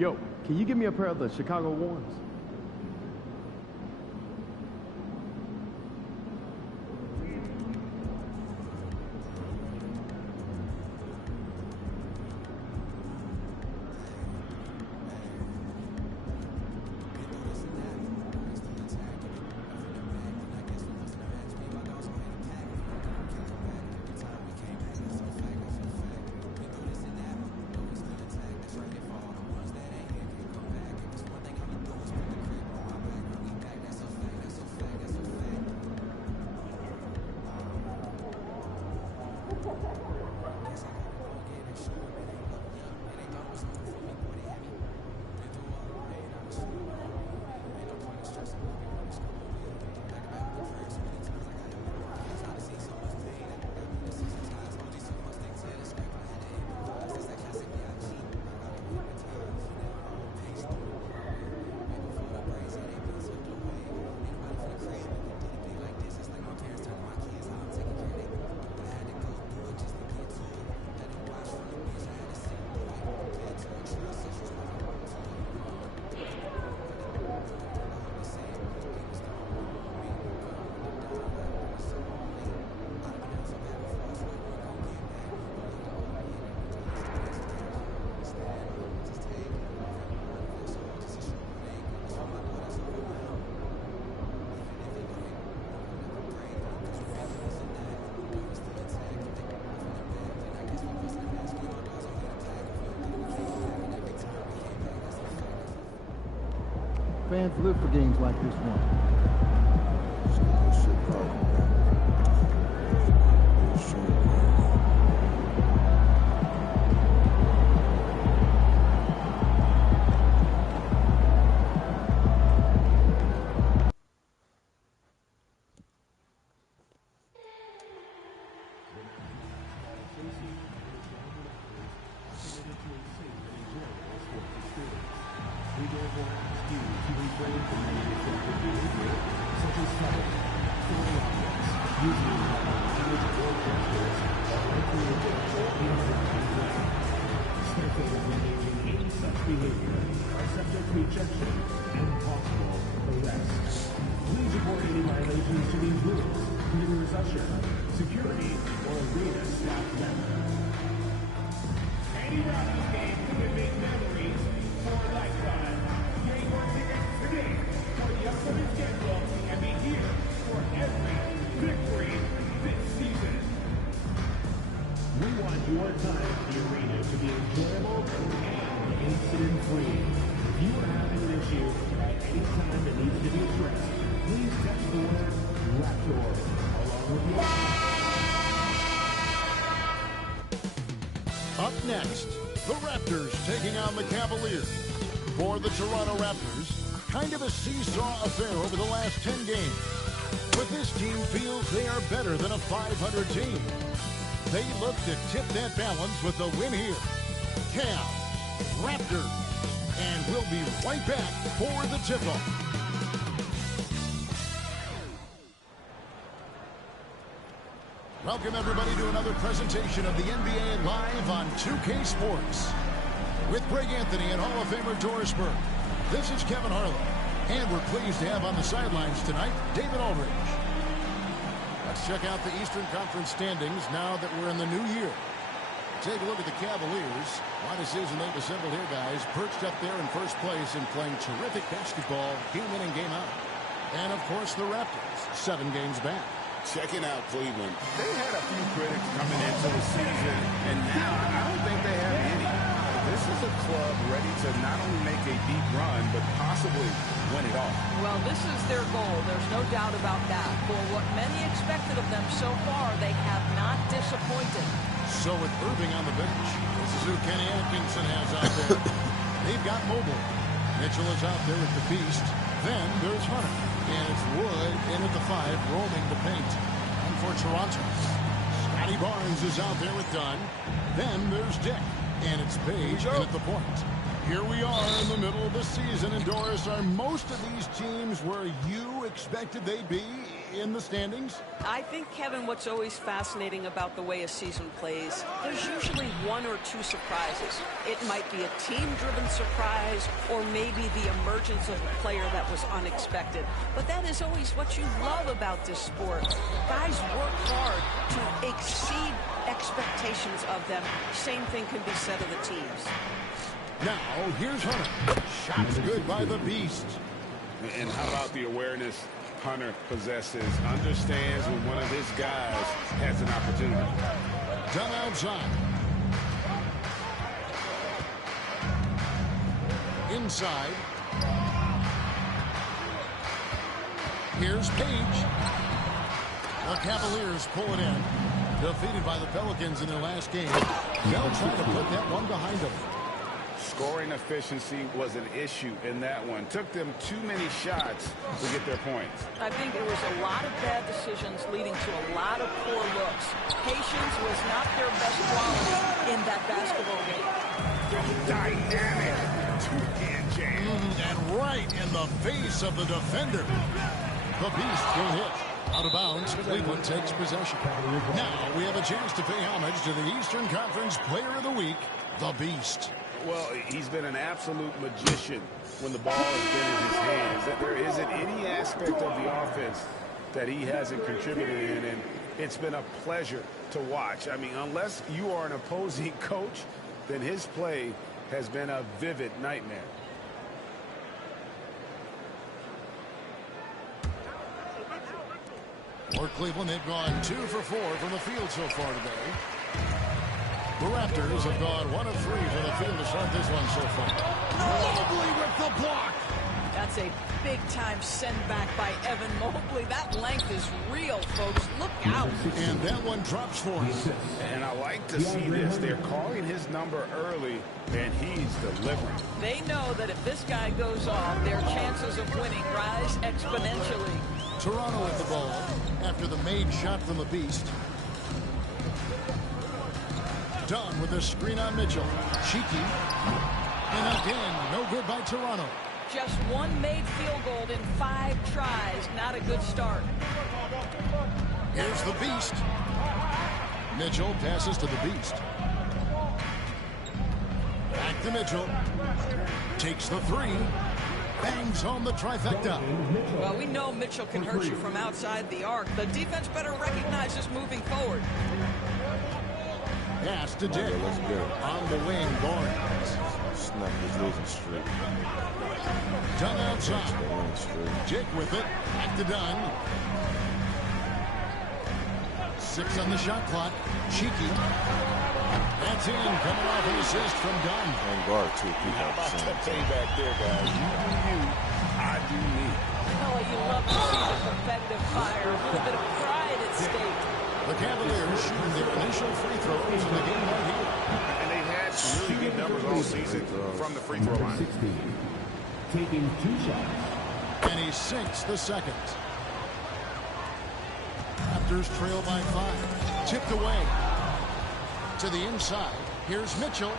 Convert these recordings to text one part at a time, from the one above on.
Yo, can you give me a pair of the Chicago ones? Fans live for games like this one. Up next, the Raptors taking on the Cavaliers. For the Toronto Raptors, kind of a seesaw affair over the last 10 games. But this team feels they are better than a 500 team. They look to tip that balance with a win here. Cavs, Raptors, and we'll be right back for the tip-off. Welcome, everybody, to another presentation of the NBA Live on 2K Sports. With Greg Anthony and Hall of Famer Doris Burke, this is Kevin Harlan. And we're pleased to have on the sidelines tonight, David Aldridge. Let's check out the Eastern Conference standings now that we're in the new year. Take a look at the Cavaliers. What a season they've assembled here, guys. Perched up there in first place and playing terrific basketball game in and game out. And, of course, the Raptors, 7 games back. Checking out Cleveland. They had a few critics coming into the season, and now I don't think they have any. This is a club ready to not only make a deep run, but possibly win it all. Well, this is their goal. There's no doubt about that. For what many expected of them so far, they have not disappointed. So with Irving on the bench, this is who Kenny Atkinson has out there. They've got Mobile. Mitchell is out there with the Beast. Then there's Hunter. And it's Wood in at the 5, roaming the paint. And for Toronto, Scotty Barnes is out there with Dunn. Then there's Dick. And it's Page in at the point. Here we are in the middle of the season, and Doris, are most of these teams where you expected they'd be in the standings? I think, Kevin, what's always fascinating about the way a season plays, there's usually one or two surprises. It might be a team-driven surprise or maybe the emergence of a player that was unexpected. But that is always what you love about this sport. Guys work hard to exceed expectations of them. Same thing can be said of the teams. Now, here's Hunter. Shot's good by the Beast. And how about the awareness Hunter possesses? Understands when one of his guys has an opportunity. Done outside. Inside. Here's Page. The Cavaliers pull it in. Defeated by the Pelicans in their last game. They'll try to put that one behind them. Scoring efficiency was an issue in that one. Took them too many shots to get their points. I think it was a lot of bad decisions leading to a lot of poor looks. Patience was not their best quality in that basketball game. Dynamic two-hand jam. And right in the face of the defender. The Beast will hit. Out of bounds, Cleveland takes possession. Now we have a chance to pay homage to the Eastern Conference Player of the Week, the Beast. Well, he's been an absolute magician when the ball has been in his hands. That there isn't any aspect of the offense that he hasn't contributed in, and it's been a pleasure to watch. I mean, unless you are an opposing coach, then his play has been a vivid nightmare. For Cleveland, they've gone 2 for 4 from the field so far today. The Raptors have gone 1 of 3 from the field to start this one so far. Mobley with the block. That's a big-time send-back by Evan Mobley. That length is real, folks. Look out. And that one drops for him. And I like to see this. They're calling his number early, and he's delivering. They know that if this guy goes off, their chances of winning rise exponentially. Toronto with the ball after the made shot from the Beast. Dunn with a screen on Mitchell. Cheeky. And again, no good by Toronto. Just one made field goal in 5 tries. Not a good start. Here's the Beast. Mitchell passes to the Beast. Back to Mitchell. Takes the 3. Bangs home the trifecta. Well, we know Mitchell can hurt you from outside the arc. The defense better recognize this moving forward. Pass to Dick. On the wing, Barnes. Snap his losing streak. Dunn outside. Dick with it. Back to Dunn. 6 on the shot clock. Cheeky. That's in. Coming off an assist from Dunn. And guard, too. How about that payback there, guys? You do you, I do me. Oh, you love to see the competitive fire. A little bit of pride at stake. The Cavaliers shooting their initial free throws in the game right here. And they've had some really good numbers all season from the free throw line. Taking 2 shots. And he sinks the second. Raptors trail by 5. Tipped away. To the inside. Here's Mitchell.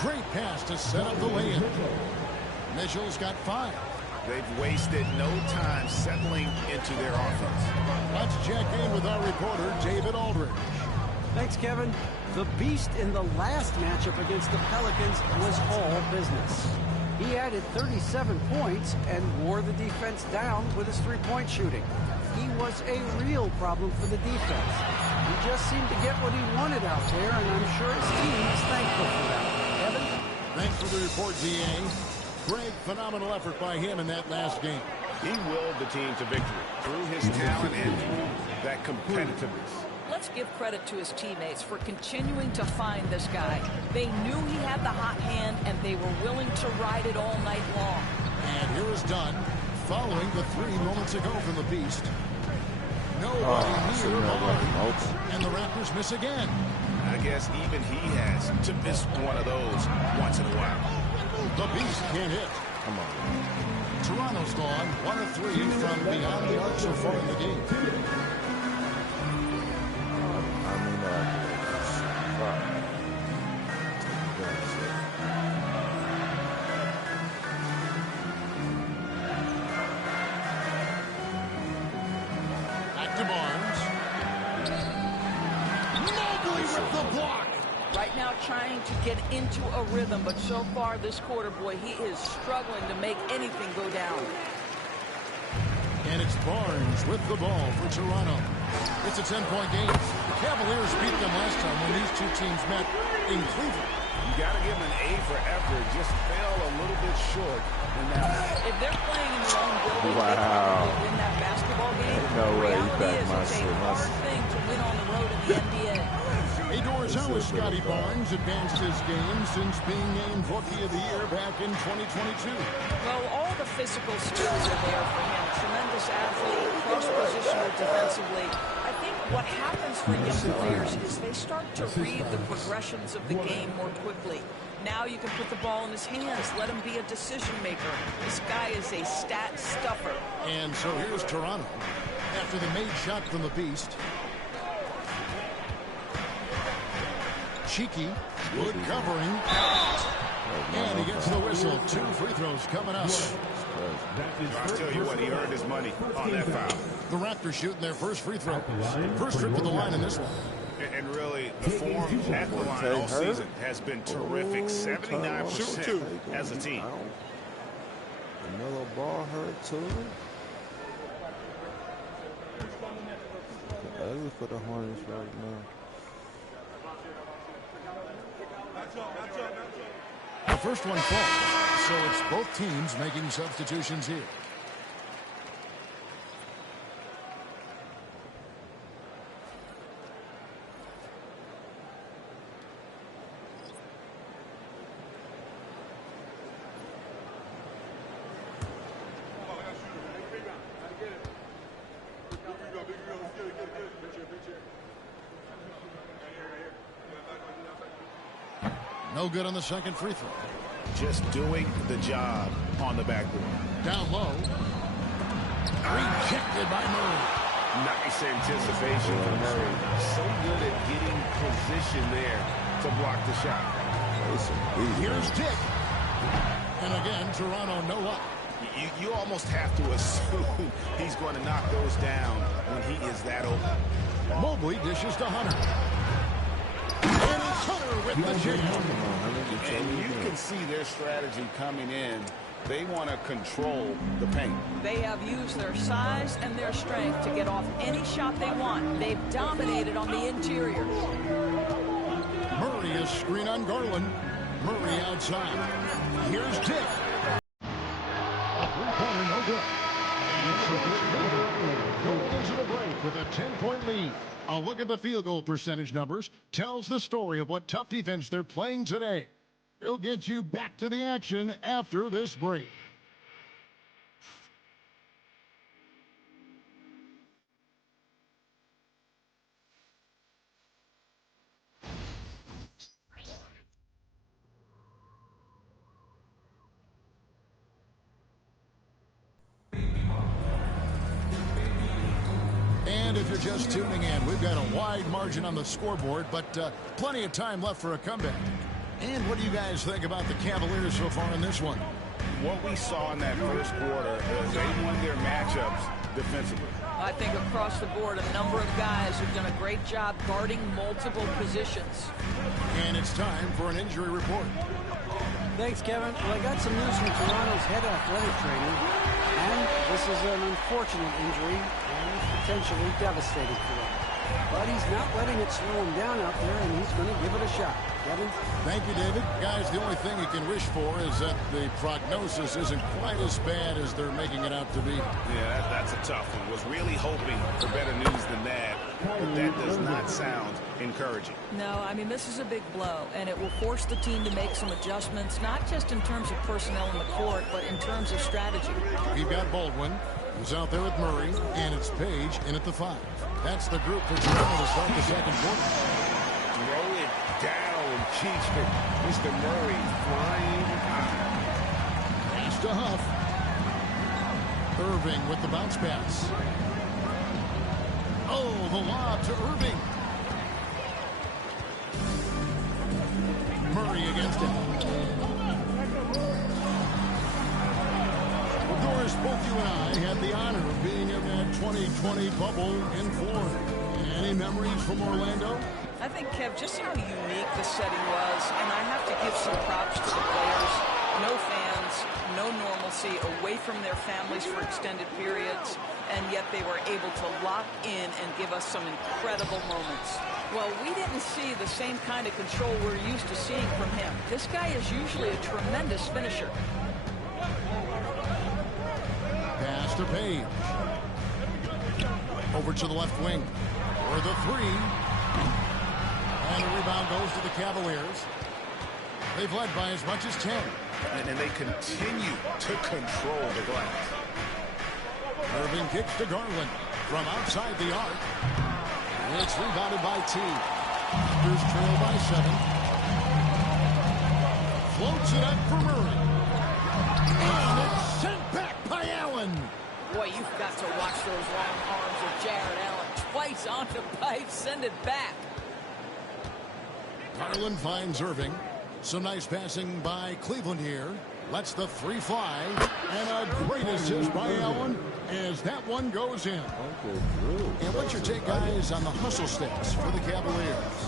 Great pass to set up the lay-in. Mitchell's got 5. They've wasted no time settling into their offense. Let's check in with our reporter, David Aldridge. Thanks, Kevin. The Beast in the last matchup against the Pelicans was all business. He added 37 points and wore the defense down with his 3-point shooting. He was a real problem for the defense. He just seemed to get what he wanted out there, and I'm sure his team is thankful for that. Kevin? Thanks for the report, D.A. Great, phenomenal effort by him in that last game. He willed the team to victory through his talent and that competitiveness. Let's give credit to his teammates for continuing to find this guy. They knew he had the hot hand, and they were willing to ride it all night long. And here is Dunn, following the 3 moments ago from the Beast. Nobody near Barnes. And the Raptors miss again. I guess even he has to miss one of those once in a while. The Beast can't hit. Come on. Toronto's gone 1 of 3 from beyond the arc so far in the game. I mean, with the block. Right now trying to get into a rhythm, but so far this quarter, boy, he is struggling to make anything go down. And it's Barnes with the ball for Toronto. It's a 10-point game. The Cavaliers beat them last time when these two teams met in Cleveland. You got to give them an A for effort. Just fell a little bit short in that. If they're playing in their own building, they can probably win that basketball game. No way, The reality is my it's a shit, hard thing to win on the road in the NBA. Hey, Doris, how has Scotty Barnes advanced his game since being named Rookie of the Year back in 2022? Well, all the physical skills are there for him. Tremendous athlete, cross-positional defensively. I think what happens for young players is they start to read the progressions of the game more quickly. Now you can put the ball in his hands, let him be a decision maker. This guy is a stat stuffer. And so here's Toronto. After the made shot from the Beast. Cheeky, good covering. And he gets the whistle. 2 free throws coming up. I'll tell you what, he earned his money on that foul. The Raptors shooting their first free throw. First trip to the line in this one. And really, the form at the line all season has been terrific. 79% as a team. Another ball hurt too. Ugly for the Hornets right now. The first one falls, so it's both teams making substitutions here. No good on the second free throw. Just doing the job on the backboard. Down low. Rejected by Murray. Nice anticipation from Murray. So good at getting position there to block the shot. Here's Dick. And again, Toronto no luck. You almost have to assume he's going to knock those down when he is that open. Mobley dishes to Hunter. And it's Hunter with the jam. And you can see their strategy coming in. They want to control the paint. They have used their size and their strength to get off any shot they want. They've dominated on the interior. Murray is screen on Garland. Murray outside. Here's Dick. A three-pointer, no good. Going into the break with a 10-point lead. A look at the field goal percentage numbers tells the story of what tough defense they're playing today. We'll get you back to the action after this break. And if you're just tuning in, we've got a wide margin on the scoreboard, but plenty of time left for a comeback. And what do you guys think about the Cavaliers so far in this one? What we saw in that first quarter is they won their matchups defensively. I think across the board, a number of guys have done a great job guarding multiple positions. And it's time for an injury report. Thanks, Kevin. Well, I got some news from Toronto's head athletic trainer, and this is an unfortunate injury and potentially devastating for them. But he's not letting it slow him down out there, and he's going to give it a shot. Kevin? Thank you, David. Guys, the only thing you can wish for is that the prognosis isn't quite as bad as they're making it out to be. Yeah, that's a tough one. Was really hoping for better news than that, but that does not sound encouraging. No, I mean, this is a big blow, and it will force the team to make some adjustments, not just in terms of personnel in the court, but in terms of strategy. We've got Baldwin, who's out there with Murray, and it's Page in at the 5. That's the group for Toronto to start the second quarter. Throw it down, Keegan. Mr. Murray flying high. Pass to Huff. Irving with the bounce pass. Oh, the lob to Irving. Murray against it. Well, Doris, both you and I had the honor of being in that 2020 bubble in Florida. Any memories from Orlando? I think, Kev, just how unique the setting was, and I have to give some props to the players. No fans, no normalcy, away from their families for extended periods, and yet they were able to lock in and give us some incredible moments. Well, we didn't see the same kind of control we're used to seeing from him. This guy is usually a tremendous finisher. Pass to Page. Over to the left wing. For the three. And the rebound goes to the Cavaliers. They've led by as much as 10. And they continue to control the glass. Irving kicks to Garland from outside the arc. It's rebounded by T. Raptors trail by 7. Floats it up for Murray. And it's sent back by Allen. Boy, you've got to watch those long arms of Jared Allen. Twice on the pipe, send it back. Garland finds Irving. Some nice passing by Cleveland here. Lets the three fly. And a great assist by Allen as that one goes in. And what's your take, guys, on the hustle sticks for the Cavaliers?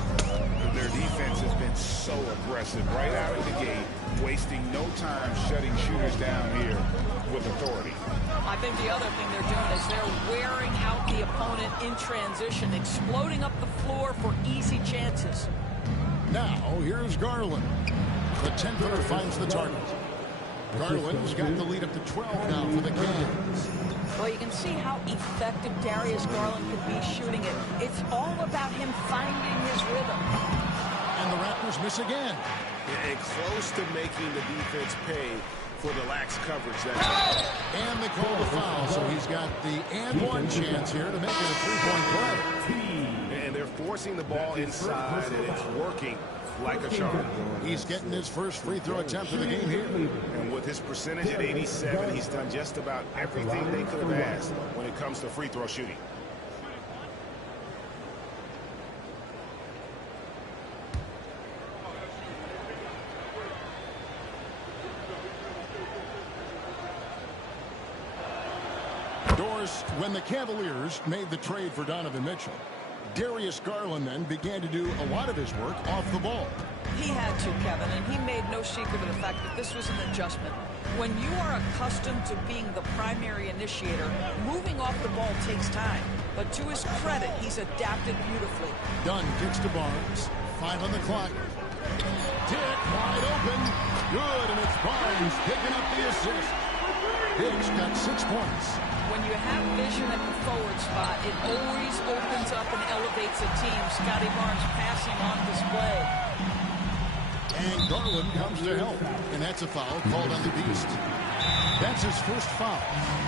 Their defense has been so aggressive right out of the gate, wasting no time shutting shooters down here with authority. I think the other thing they're doing is they're wearing out the opponent in transition, exploding up the floor for easy chances. Now, here's Garland. The 10-footer finds the target. Garland's got the lead up to 12 now for the Cavs. Well, you can see how effective Darius Garland can be shooting it. It's all about him finding his rhythm. And the Raptors miss again. And close to making the defense pay for the lax coverage. And they call the foul, so he's got the and one chance here to make it a three-point play. And they're forcing the ball inside, and it's working like a charm. He's getting his first free throw attempt of the game here. And with his percentage at 87, he's done just about everything they could have asked when it comes to free throw shooting. Doris, when the Cavaliers made the trade for Donovan Mitchell, Darius Garland then began to do a lot of his work off the ball. He had to, Kevin, and he made no secret of the fact that this was an adjustment. When you are accustomed to being the primary initiator, moving off the ball takes time. But to his credit, he's adapted beautifully. Dunn kicks to Barnes. 5 on the clock. Dick wide open. Good, and it's Barnes picking up the assist. Hicks got 6 points. When you have vision at the forward spot, it always opens up and elevates a team. Scotty Barnes passing on display. And Garland comes to help. And that's a foul called on the Beast. That's his first foul.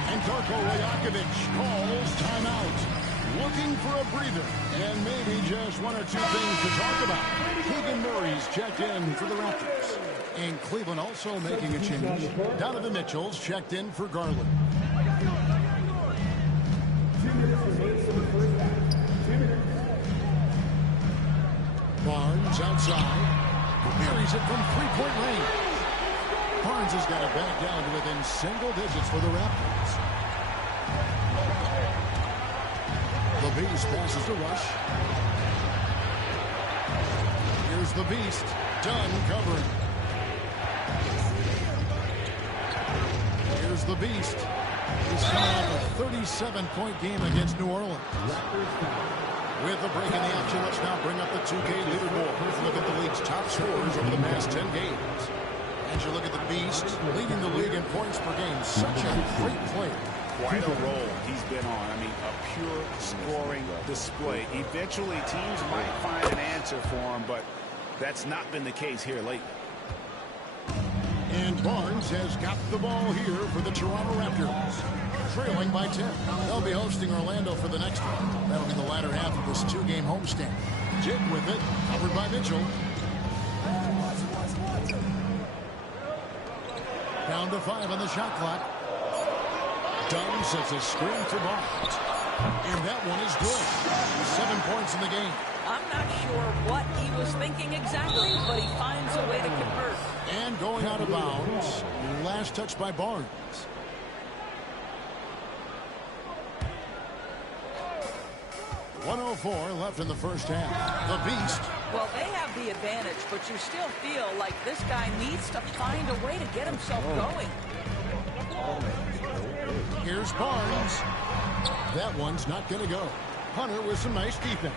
And Darko Rajakovic calls timeout. Looking for a breather. And maybe just one or two things to talk about. Keegan Murray's checked in for the Raptors. And Cleveland also making a change. Donovan Mitchell's checked in for Garland. Barnes outside. Buries it from three-point range. Barnes has got it back down to within single digits for the Raptors. The Beast passes to Rush. Here's the Beast. Dunn covering. Here's the Beast. He's coming off a 37-point game against New Orleans. With a break in the action, let's now bring up the 2K leaderboard. Look at the league's top scorers over the past 10 games. As you look at the Beast, leading the league in points per game. Such a great player. Quite a role he's been on. I mean, a pure scoring display. Eventually, teams might find an answer for him, but that's not been the case here lately. And Barnes has got the ball here for the Toronto Raptors. Trailing by 10. They'll be hosting Orlando for the next one. That'll be the latter half of this two-game homestand. Jig with it, covered by Mitchell. Down to 5 on the shot clock. Dunn sets a screen for Barnes. And that one is good. 7 points in the game. I'm not sure what he was thinking exactly, but he finds a way to convert. And going out of bounds. Last touch by Barnes. 1:04 left in the first half. The Beast. Well, they have the advantage, but you still feel like this guy needs to find a way to get himself going. Here's Barnes. That one's not going to go. Hunter with some nice defense.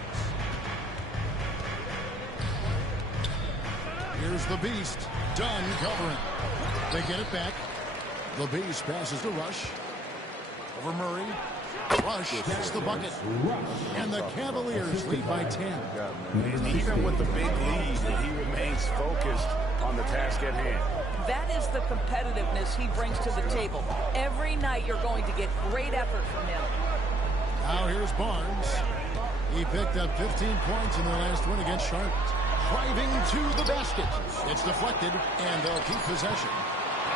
Here's the Beast. Dunn covering. They get it back. The Beast passes to Rush. Over Murray. Rush gets the bucket. And the Cavaliers lead by 10. Even with the big lead, he remains focused on the task at hand. That is the competitiveness he brings to the table. Every night you're going to get great effort from him. Now here's Barnes. He picked up 15 points in their last win against Charlotte. Driving to the basket. It's deflected, and they'll keep possession.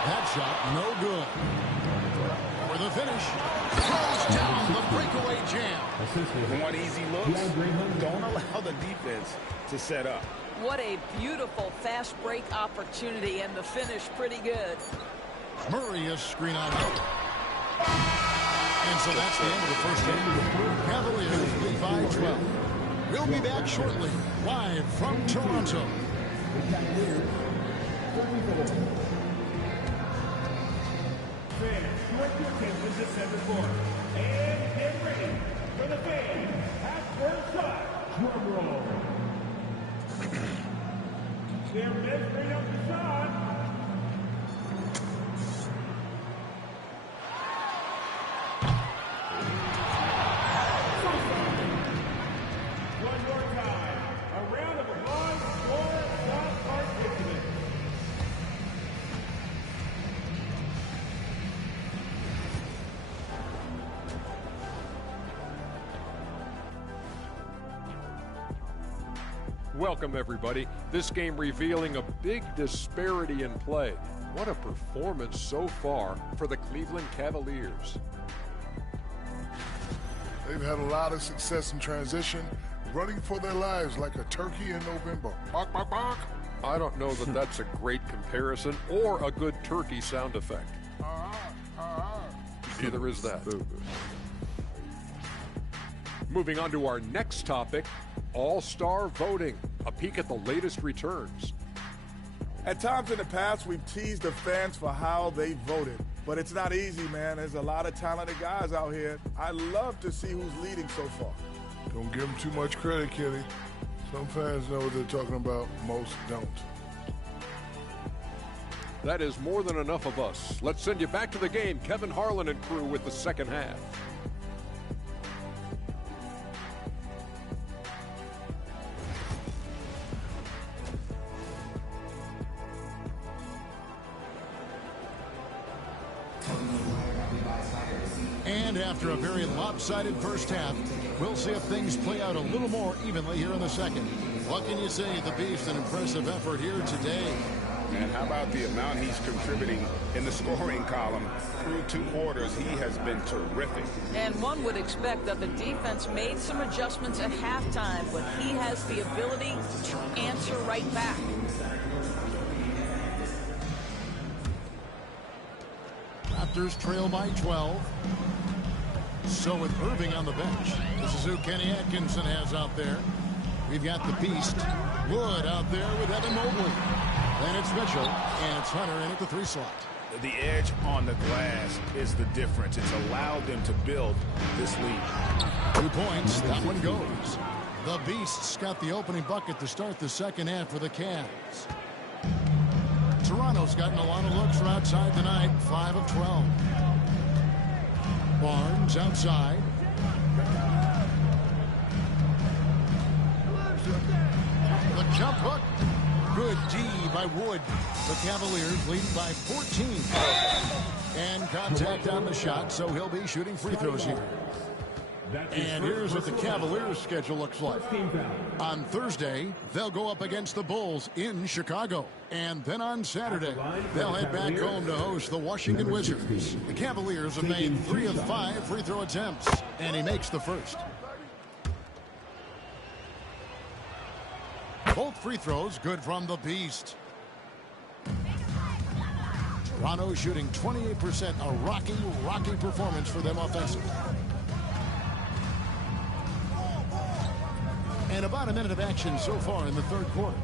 That shot, no good. For the finish, throws down the breakaway jam. Want easy looks? Don't allow the defense to set up. What a beautiful fast break opportunity, and the finish pretty good. Murray is screen on out. And so that's the end of the first half. Cavaliers lead by 12. We'll be back shortly, live from Toronto. Fans, direct your attention to center court. And get ready for the fans at first shot. Drum roll. They're measuring up the shot. One more time. A round of applause for South participants. Welcome, everybody. This game revealing a big disparity in play. What a performance so far for the Cleveland Cavaliers. They've had a lot of success in transition, running for their lives like a turkey in November. Bark, bark, bark. I don't know that that's a great comparison or a good turkey sound effect. Neither is that. Moving on to our next topic, All-Star voting. A peek at the latest returns. At times in the past, we've teased the fans for how they voted. But it's not easy, man. There's a lot of talented guys out here. I love to see who's leading so far. Don't give them too much credit, Kenny. Some fans know what they're talking about. Most don't. That is more than enough of us. Let's send you back to the game. Kevin Harlan and crew with the second half. And after a very lopsided first half, we'll see if things play out a little more evenly here in the second. What can you say? The Beast, an impressive effort here today. And how about the amount he's contributing in the scoring column? Through 2 quarters, he has been terrific. And one would expect that the defense made some adjustments at halftime, but he has the ability to answer right back. Raptors trail by 12. So with Irving on the bench, this is who Kenny Atkinson has out there. We've got the Beast, Wood out there with Evan Mobley. Then it's Mitchell, and it's Hunter in at the 3 slot. The edge on the glass is the difference. It's allowed them to build this lead. 2 points, that one goes. The Beasts got the opening bucket to start the second half for the Cavs. Toronto's gotten a lot of looks from outside tonight, 5 of 12. Barnes outside. The jump hook. Good D by Wood. The Cavaliers leading by 14. And contact on the shot, so he'll be shooting free throws here. And here's what the Cavaliers' schedule looks like. On Thursday, they'll go up against the Bulls in Chicago. And then on Saturday, they'll head back home to host the Washington Wizards. The Cavaliers have made 3 of 5 free throw attempts, and he makes the first. Both free throws good from the Beast. Toronto shooting 28%, a rocky performance for them offensively. And about a minute of action so far in the third quarter.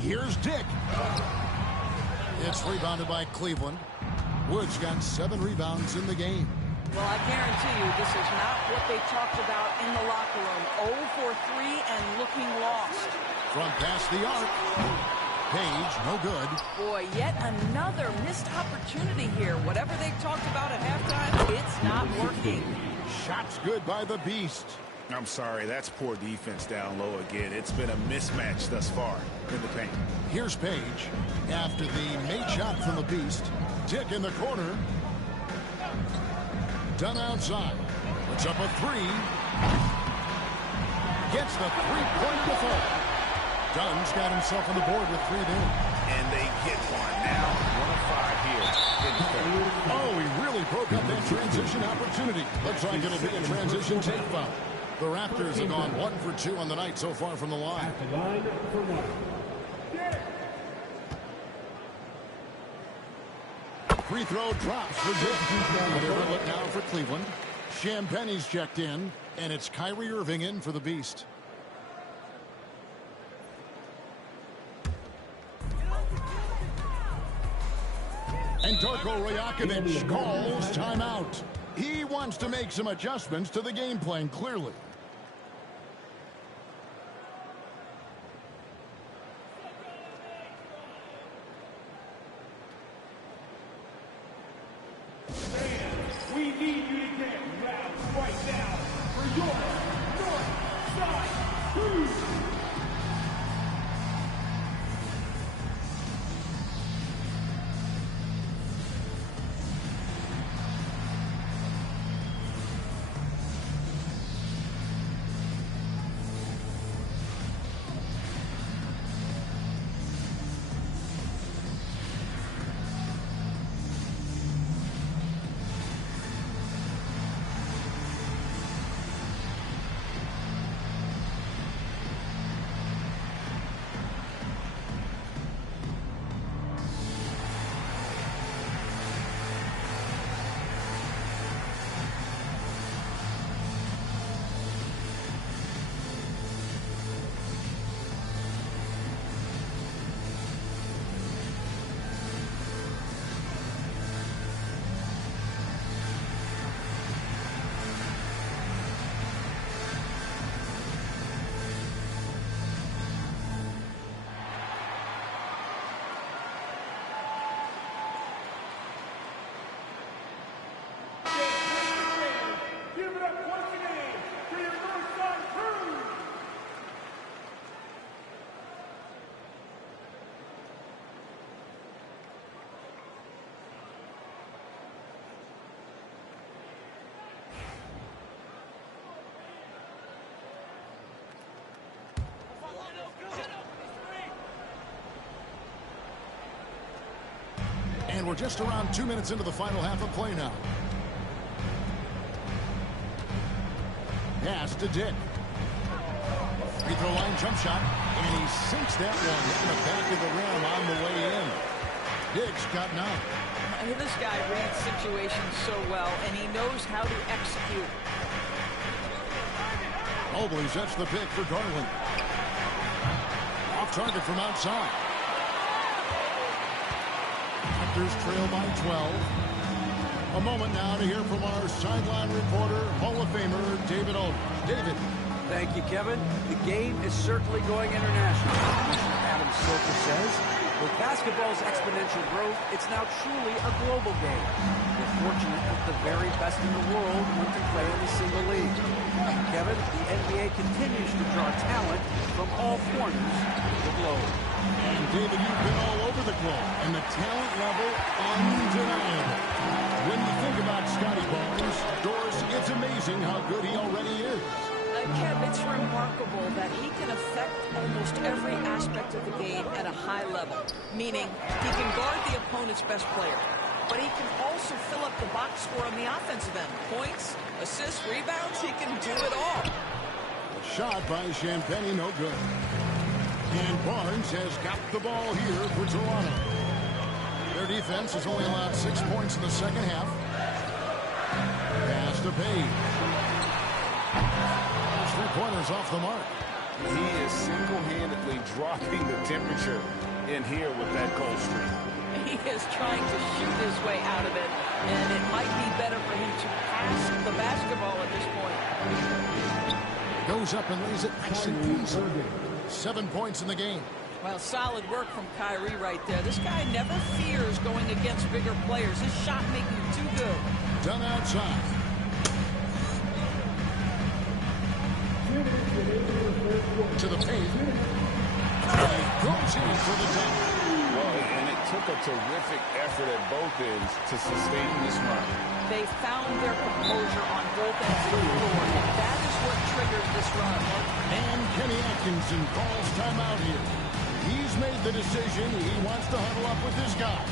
Here's Dick. It's rebounded by Cleveland. Woods got 7 rebounds in the game. Well, I guarantee you this is not what they talked about in the locker room. 0 for 3 and looking lost. From past the arc. Page, no good. Boy, yet another missed opportunity here. Whatever they talked about at halftime, it's not working. Shots good by the Beast. I'm sorry, that's poor defense down low again. It's been a mismatch thus far in the paint. Here's Page. After the made shot from the Beast. Dick in the corner. Dunn outside. Puts up a 3. Gets the three-point default. Dunn's got himself on the board with 3 there. And they get one now. 1 of 5 here in the third. Oh, he really broke up that transition opportunity. Looks like it'll be a transition take foul. The Raptors have gone 1 for 2 on the night so far from the line. At the line for 1. Free throw drops for Dick. A different look now for Cleveland. Champagne's checked in, and it's Kyrie Irving in for the Beast. And Darko Rajakovic calls timeout. He wants to make some adjustments to the game plan, clearly. We need you to get round right now for your North Side Cruise. And we're just around 2 minutes into the final half of play now. Pass to Dick. Free throw line jump shot. And he sinks that one in the back of the rim on the way in. Dick's got 9. This guy reads situations so well, and he knows how to execute. Mobley sets the pick for Garland. Off target from outside. Raptors trail by 12. A moment now to hear from our sideline reporter, Hall of Famer David Aldridge. David. Thank you, Kevin. The game is certainly going international. Adam Silver says, with basketball's exponential growth, it's now truly a global game. We're fortunate that the very best in the world want to play in a single league. And Kevin, the NBA continues to draw talent from all corners of the globe. And David, you've been all over the globe, and the talent level undeniable. When you think about Scotty Barnes, Doris, it's amazing how good he already is. Kev, it's remarkable that he can affect almost every aspect of the game at a high level, meaning he can guard the opponent's best player, but he can also fill up the box score on the offensive end. Points, assists, rebounds, he can do it all. Shot by Champagnie, no good. And Barnes has got the ball here for Toronto. Their defense has only allowed 6 points in the second half. Pass to Page. Those 3 pointers off the mark. He is single-handedly dropping the temperature in here with that cold streak. He is trying to shoot his way out of it, and it might be better for him to pass the basketball at this point. Goes up and lays it nice and easy. 7 points in the game. Well, solid work from Kyrie right there. This guy never fears going against bigger players. His shot making too good. Done outside. To the paint. And he goes in for the dunk. Well, and it took a terrific effort at both ends to sustain this run. They found their composure on both ends of the floor, and that is what triggered this run. And Kenny Atkinson calls timeout here. He's made the decision. He wants to huddle up with his guy.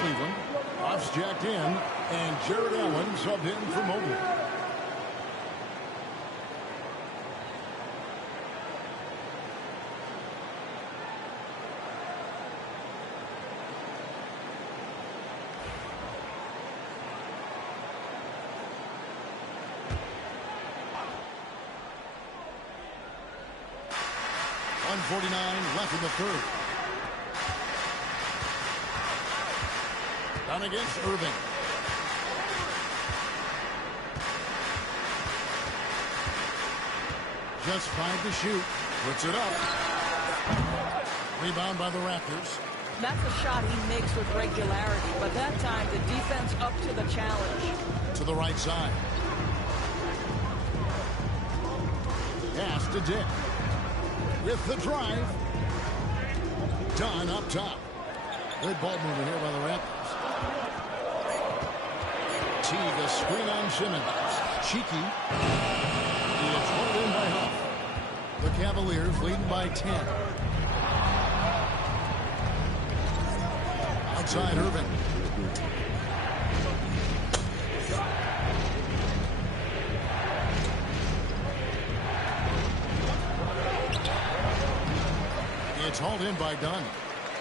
Cleveland. Off's jacked in, and Jared Allen subbed in for Mobley. .149 left in the third. Down against Irving. Just 5 to shoot. Puts it up. Rebound by the Raptors. That's a shot he makes with regularity, but that time the defense up to the challenge. To the right side. Pass to Dick. With the drive. Dunn up top. Good ball movement here by the Raptors. The screen on Simmons. Cheeky. He is pulled in by Huff. The Cavaliers leading by 10. Outside Irving. It's hauled in by Dunn.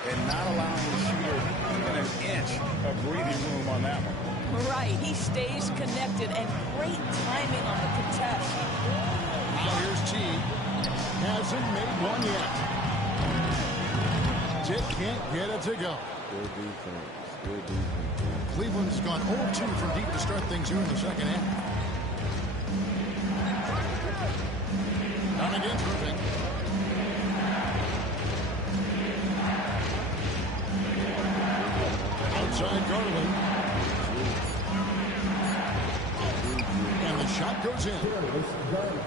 And not allowing the shooter even an inch of breathing room on that one. Right, he stays connected, and great timing on the contest. Now here's T. Hasn't made one yet. Dick can't get it to go. Good defense. Good defense. Cleveland's gone 0-2 from deep to start things here in the second half. Down against Irving. Outside Garland. And the shot goes in.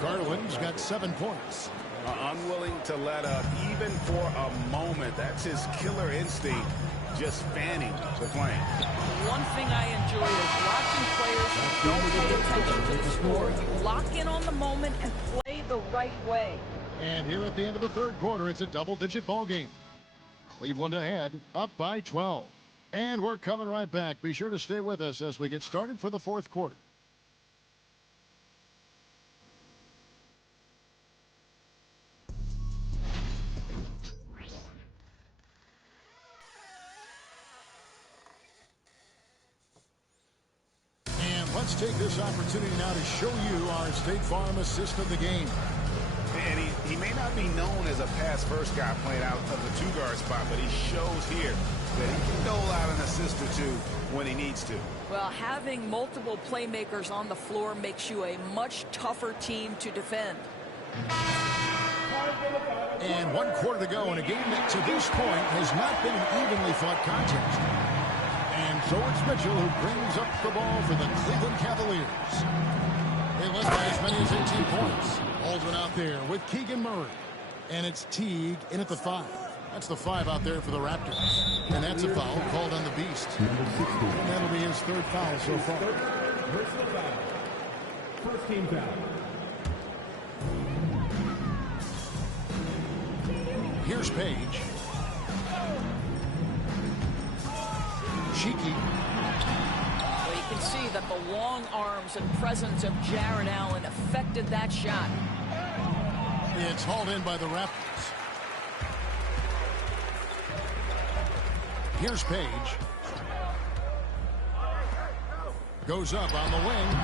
Garland's got 7 points. Unwilling to let up even for a moment. That's his killer instinct, just fanning the flame. One thing I enjoy is watching players who don't pay attention to the score. You lock in on the moment and play the right way. And here at the end of the third quarter, it's a double-digit ball game. Cleveland ahead, up by 12. And we're coming right back. Be sure to stay with us as we get started for the fourth quarter. And let's take this opportunity now to show you our State Farm assist of the game. And he may not not be known as a pass-first guy playing out of the two-guard spot, but he shows here that he can dole out an assist or two when he needs to. Well, having multiple playmakers on the floor makes you a much tougher team to defend. And 1 quarter to go in a game that to this point has not been an evenly fought contest. And so it's Mitchell who brings up the ball for the Cleveland Cavaliers. They led by as many as 18 points. Aldrin out there with Keegan Murray. And it's Teague in at the 5. That's the 5 out there for the Raptors. And that's a foul called on the Beast. And that'll be his 3rd foul so far. Personal foul. First team foul. Here's Page. Cheeky. Well, you can see that the long arms and presence of Jarrett Allen affected that shot. It's hauled in by the Raptors. Here's Page. Goes up on the wing.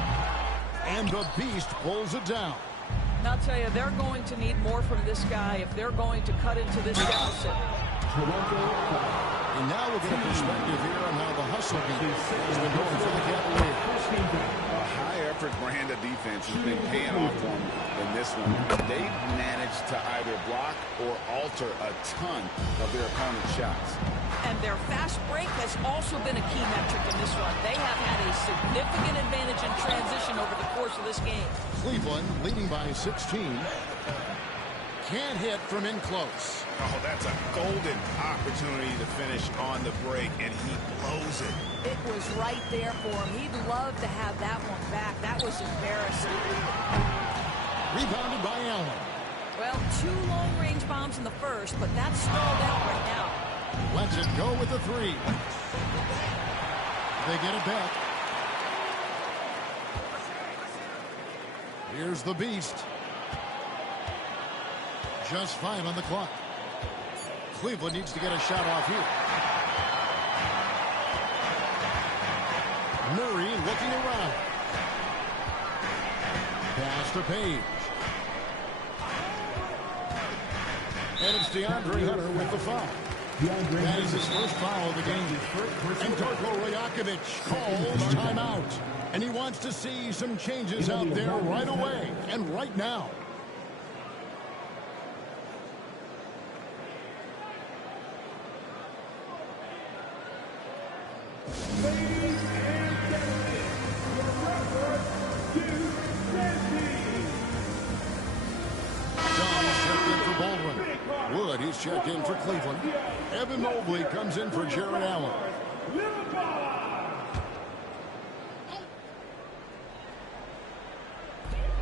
And the Beast pulls it down. And I'll tell you, they're going to need more from this guy if they're going to cut into this deficit. And now we'll get a perspective here on how the hustle beat has been going for the Cavaliers. A high-effort brand of defense has been paying off for them in this one. They've managed to either block or alter a ton of their opponent's shots. And their fast break has also been a key metric in this one. They have had a significant advantage in transition over the course of this game. Cleveland leading by 16. Can't hit from in close. Oh, that's a golden opportunity to finish on the break, and he blows it. It was right there for him. He'd love to have that one back. That was embarrassing. Rebounded by Allen. Well, 2 long-range bombs in the first, but that's stalled out right now. Lets it go with the 3. They get it back. Here's the Beast. Just 5 on the clock. Cleveland needs to get a shot off here. Murray looking around. Pass to Page. And it's DeAndre Hunter with the foul. That is his first foul of the game. And Darko Rajakovic calls timeout. And he wants to see some changes out there right away and right now. Ladies and gentlemen, your record to Dunn checked in for Baldwin. Wood, he's checked in for Cleveland. Evan Mobley comes in for Jarrett Allen.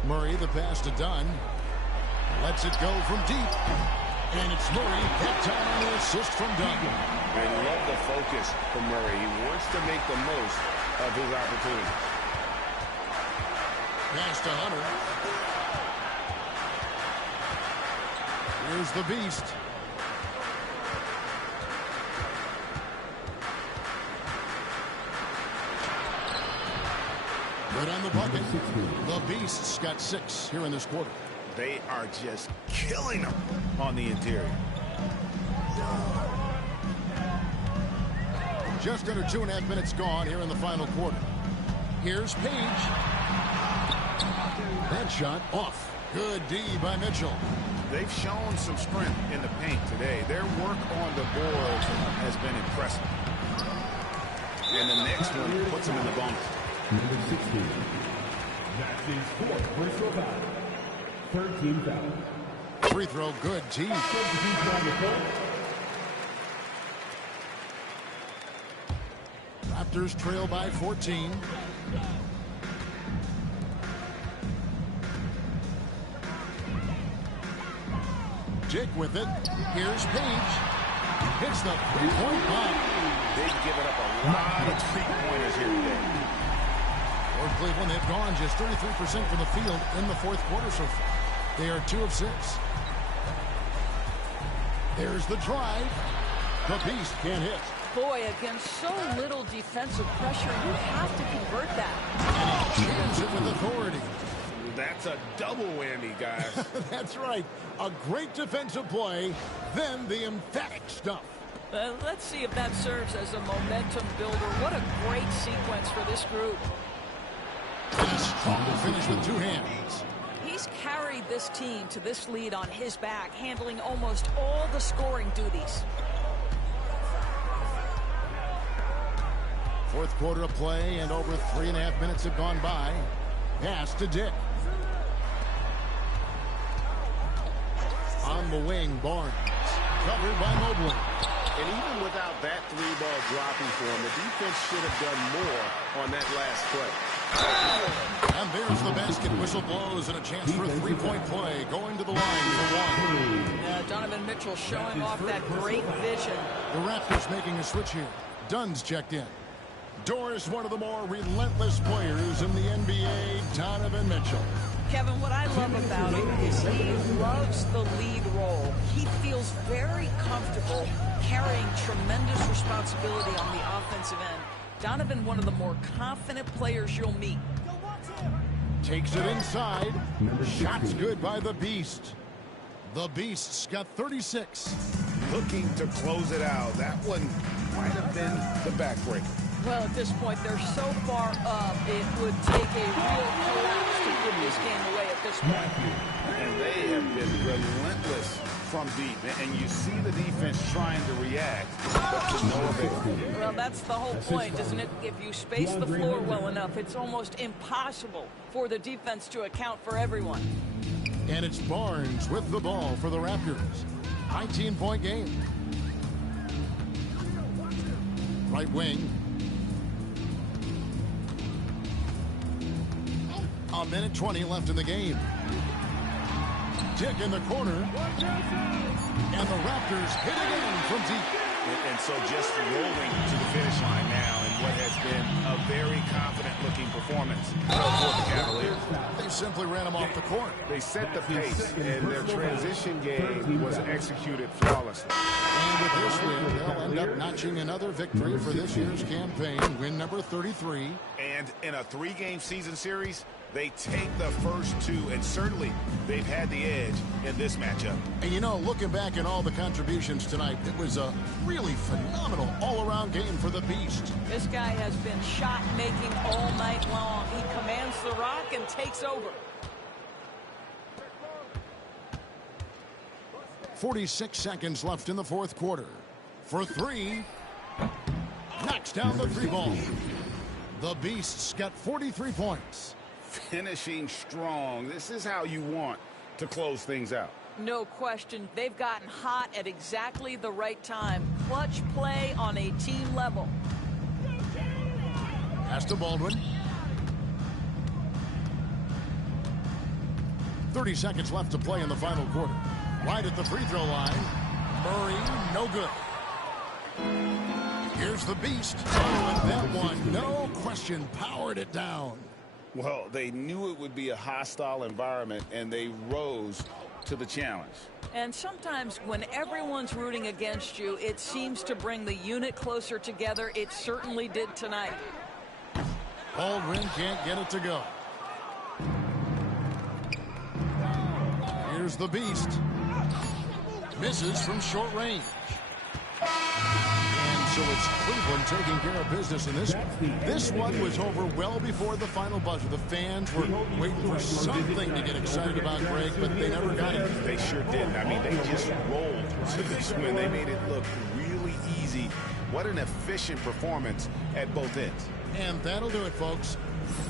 Murray, the pass to Dunn. Lets it go from deep. And it's Murray. That time on the assist from Dunn. I love the focus from Murray. He wants to make the most of his opportunity. Pass to Hunter. Here's the Beast. Good on the bucket. The Beasts got 6 here in this quarter. They are just killing them on the interior. Just under 2.5 minutes gone here in the final quarter. Here's Page. That shot off. Good D by Mitchell. They've shown some strength in the paint today. Their work on the board has been impressive. And the next one puts them in the bonus. Number 16. That's his 4th personal foul. 13 foul. Free throw good, T. Raptors trail by 14. Dick with it. Here's Page. Hits the three-point bomb. They've given up a lot of three-pointers here today. For Cleveland, they've gone just 33% from the field in the 4th quarter so far. They are 2 of 6. There's the drive. The Beast can't hit. Boy, against so little defensive pressure, you have to convert that. And he jams it with authority. That's a double whammy, guys. That's right. A great defensive play, then the emphatic stuff. Let's see if that serves as a momentum builder. What a great sequence for this group. A strong finish with 2 hands. He's carried this team to this lead on his back, handling almost all the scoring duties. Fourth quarter of play, and over 3.5 minutes have gone by. Pass to Dick. On the wing, Barnes. Covered by Mobley. And even without that 3-ball dropping for him, the defense should have done more on that last play. And there's the basket. Whistle blows and a chance for a 3-point play. Going to the line for 1. Yeah, Donovan Mitchell showing off that great vision. The Raptors making a switch here. Dunn's checked in. Doris, one of the more relentless players in the NBA, Donovan Mitchell. Kevin, what I love about him is he loves the lead role. He feels very comfortable carrying tremendous responsibility on the offensive end. Donovan, one of the more confident players you'll meet. Takes it inside. Shots good by the Beast. The Beast's got 36. Looking to close it out. That one might have been the backbreaker. Well, at this point, they're so far up, it would take a real collapse to put this game away at this point. And they have been relentless from deep. And you see the defense trying to react, but to no avail. Well, that's the whole point, isn't it? If you space the floor well enough, it's almost impossible for the defense to account for everyone. And it's Barnes with the ball for the Raptors. 19-point game. Right wing. A minute 20 left in the game. Dick in the corner. And the Raptors hit again from deep. And so just rolling to the finish line now in what has been a very confident-looking performance for the Cavaliers. They simply ran them off the court. They set the pace, and their transition game was executed flawlessly. And with this win, they'll end up notching another victory for this year's campaign, win number 33. And in a 3-game season series, they take the first 2, and certainly they've had the edge in this matchup. And you know, looking back at all the contributions tonight, it was a really phenomenal all-around game for the Beast. This guy has been shot-making all night long. He commands the rock and takes over. 46 seconds left in the fourth quarter. For 3, knocks down the 3-ball. The Beasts got 43 points. Finishing strong. This is how you want to close things out. No question. They've gotten hot at exactly the right time. Clutch play on a team level. Pass to Baldwin. 30 seconds left to play in the final quarter. Right at the free throw line. Murray, no good. Here's the Beast. Oh, and that one, no question, powered it down. Well, they knew it would be a hostile environment, and they rose to the challenge. And sometimes when everyone's rooting against you, it seems to bring the unit closer together. It certainly did tonight. Baldwin can't get it to go. Here's the Beast. Misses from short range. And so it's Cleveland taking care of business in this one. This one was over well before the final buzzer. The fans were waiting for something to get excited about, Greg, but they never got it. They sure didn't. I mean, they just rolled to this win. They made it look really easy. What an efficient performance at both ends. And that'll do it, folks.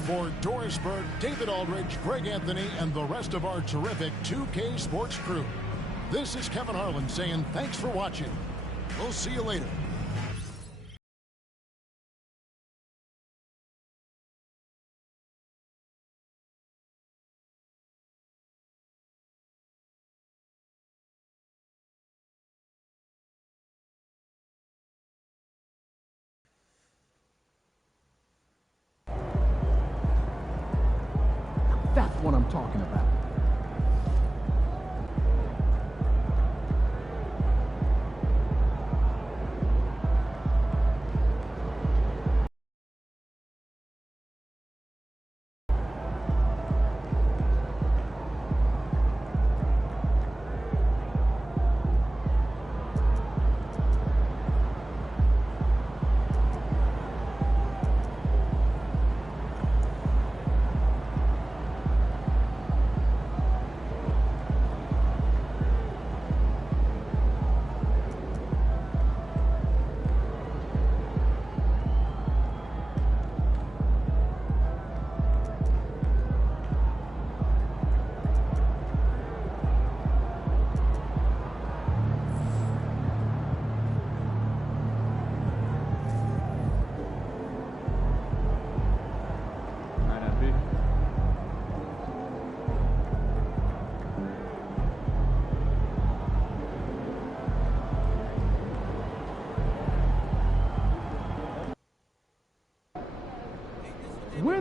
For Doris Burke, David Aldridge, Greg Anthony, and the rest of our terrific 2K Sports crew, this is Kevin Harlan saying thanks for watching. We'll see you later. That's what I'm talking about.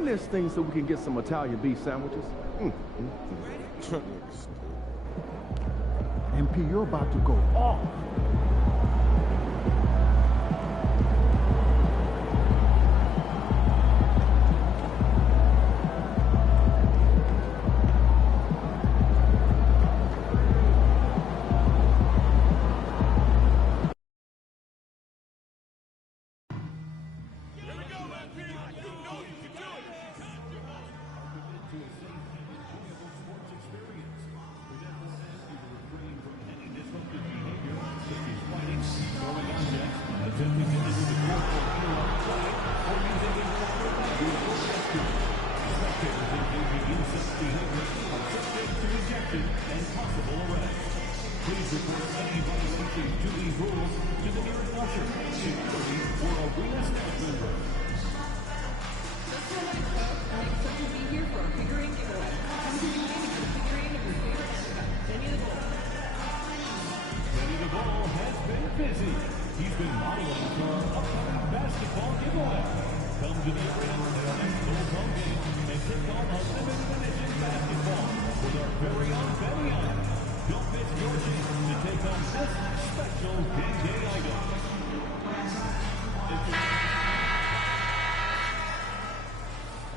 run this thing so we can get some Italian beef sandwiches. MP, you're about to go off.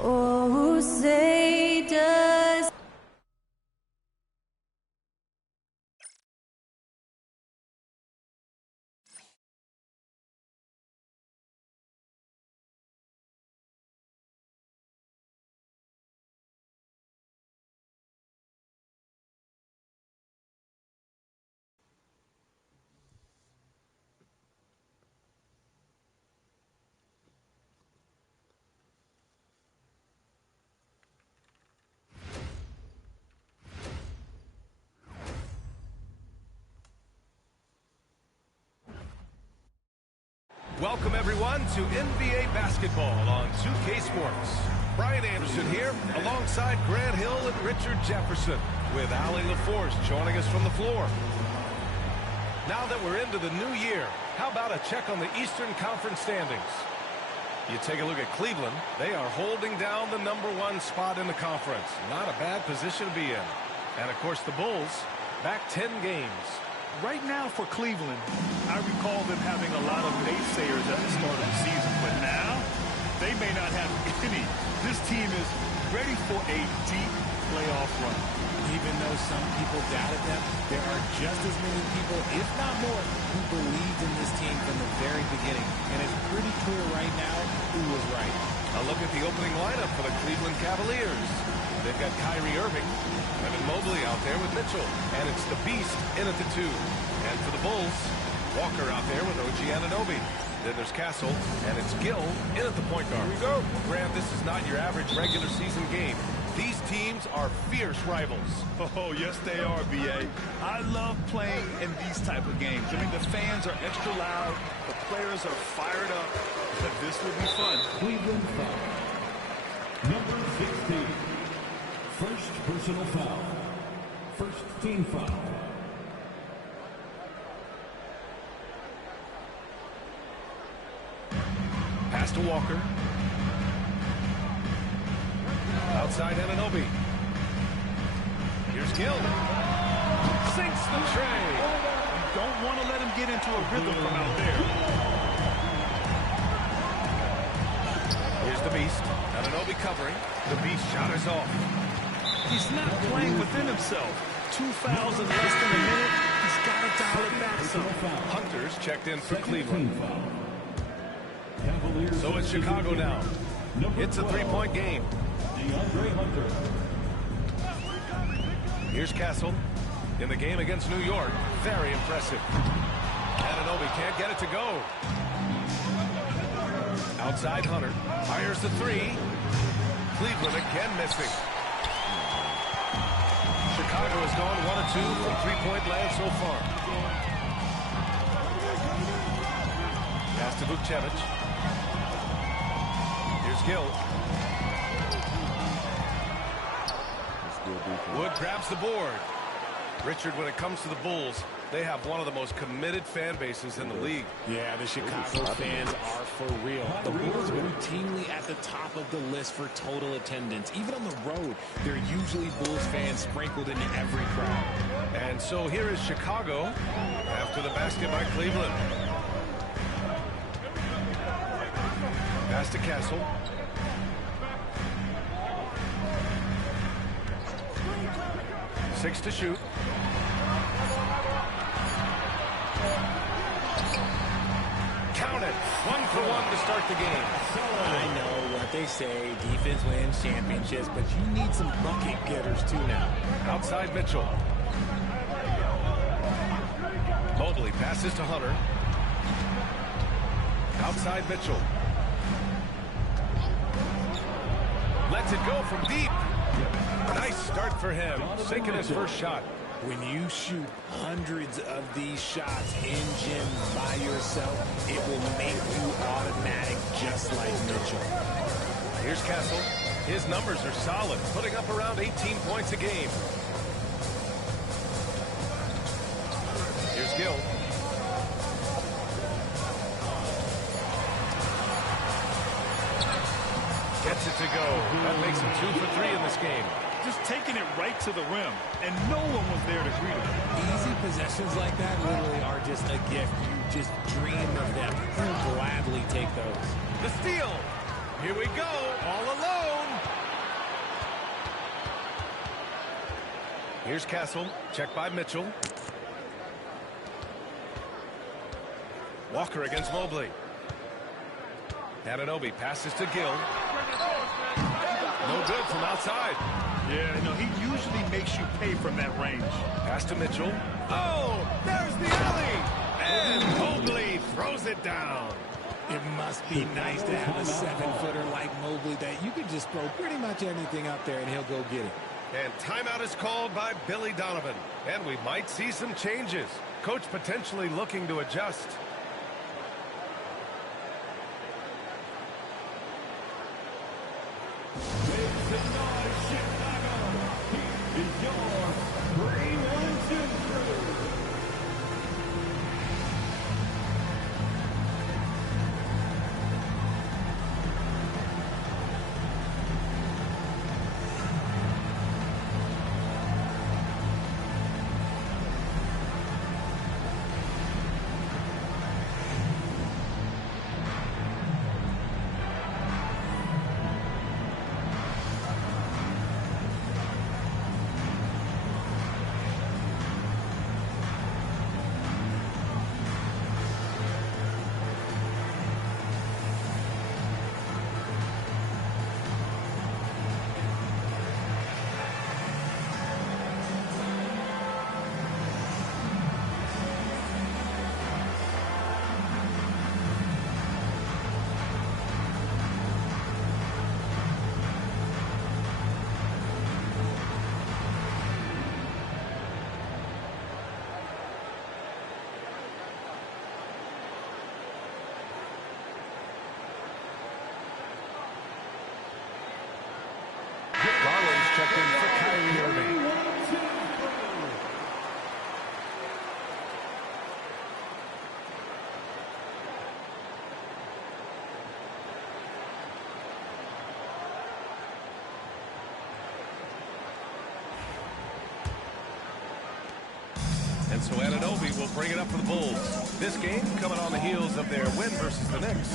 Oh, say does Welcome, everyone, to NBA basketball on 2K Sports. Brian Anderson here, alongside Grant Hill and Richard Jefferson, with Allie LaForce joining us from the floor. Now that we're into the new year, how about a check on the Eastern Conference standings? You take a look at Cleveland. They are holding down the #1 spot in the conference. Not a bad position to be in. And, of course, the Bulls, back 10 games. Right now for Cleveland, I recall them having a lot of naysayers at the start of the season, but now they may not have any. This team is ready for a deep playoff run. Even though some people doubted them, there are just as many people, if not more, who believed in this team from the very beginning. And it's pretty clear right now who was right. A look at the opening lineup for the Cleveland Cavaliers. They've got Kyrie Irving, Evan Mobley out there with Mitchell, and it's the Beast in at the 2. And for the Bulls, Walker out there with OG Anunoby. Then there's Castle, and it's Gill in at the point guard. Here we go. Grant, this is not your average regular season game. These teams are fierce rivals. Oh, yes, they are, B.A. I love playing in these type of games. I mean, the fans are extra loud. The players are fired up. This will be fun. Cleveland foul. Number 16. First personal foul. First team foul. Pass to Walker. Outside Anunoby. Here's Gill. Sinks the tray. You don't want to let him get into a rhythm from out there. Here's the Beast. Anunoby covering. The Beast shot is off. He's not playing within himself. 2 fouls in less than a minute. He's got to dial it back some. Hunter's checked in for Cleveland. So it's Chicago now. It's a 3-point game. Here's Castle in the game against New York. Very impressive. Anunoby can't get it to go. Outside Hunter. Fires the 3. Cleveland again missing. Chicago has gone 1 of 2 from 3-point land so far. Pass to Vukcevic. Here's Gill. Wood grabs the board. Richard, when it comes to the Bulls, they have one of the most committed fan bases in the league. Yeah, the Chicago fans are for real. The Bulls are routinely at the top of the list for total attendance. Even on the road, there are usually Bulls fans sprinkled in every crowd. And so here is Chicago after the basket by Cleveland. Pass to Castle. Six to shoot. Count it. 1-for-1 to start the game. I know what they say, defense wins championships, but you need some bucket getters too now. Outside Mitchell. Mobley passes to Hunter. Outside Mitchell. Lets it go from deep. Nice start for him, sinking his first shot. When you shoot hundreds of these shots in gym by yourself, it will make you automatic just like Mitchell. Here's Castle. His numbers are solid, putting up around 18 points a game. Here's Gill. Gets it to go. That makes him 2 for 3 in this game. Just taking it right to the rim, and no one was there to greet him. Easy possessions like that literally are just a gift. You just dream of them. You'll gladly take those. The steal. Here we go, all alone. Here's Castle, checked by Mitchell. Walker against Mobley. Anunoby passes to Gill. No good from outside. Yeah, no, he usually makes you pay from that range. Pass to Mitchell. Oh, there's the alley. And Mobley throws it down. It must be nice to have a 7-footer like Mobley that you can just throw pretty much anything up there and he'll go get it. And timeout is called by Billy Donovan. And we might see some changes. Coach potentially looking to adjust. Checked in for Kyrie Irving. And so Anunoby will bring it up for the Bulls. This game coming on the heels of their win versus the Knicks.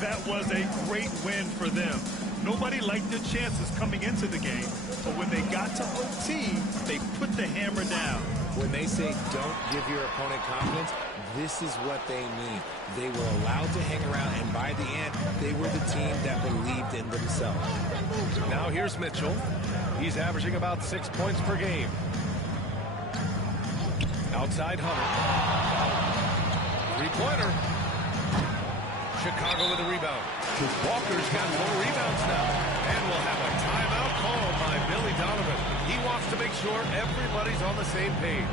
That was a great win for them. Nobody liked their chances coming into the game, but when they got to OT, they put the hammer down. When they say don't give your opponent confidence, this is what they mean. They were allowed to hang around, and by the end, they were the team that believed in themselves. Now here's Mitchell. He's averaging about 6 points per game. Outside Hunter. Three-pointer. Chicago with a rebound. Walker's got 4 rebounds now. And we'll have a timeout called by Billy Donovan. He wants to make sure everybody's on the same page.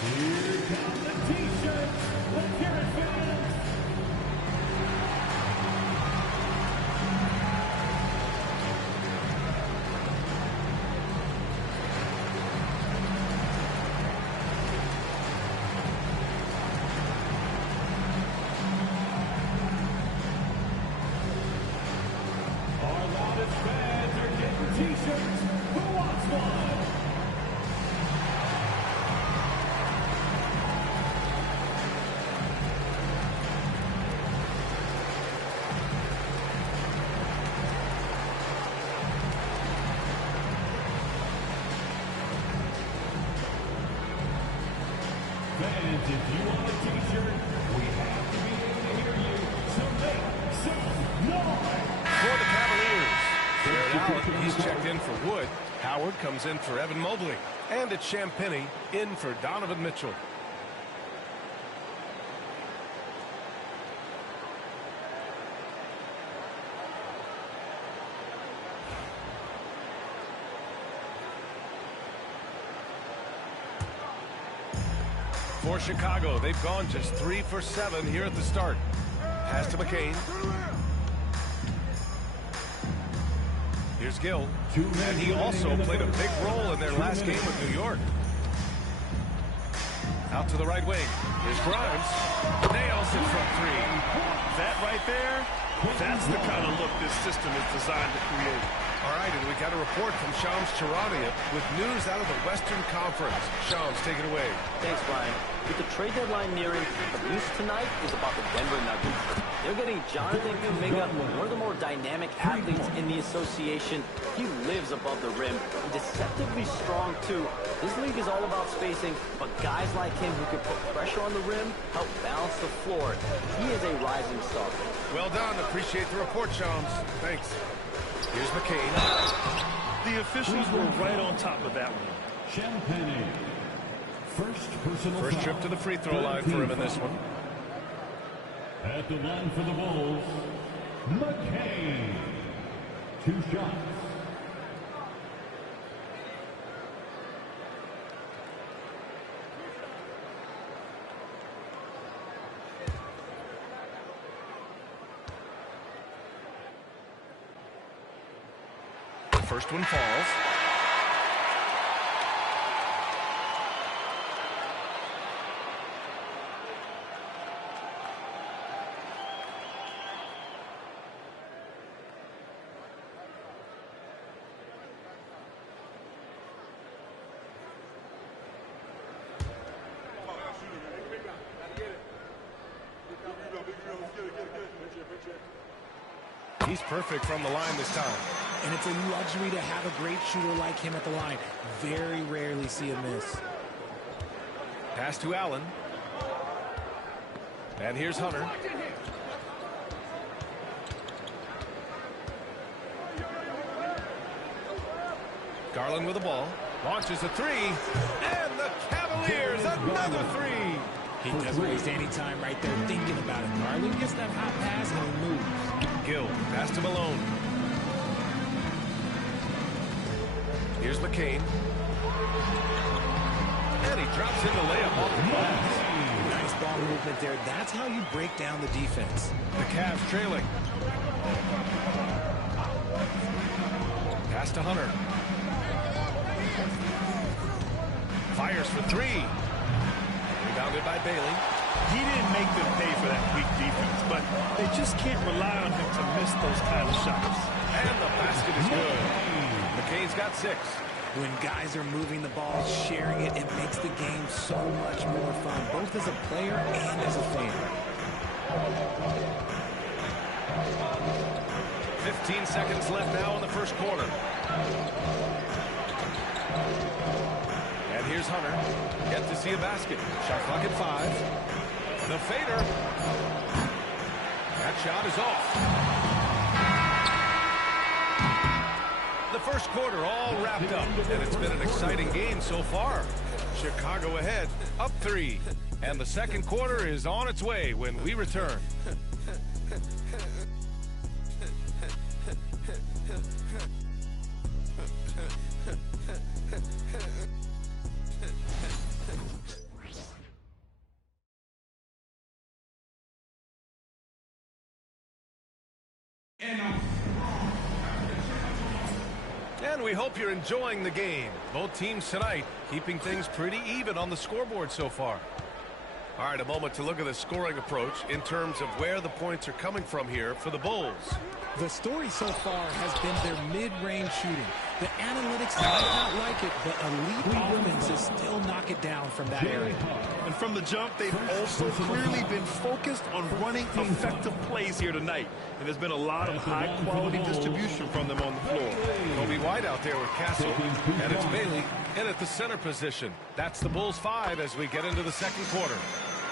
Here come the T-shirts. Let's hear it, fans. Our loudest fans are getting T-shirts. Who wants one? Fans, if you want a T-shirt, we have to be able to hear you. So make some noise. For the Cavaliers, Jared Allen, he's checked in for Wood. Howard comes in for Evan Mobley. And it's Champagnie in for Donovan Mitchell. For Chicago, they've gone just 3 for 7 here at the start. Pass to McCain. Here's Gill. And he also played a big role in their last game with New York. Out to the right wing. Here's Grimes. Nails it from 3. That right there, that's the kind of look this system is designed to create. All right, and we got a report from Shams Charania with news out of the Western Conference. Shams, take it away. Thanks, Brian. With the trade deadline nearing, the news tonight is about the Denver Nuggets. They're getting Jonathan Kuminga, one of the more dynamic athletes in the association. He lives above the rim, deceptively strong too. This league is all about spacing, but guys like him who can put pressure on the rim help balance the floor. He is a rising star. Well done. Appreciate the report, Shams. Thanks. Here's McCain. The officials were right on top of that one. Champagnie. First trip to the free throw line for him in this one. At the line for the Bulls, McCain. 2 shots. First one falls. He's perfect from the line this time. And it's a luxury to have a great shooter like him at the line. Very rarely see him miss. Pass to Allen. And here's Hunter. Garland with the ball. Launches a 3. And the Cavaliers, another 3. He doesn't waste any time right there thinking about it. Garland gets that hot pass and he moves. Gill, pass to Malone. Here's McCain. And he drops in the layup off the glass. Nice ball movement there. That's how you break down the defense. The Cavs trailing. Pass to Hunter. Fires for 3. Rebounded by Bailey. He didn't make them pay for that weak defense, but they just can't rely on him to miss those kind of shots. And the basket is good. McCain's got 6. When guys are moving the ball, sharing it, it makes the game so much more fun, both as a player and as a fan. 15 seconds left now in the first quarter. And here's Hunter. Yet to see a basket. Shot clock at 5. The fader. That shot is off. The first quarter all wrapped up, and it's been an exciting game so far. Chicago ahead, up 3. And the second quarter is on its way when we return. And we hope you're enjoying the game. Both teams tonight keeping things pretty even on the scoreboard so far. All right, a moment to look at the scoring approach in terms of where the points are coming from here for the Bulls. The story so far has been their mid-range shooting. The analytics might not like it, but elite offenses still knock it down from that area. And from the jump, they've also clearly been focused on running effective plays here tonight. And there's been a lot of high-quality distribution from them on the floor. Kobe White out there with Castle, and it's Bailey in at the center position. That's the Bulls 5 as we get into the second quarter.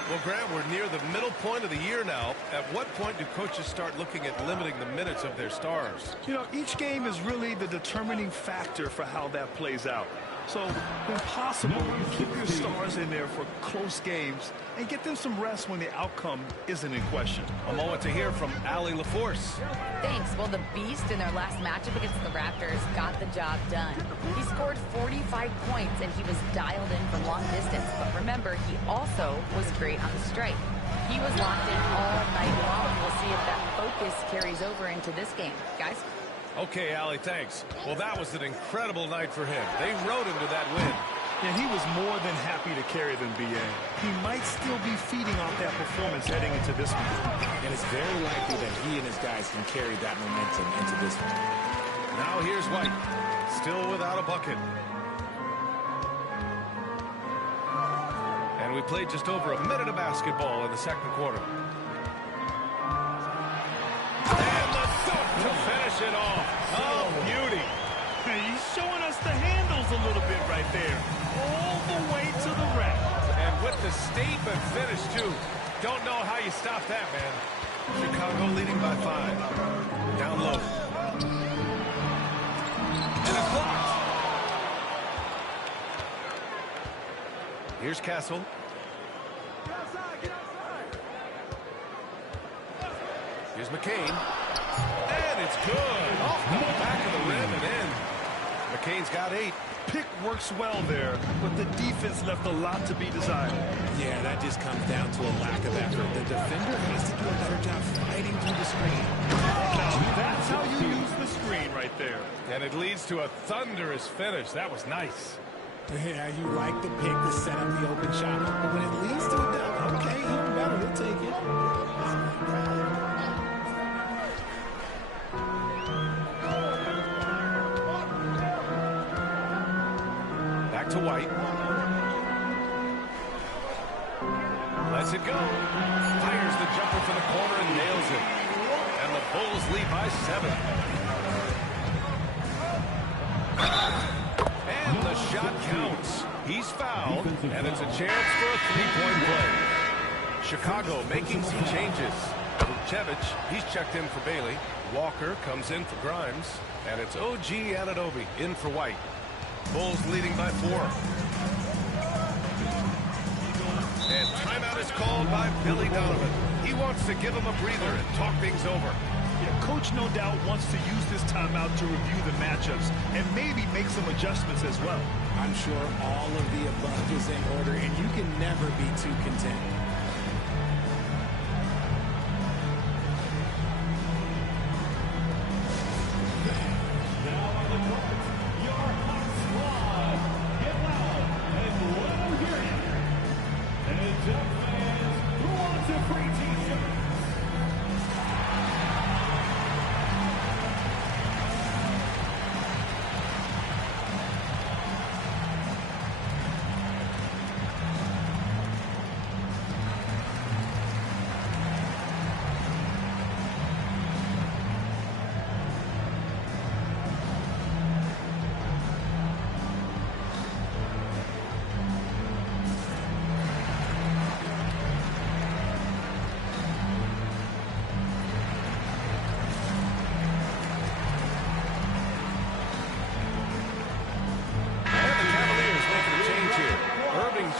Well, Grant, we're near the middle point of the year now. At what point do coaches start looking at limiting the minutes of their stars? You know, each game is really the determining factor for how that plays out. So, when possible, you keep your stars in there for close games and get them some rest when the outcome isn't in question. A moment to hear from Allie LaForce. Thanks. Well, the Beast in their last matchup against the Raptors got the job done. He scored 45 points, and he was dialed in from long distance. But remember, he also was great on the strike. He was locked in all night long. We'll see if that focus carries over into this game. Guys? Okay, Allie, thanks. Well, that was an incredible night for him. They rode him to that win. And he was more than happy to carry them, B.A. He might still be feeding off that performance heading into this one. And it's very likely that he and his guys can carry that momentum into this one. Now here's White, still without a bucket. And we played just over a minute of basketball in the second quarter. And the dunk to finish it off. Oh, beauty. He's showing us the handles a little bit right there. All the way to the rack. And with the statement finish, too. Don't know how you stop that, man. Chicago leading by 5. Down low. And it's blocked. Here's Castle. Here's McCain. And it's good. Off the back of the rim and in. McCain's got 8. Pick works well there, but the defense left a lot to be desired. Yeah, that just comes down to a lack of effort. The defender has to do a better job fighting through the screen. Now, that's how you use the screen right there. And it leads to a thunderous finish. That was nice. Yeah, you like the pick to set up the open shot. But when it leads to a dunk, okay, even better, he'll take it. To White. Lets it go. Fires the jumper for the corner and nails it. And the Bulls lead by 7. And the shot counts. He's fouled, and it's a chance for a 3-point play. Chicago making some changes. Vucevic, he's checked in for Bailey. Walker comes in for Grimes. And it's OG Anunoby in for White. Bulls leading by 4. And timeout is called by Billy Donovan. He wants to give him a breather and talk things over. Yeah, Coach no doubt wants to use this timeout to review the matchups and maybe make some adjustments as well. I'm sure all of the above is in order, and you can never be too content.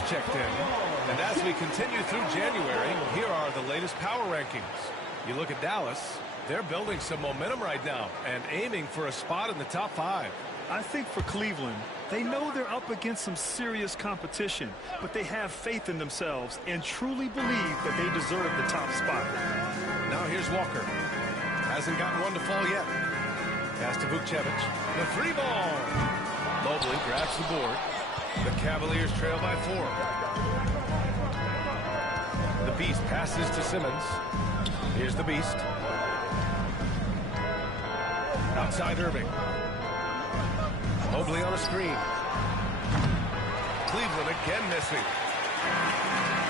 Checked in. And as we continue through January, here are the latest power rankings. You look at Dallas, they're building some momentum right now and aiming for a spot in the top 5. I think for Cleveland, they know they're up against some serious competition, but they have faith in themselves and truly believe that they deserve the top spot. Now here's Walker. Hasn't gotten one to fall yet. Pass to Vukcevic. The 3 ball. Mobley grabs the board. The Cavaliers trail by 4. The Beast passes to Simmons. Here's the Beast. Outside Irving. Mobley on a screen. Cleveland again missing.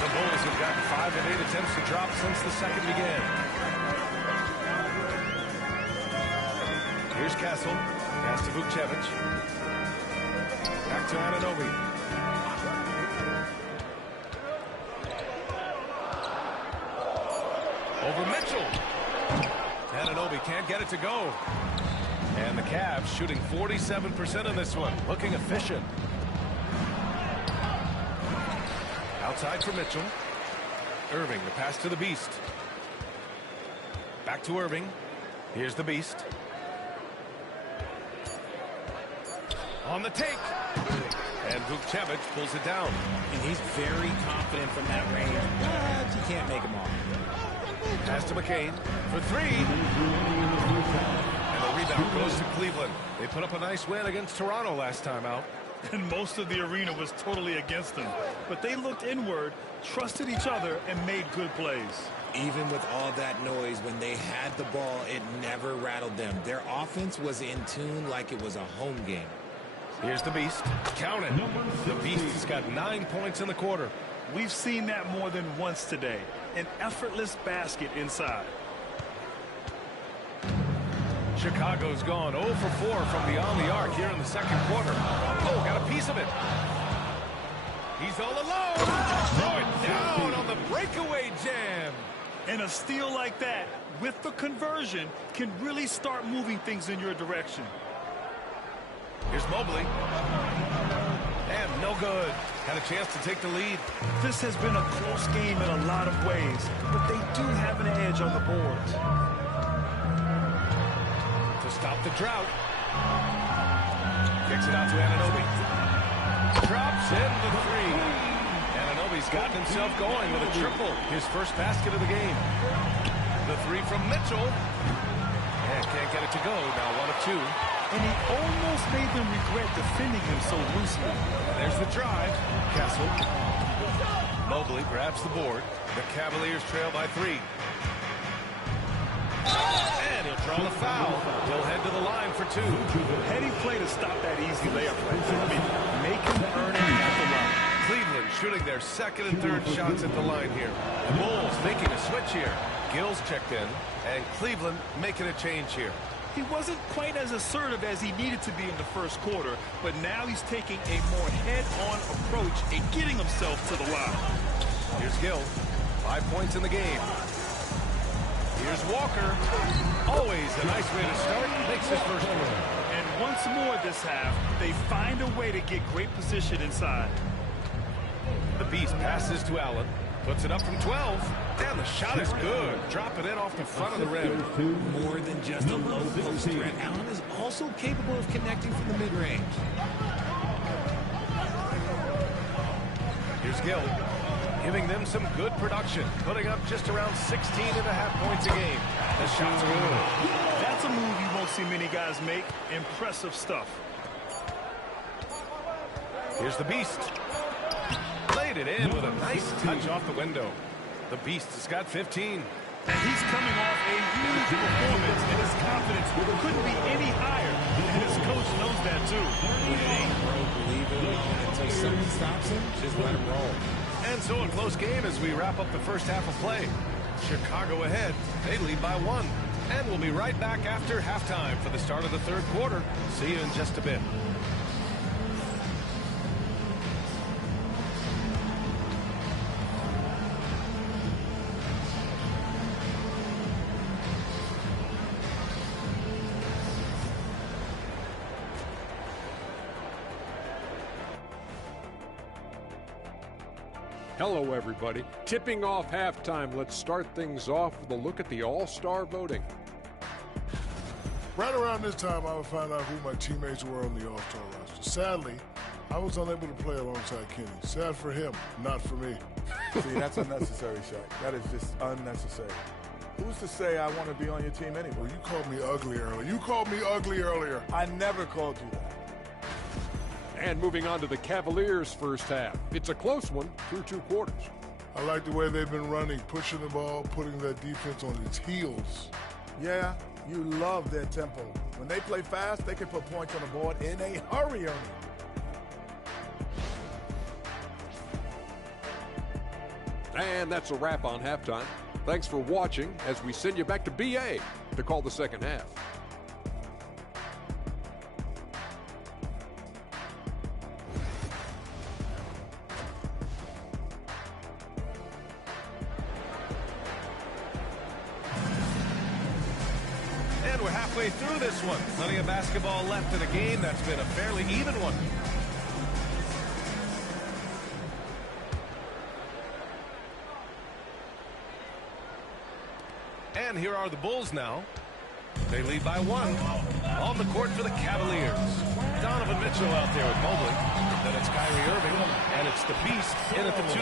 The Bulls have gotten 5 of 8 attempts to drop since the second began. Here's Castle. Pass to Vukcevic. Back to Anunoby. Over Mitchell. Anunoby can't get it to go. And the Cavs shooting 47% of this one. Looking efficient. Outside for Mitchell. Irving, the pass to the Beast. Back to Irving. Here's the Beast. On the take. And Vukcevic pulls it down. And he's very confident from that range, but you can't make him off. Pass to McCain for 3. And the rebound goes to Cleveland. They put up a nice win against Toronto last time out. And most of the arena was totally against them. But they looked inward, trusted each other, and made good plays. Even with all that noise, when they had the ball, it never rattled them. Their offense was in tune like it was a home game. Here's the Beast. Count it. The Beast has got 9 points in the quarter. We've seen that more than once today. An effortless basket inside. Chicago's gone 0 for 4 from beyond the arc here in the second quarter. Oh, got a piece of it. He's all alone. Throw it down on the breakaway jam. And a steal like that, with the conversion, can really start moving things in your direction. Here's Mobley. And no good. Had a chance to take the lead. This has been a close game in a lot of ways, but they do have an edge on the boards. To stop the drought. Kicks it out to Anunoby. Drops in the 3. Anunoby's gotten himself going with a triple. His first basket of the game. The 3 from Mitchell. And can't get it to go. Now 1 of 2. And he almost made them regret defending him so loosely. There's the drive. Castle. Mobley grabs the board. The Cavaliers trail by 3. And he'll draw the foul. He'll head to the line for 2. Heady play to stop that easy layup right there. Make him earn it at the line. Cleveland shooting their second and third shots at the line here. The Bulls making a switch here. Gills checked in. And Cleveland making a change here. He wasn't quite as assertive as he needed to be in the first quarter, but now he's taking a more head-on approach and getting himself to the line. Here's Gill. 5 points in the game. Here's Walker. Always a nice way to start. Makes his first one. And once more this half, they find a way to get great position inside. The Beast passes to Allen. Puts it up from 12. And the shot is good. Dropping it off the front of the rim. More than just a low post threat, Allen is also capable of connecting from the mid-range. Here's Gill. Giving them some good production. Putting up just around 16.5 points a game. The shot's good. That's a move you won't see many guys make. Impressive stuff. Here's the Beast. Laid it in with a nice touch off the window. The Beast has got 15. He's coming off a huge performance, and his confidence couldn't be any higher. And his coach knows that, too. When it ain't broke, leave it alone. Until someone stops him, just let him roll. And so a close game as we wrap up the first half of play. Chicago ahead. They lead by 1. And we'll be right back after halftime for the start of the third quarter. See you in just a bit. Hello, everybody. Tipping off halftime, let's start things off with a look at the All-Star voting. Right around this time, I would find out who my teammates were on the All-Star roster. Sadly, I was unable to play alongside Kenny. Sad for him, not for me. See, that's unnecessary, Shaq. That is just unnecessary. Who's to say I want to be on your team anyway? Well, you called me ugly earlier. You called me ugly earlier. I never called you that. And moving on to the Cavaliers' first half. It's a close one through 2 quarters. I like the way they've been running, pushing the ball, putting that defense on its heels. Yeah, you love their tempo. When they play fast, they can put points on the board in a hurry, Ernie. And that's a wrap on halftime. Thanks for watching as we send you back to BA to call the second half. And we're halfway through this one. Plenty of basketball left in a game that's been a fairly even one. And here are the Bulls now. They lead by 1. On the court for the Cavaliers. Donovan Mitchell out there with Mobley. Then it's Kyrie Irving, and it's the Beast in at the 2.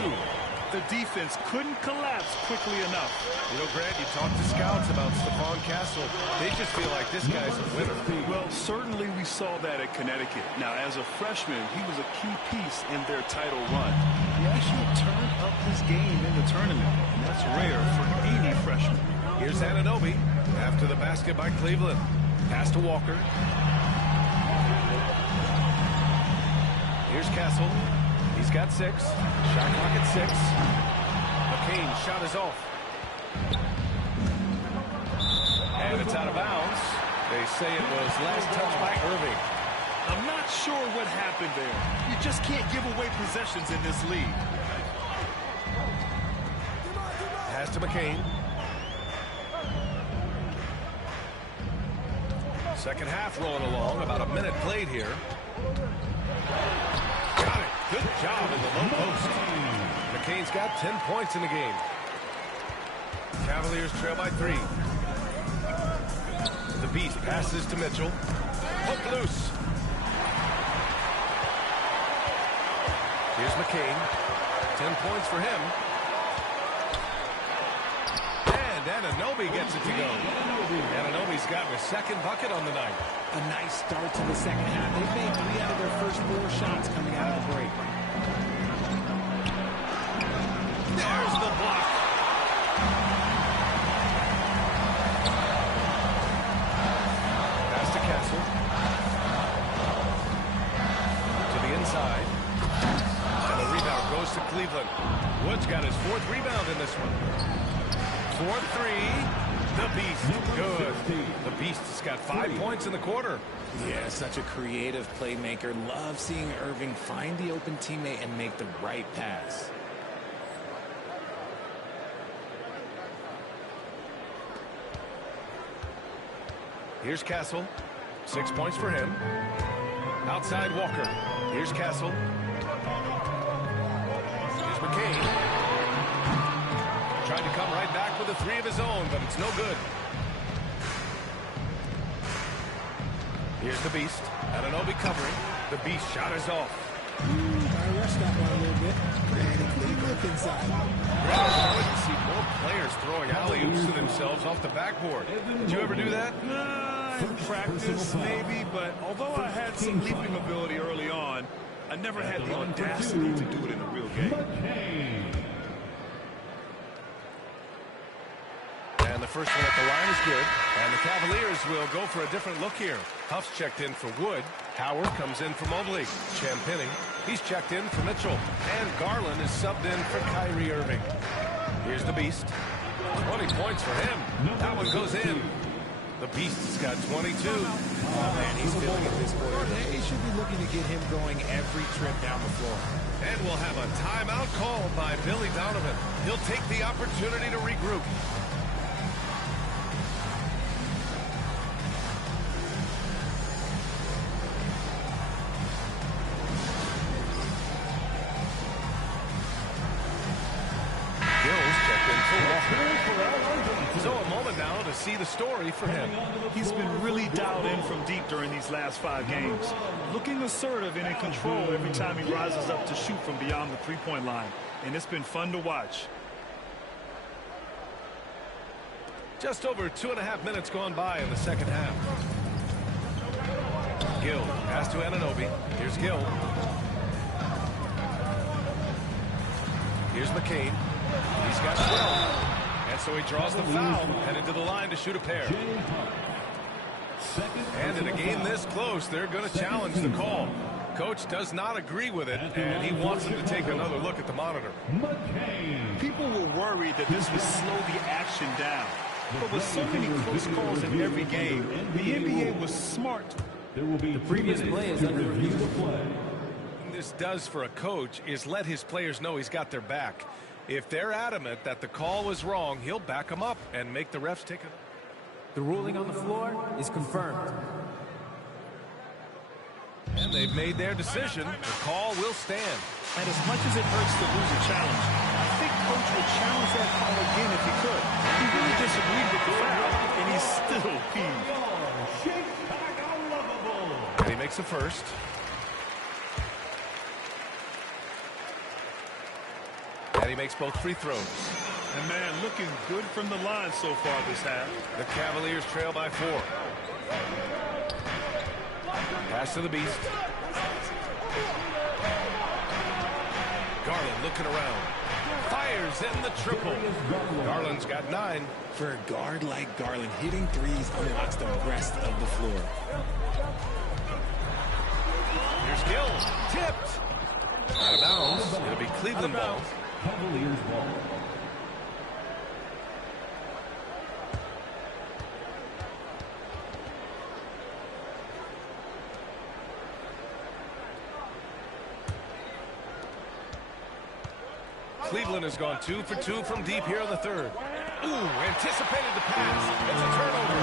The defense couldn't collapse quickly enough. You know, Grant, you talk to scouts about Stephon Castle. They just feel like this guy's a winner. Well, certainly we saw that at Connecticut. Now, as a freshman, he was a key piece in their title run. He actually turned up his game in the tournament, and that's rare for any freshman. Here's Anunoby after the basket by Cleveland. Pass to Walker. Here's Castle. He's got 6. Shot clock at 6. McCain shot is off. And it's out of bounds. They say it was last touched by Irving. I'm not sure what happened there. You just can't give away possessions in this league. Pass to McCain. Second half rolling along. About a minute played here. Got it. Good job in the low post. McCain's got 10 points in the game. Cavaliers trail by 3. The Beast passes to Mitchell. Hook loose. Here's McCain. 10 points for him. Anunoby gets it to go. Anunoby's gotten a second bucket on the night. A nice start to the second half. They've made 3 out of their first 4 shots coming out of the break. There's the block. Pass to Castle. To the inside. And the rebound goes to Cleveland. Wood's got his 4th rebound in this one. 4-3, the Beast, good. The Beast has got 5 points in the quarter. Yeah, such a creative playmaker. Love seeing Irving find the open teammate and make the right pass. Here's Castle, 6 points for him. Outside Walker, here's Castle. Here's McCain. Tried to come right back with a 3 of his own, but it's no good. Here's the Beast. Anunoby covering. The Beast shot is off. I rushed that one a little bit. Pretty look inside. I like to see more players throwing alley-oops to themselves off the backboard. Did you ever do that? In practice, maybe, but although I had some leaping ability early on, I never had the audacity to do it in a real game. And the first one at the line is good. And the Cavaliers will go for a different look here. Huff's checked in for Wood. Howard comes in for Mobley. Champagnie, he's checked in for Mitchell. And Garland is subbed in for Kyrie Irving. Here's the Beast. 20 points for him. That one goes in. The Beast has got 22. Oh, man, he's feeling it this quarter. They should be looking to get him going every trip down the floor. And we'll have a timeout called by Billy Donovan. He'll take the opportunity to regroup. So a moment now to see the story for him. He's been really dialed in from deep during these last 5 games. Looking assertive and in control every time he rises up to shoot from beyond the three-point line. And it's been fun to watch. Just over 2.5 minutes gone by in the second half. Gill pass to Anunoby. Here's Gill. Here's McCain. He's got 12. And so he draws the foul, headed to the line to shoot a pair. And in a game this close, they're going to challenge the call. Coach does not agree with it, and he wants him to take another look at the monitor. People were worried that this would slow the action down. But with so many close calls in every game, the NBA was smart. The previous play is under review to play. This does for a coach is let his players know he's got their back. If they're adamant that the call was wrong, he'll back them up and make the refs take it. The ruling on the floor is confirmed. And they've made their decision. The call will stand. And as much as it hurts to lose a challenge, I think Coach would challenge that call again if he could. He really disagreed with the foul, and he's still peeved. And he makes a first. And he makes both free throws. And man, looking good from the line so far this half. The Cavaliers trail by 4. Pass to the Beast. Garland looking around. Fires in the triple. Garland's got 9. For a guard like Garland, hitting threes unlocks the rest of the floor. Here's Gill. Tipped. Out of bounds. It'll be Cleveland ball. Cavaliers ball. Cleveland has gone 2 for 2 from deep here in the third. Ooh, anticipated the pass. It's a turnover.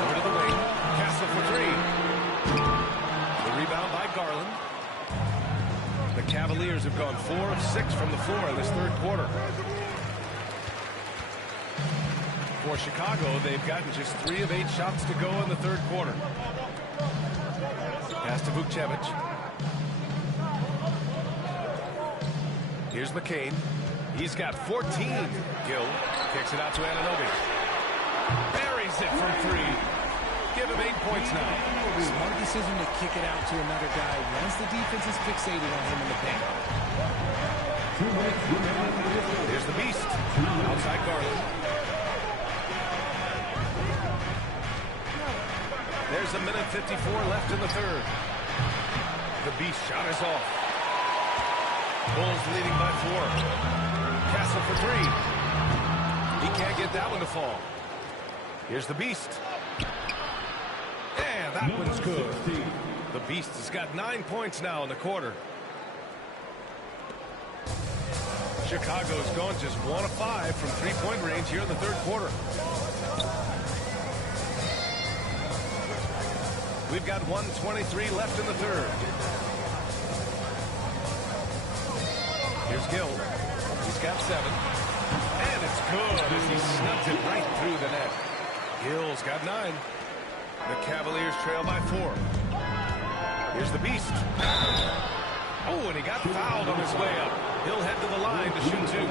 Over to the wing. Castle for 3. The rebound by Garland. The Cavaliers have gone 4 of 6 from the floor in this third quarter. For Chicago, they've gotten just 3 of 8 shots to go in the third quarter. Pass to Vukcevic. Here's McCain. He's got 14. Gill kicks it out to Anunoby. Buries it from 3. Give him 8 points now. Smart decision to kick it out to another guy once the defense is fixated on him in the paint. Here's the Beast. Outside Garland. There's a minute 54 left in the third. The Beast shot is off. Bulls leading by 4. Castle for 3. He can't get that one to fall. Here's the Beast. Yeah, that one's good. The Beast has got 9 points now in the quarter. Chicago's gone just 1 of 5 from 3-point range here in the third quarter. We've got 1:23 left in the third. Here's Gill. He's got 7. And it's good as he snubs it right through the net. Gill's got 9. The Cavaliers trail by 4. Here's the Beast. Oh, and he got fouled on his way up. He'll head to the line to shoot 2.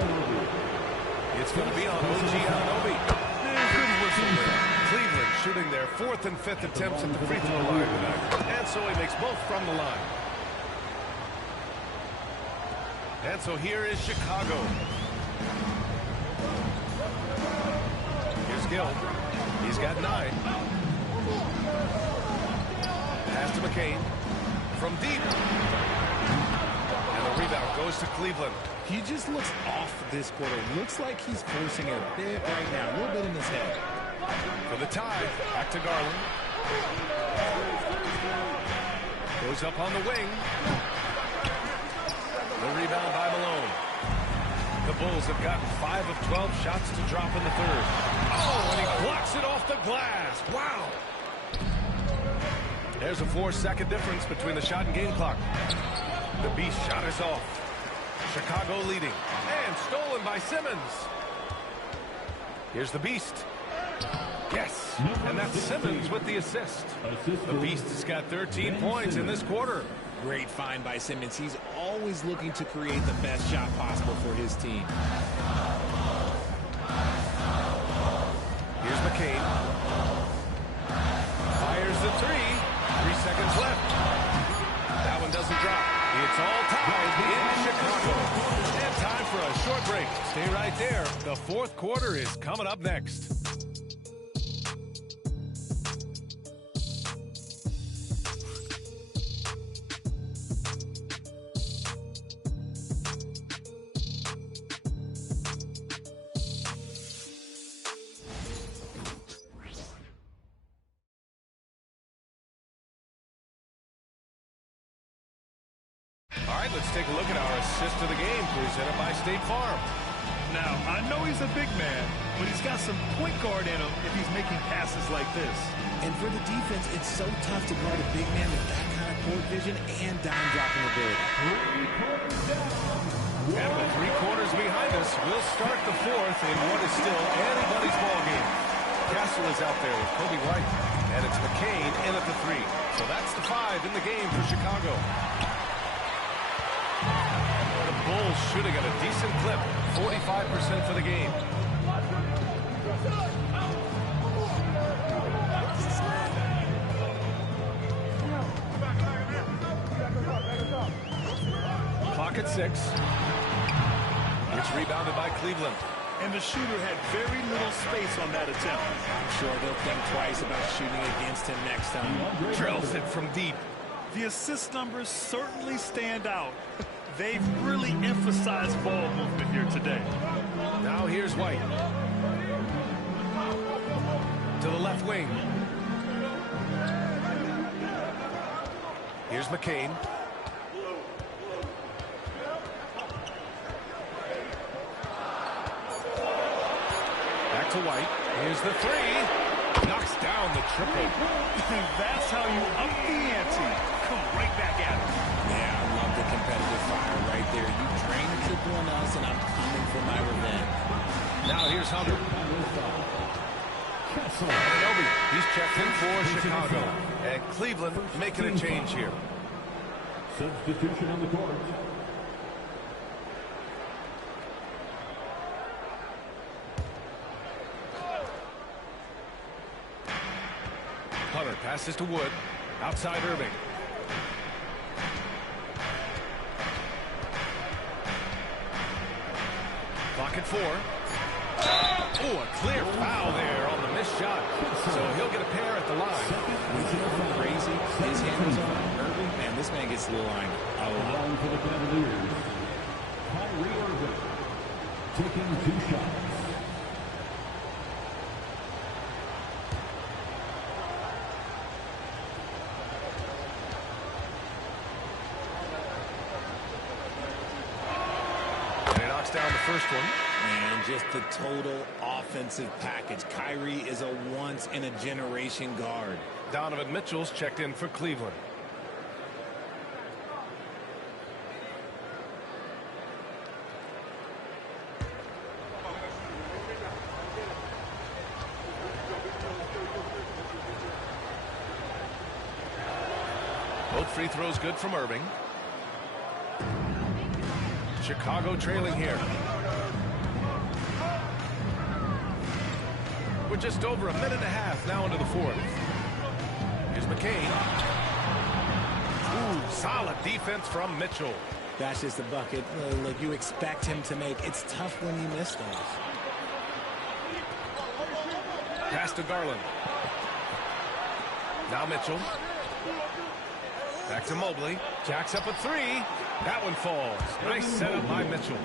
It's going to be on OG Anunoby. Good whistle there. Cleveland shooting their 4th and 5th attempts at the free throw line tonight. And so he makes both from the line. And so here is Chicago. Here's Gill. He's got 9. Pass to McCain. From deep. And the rebound goes to Cleveland. He just looks off this quarter. Looks like he's forcing it a bit right now. A little bit in his head. For the tie. Back to Garland. Goes up on the wing. The rebound by Malone. The Bulls have gotten 5 of 12 shots to drop in the third. Oh, and he blocks it off the glass. Wow. There's a 4-second difference between the shot and game clock. The Beast shot is off. Chicago leading. And stolen by Simmons. Here's the Beast. Yes. And that's Simmons with the assist. The Beast has got 13 points in this quarter. Great find by Simmons. He's always looking to create the best shot possible for his team. Here's McCain. Fires the three. 3 seconds left. That one doesn't drop. It's all tied in Chicago. And time for a short break. Stay right there. The fourth quarter is coming up next. All right, let's take a look at our assist of the game presented by State Farm. Now, I know he's a big man, but he's got some point guard in him if he's making passes like this. And for the defense, it's so tough to guard a big man with that kind of court vision and dime dropping ability. And with 3 quarters behind us, we'll start the fourth in what is still anybody's ball game. Castle is out there with Kobe White, and it's McCain in at the 3. So that's the 5 in the game for Chicago. The Bulls should have got a decent clip, 45% for the game. Clock at 6. It's rebounded by Cleveland. And the shooter had very little space on that attempt. I'm sure they'll think twice about shooting against him next time. Drills it from deep. The assist numbers certainly stand out. They've really emphasized ball movement here today. Now here's White. To the left wing. Here's McCain. Back to White. Here's the 3. Knocks down the triple. That's how you up the ante. Come right back at it. Yeah, I love the competitive fire right there. You drain the triple on us, and I'm coming for my revenge. Now here's Hunter. Anunoby, he's checked in for Chicago. And Cleveland making a change here. Substitution on the court. Hunter passes to Wood. Outside Irving. Clock at 4. Oh, a clear foul there on the missed shot. So he'll get a pair at the line. Crazy. His hand is on Irving. Man, this man gets the line. Allowing for the Cavaliers. Kyrie Irving taking 2 shots. Down the first one. And just the total offensive package. Kyrie is a once-in-a-generation guard. Donovan Mitchell's checked in for Cleveland. Both free throws good from Irving. Chicago trailing here. We're just over a minute and a half now into the fourth. Here's McCain. Ooh, solid defense from Mitchell. That's just a bucket. Look, you expect him to make. It's tough when you miss those. Pass to Garland. Now Mitchell. Back to Mobley. Jacks up a 3. That one falls. Nice setup by Mitchell.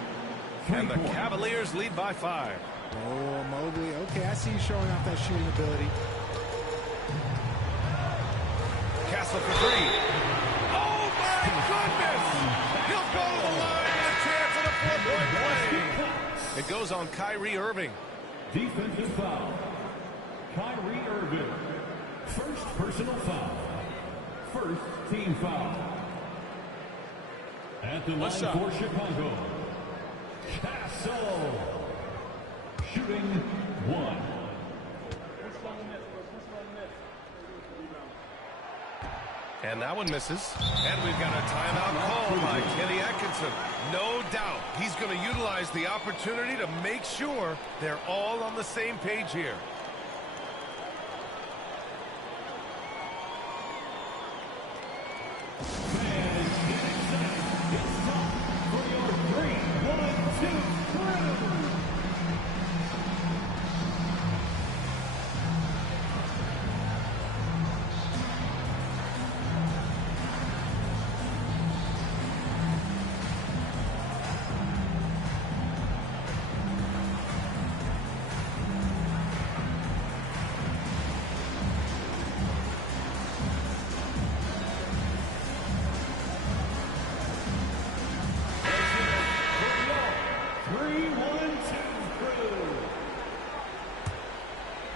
And the Cavaliers lead by 5. Oh, Mobley. Okay, I see you showing off that shooting ability. Castle for 3. Oh, my goodness! He'll go to the line with a chance at a 4-point play. It goes on Kyrie Irving. Defensive foul. Kyrie Irving. First personal foul. First team foul. At the line for Chicago, Castle. Shooting 1. And that one misses. And we've got a timeout call by Kenny Atkinson. No doubt he's going to utilize the opportunity to make sure they're all on the same page here.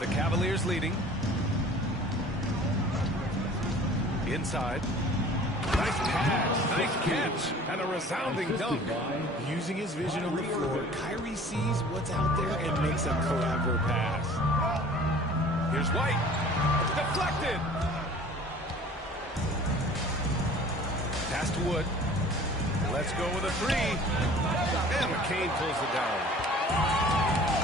The Cavaliers leading. Inside. Nice pass, nice catch, and a resounding dunk. Using his vision on the floor, Kyrie sees what's out there and makes a clever pass. Here's White. Deflected. Pass to Wood. Let's go with a three. And McCain pulls it down.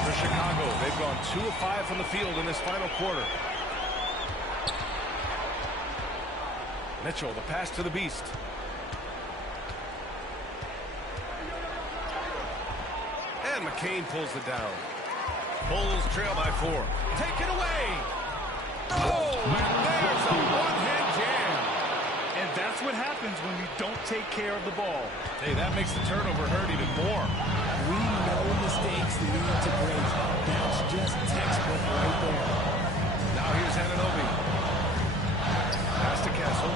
For Chicago, they've gone 2 of 5 from the field in this final quarter. Mitchell, the pass to the Beast. And McCain pulls it down. Bulls trail by 4. Take it away! Oh, and there's a one-hand jam. And that's what happens when you don't take care of the ball. Hey, that makes the turnover hurt even more. We know mistakes lead to great. That's just textbook right there. Now here's Anunoby. Pass to Castle.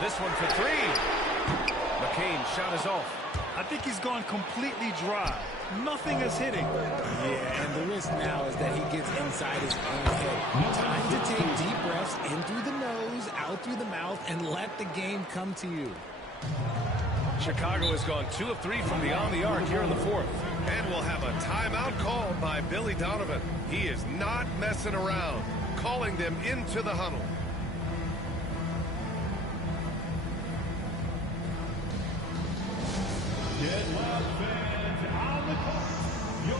This one for 3. McCain shot is off. I think he's gone completely dry. Nothing is hitting. Yeah, and the risk now is that he gets inside his own head. Time to take deep breaths in through the nose, out through the mouth, and let the game come to you. Chicago has gone 2 of 3 from beyond the arc here in the 4th. And we'll have a timeout called by Billy Donovan. He is not messing around, calling them into the huddle. Get loud, fans, on the court, your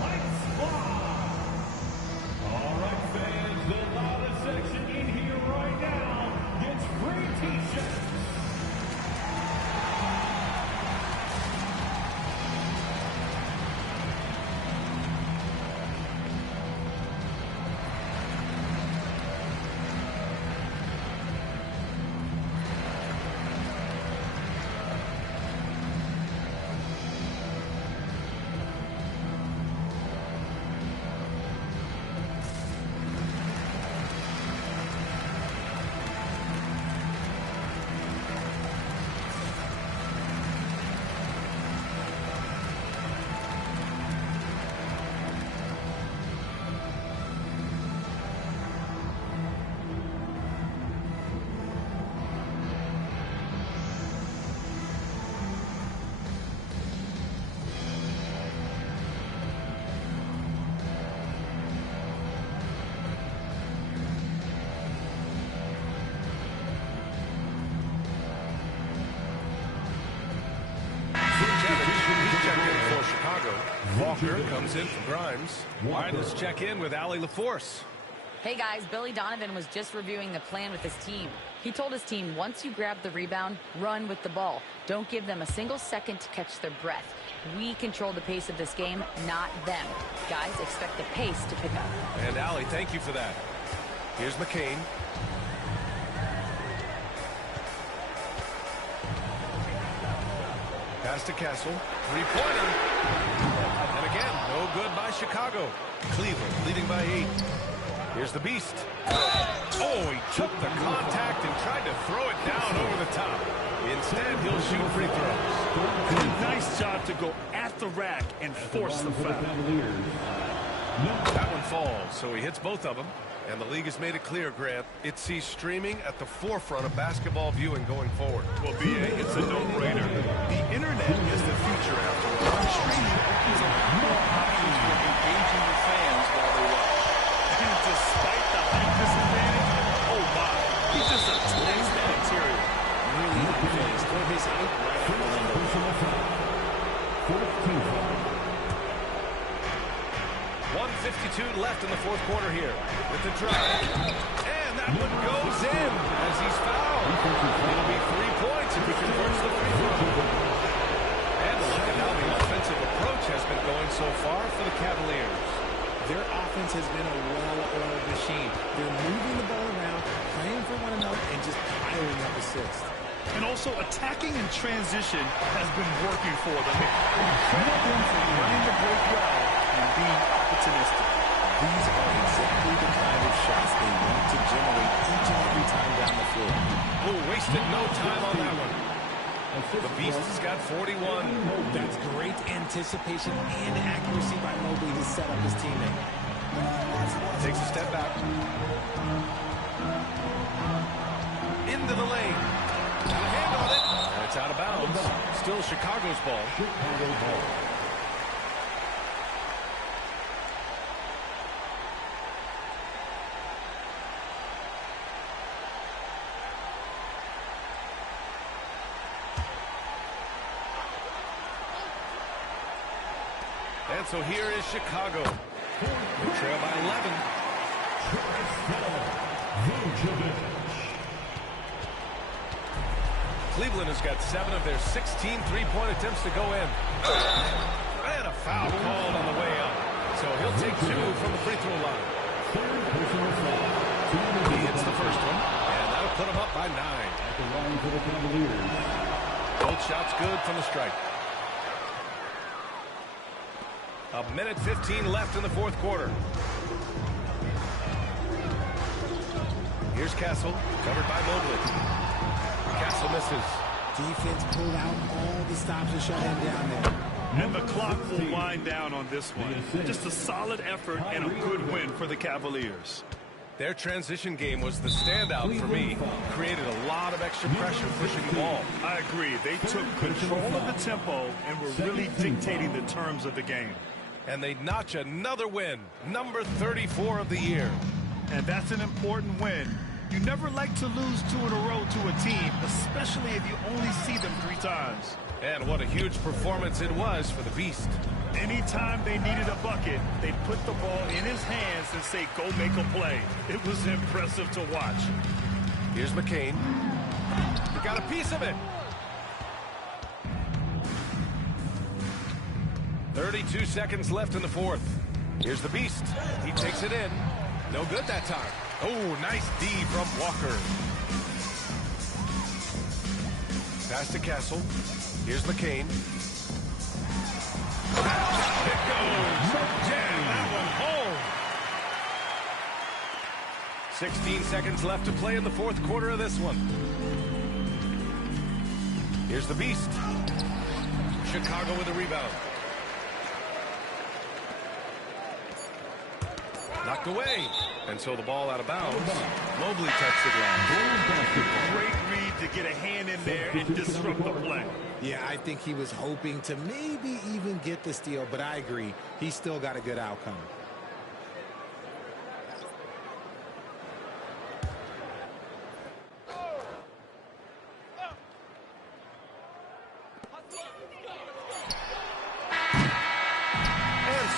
light squad. All right, fans, the loudest section in here right now gets free T-shirts. Walker comes in for Grimes. All right, let's check in with Allie LaForce. Hey guys, Billy Donovan was just reviewing the plan with his team. He told his team, once you grab the rebound, run with the ball. Don't give them a single second to catch their breath. We control the pace of this game, not them. Guys, expect the pace to pick up. And Allie, thank you for that. Here's McCain. Pass to Castle. Three-pointer. And again, no good by Chicago. Cleveland leading by 8. Here's the Beast. Oh, he took the contact and tried to throw it down over the top. Instead, he'll shoot free throws. Did a nice job to go at the rack and force the foul. That one falls, so he hits both of them. And the league has made it clear, Grant, it sees streaming at the forefront of basketball viewing going forward. Well, BA, it's a no-brainer. The internet is the future after all. Streaming opens up more options for engaging with fans while they watch. And despite the height disadvantage, oh my, he just attacks that interior. Really unfazed. Throw his height right out the window. 1:52 left in the 4th quarter here with the drive. And that one goes in as he's fouled. It'll be 3 points if he converts the free throw. And look at how the offensive approach has been going so far for the Cavaliers. Their offense has been a well-oiled machine. They're moving the ball around, playing for one another, and just piling up assists. And also attacking in transition has been working for them. Credit them for running the break well and being opportunistic. These are exactly the kind of shots they want to generate each and every time down the floor. Oh, wasted no time on that one. The Beast has got 41. That's great anticipation and accuracy by Mobley to set up his teammate. Takes a step back. Into the lane. Got a hand on it. And it's out of bounds. Still Chicago's ball. And so here is Chicago. They trail by 11. Cleveland has got 7 of their 16 three-point attempts to go in. And a foul called on the way up. So he'll take 2 from the free throw line. He hits the first one, and that'll put him up by 9. Both shots good from the stripe. A minute 15 left in the fourth quarter. Here's Castle, covered by Mobley. Castle misses. Defense pulled out all the stops to shut him down there. And the clock will wind down on this one. Just a solid effort and a good win for the Cavaliers. Their transition game was the standout for me. Created a lot of extra pressure pushing the ball. I agree. They took control of the tempo and were really dictating the terms of the game. And they notch another win, number 34 of the year. And that's an important win. You never like to lose 2 in a row to a team, especially if you only see them 3 times. And what a huge performance it was for the Beast. Anytime they needed a bucket, they'd put the ball in his hands and say, go make a play. It was impressive to watch. Here's McCain. He got a piece of it. 32 seconds left in the fourth. Here's the Beast. He takes it in. No good that time. Oh, nice D from Walker. Pass to Castle. Here's McCain. It goes. Jam that one home. 16 seconds left to play in the fourth quarter of this one. Here's the Beast. Chicago with a rebound. Knocked away. And so the ball out of bounds. Mobley touched it long. Great read to get a hand in there and disrupt the play. Yeah, I think he was hoping to maybe even get the steal, but I agree. He still got a good outcome.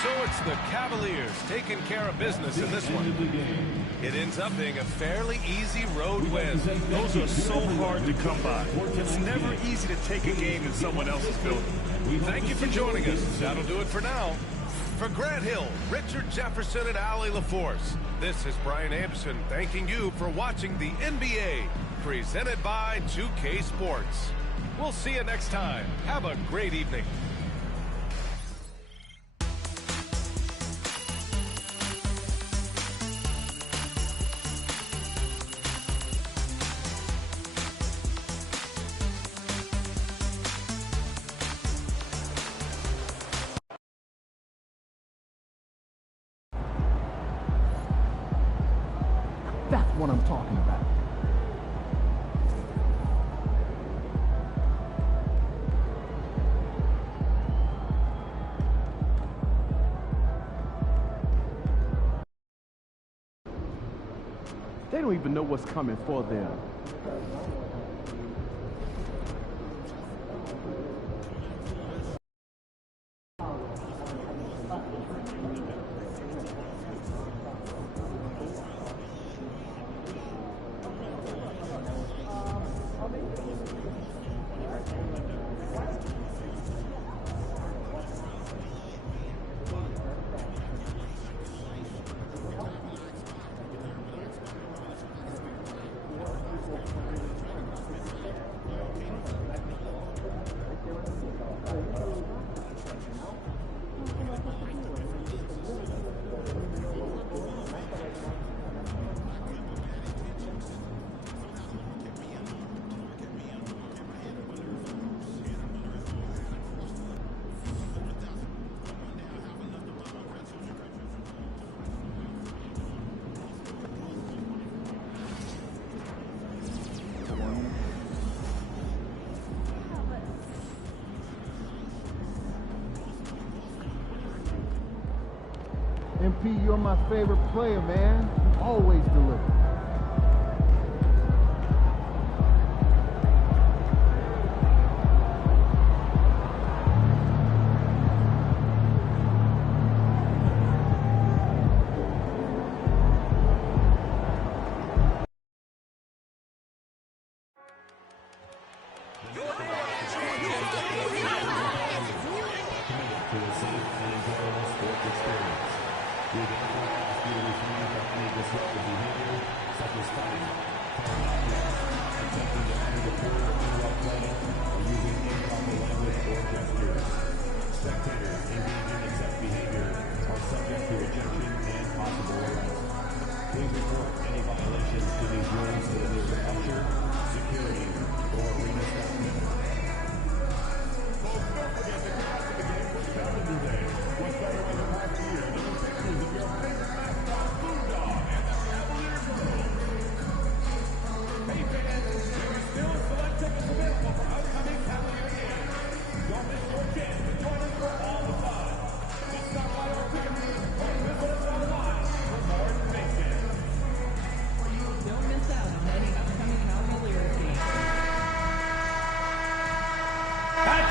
So it's the Cavaliers taking care of business in this one. It ends up being a fairly easy road win. Those are so hard to come by. It's never easy to take a game in someone else's building. Thank you for joining us. That'll do it for now. For Grant Hill, Richard Jefferson, and Allie LaForce, this is Brian Anderson thanking you for watching the NBA, presented by 2K Sports. We'll see you next time. Have a great evening. That's what I'm talking about. They don't even know what's coming for them. P, you're my favorite player, man. You always deliver.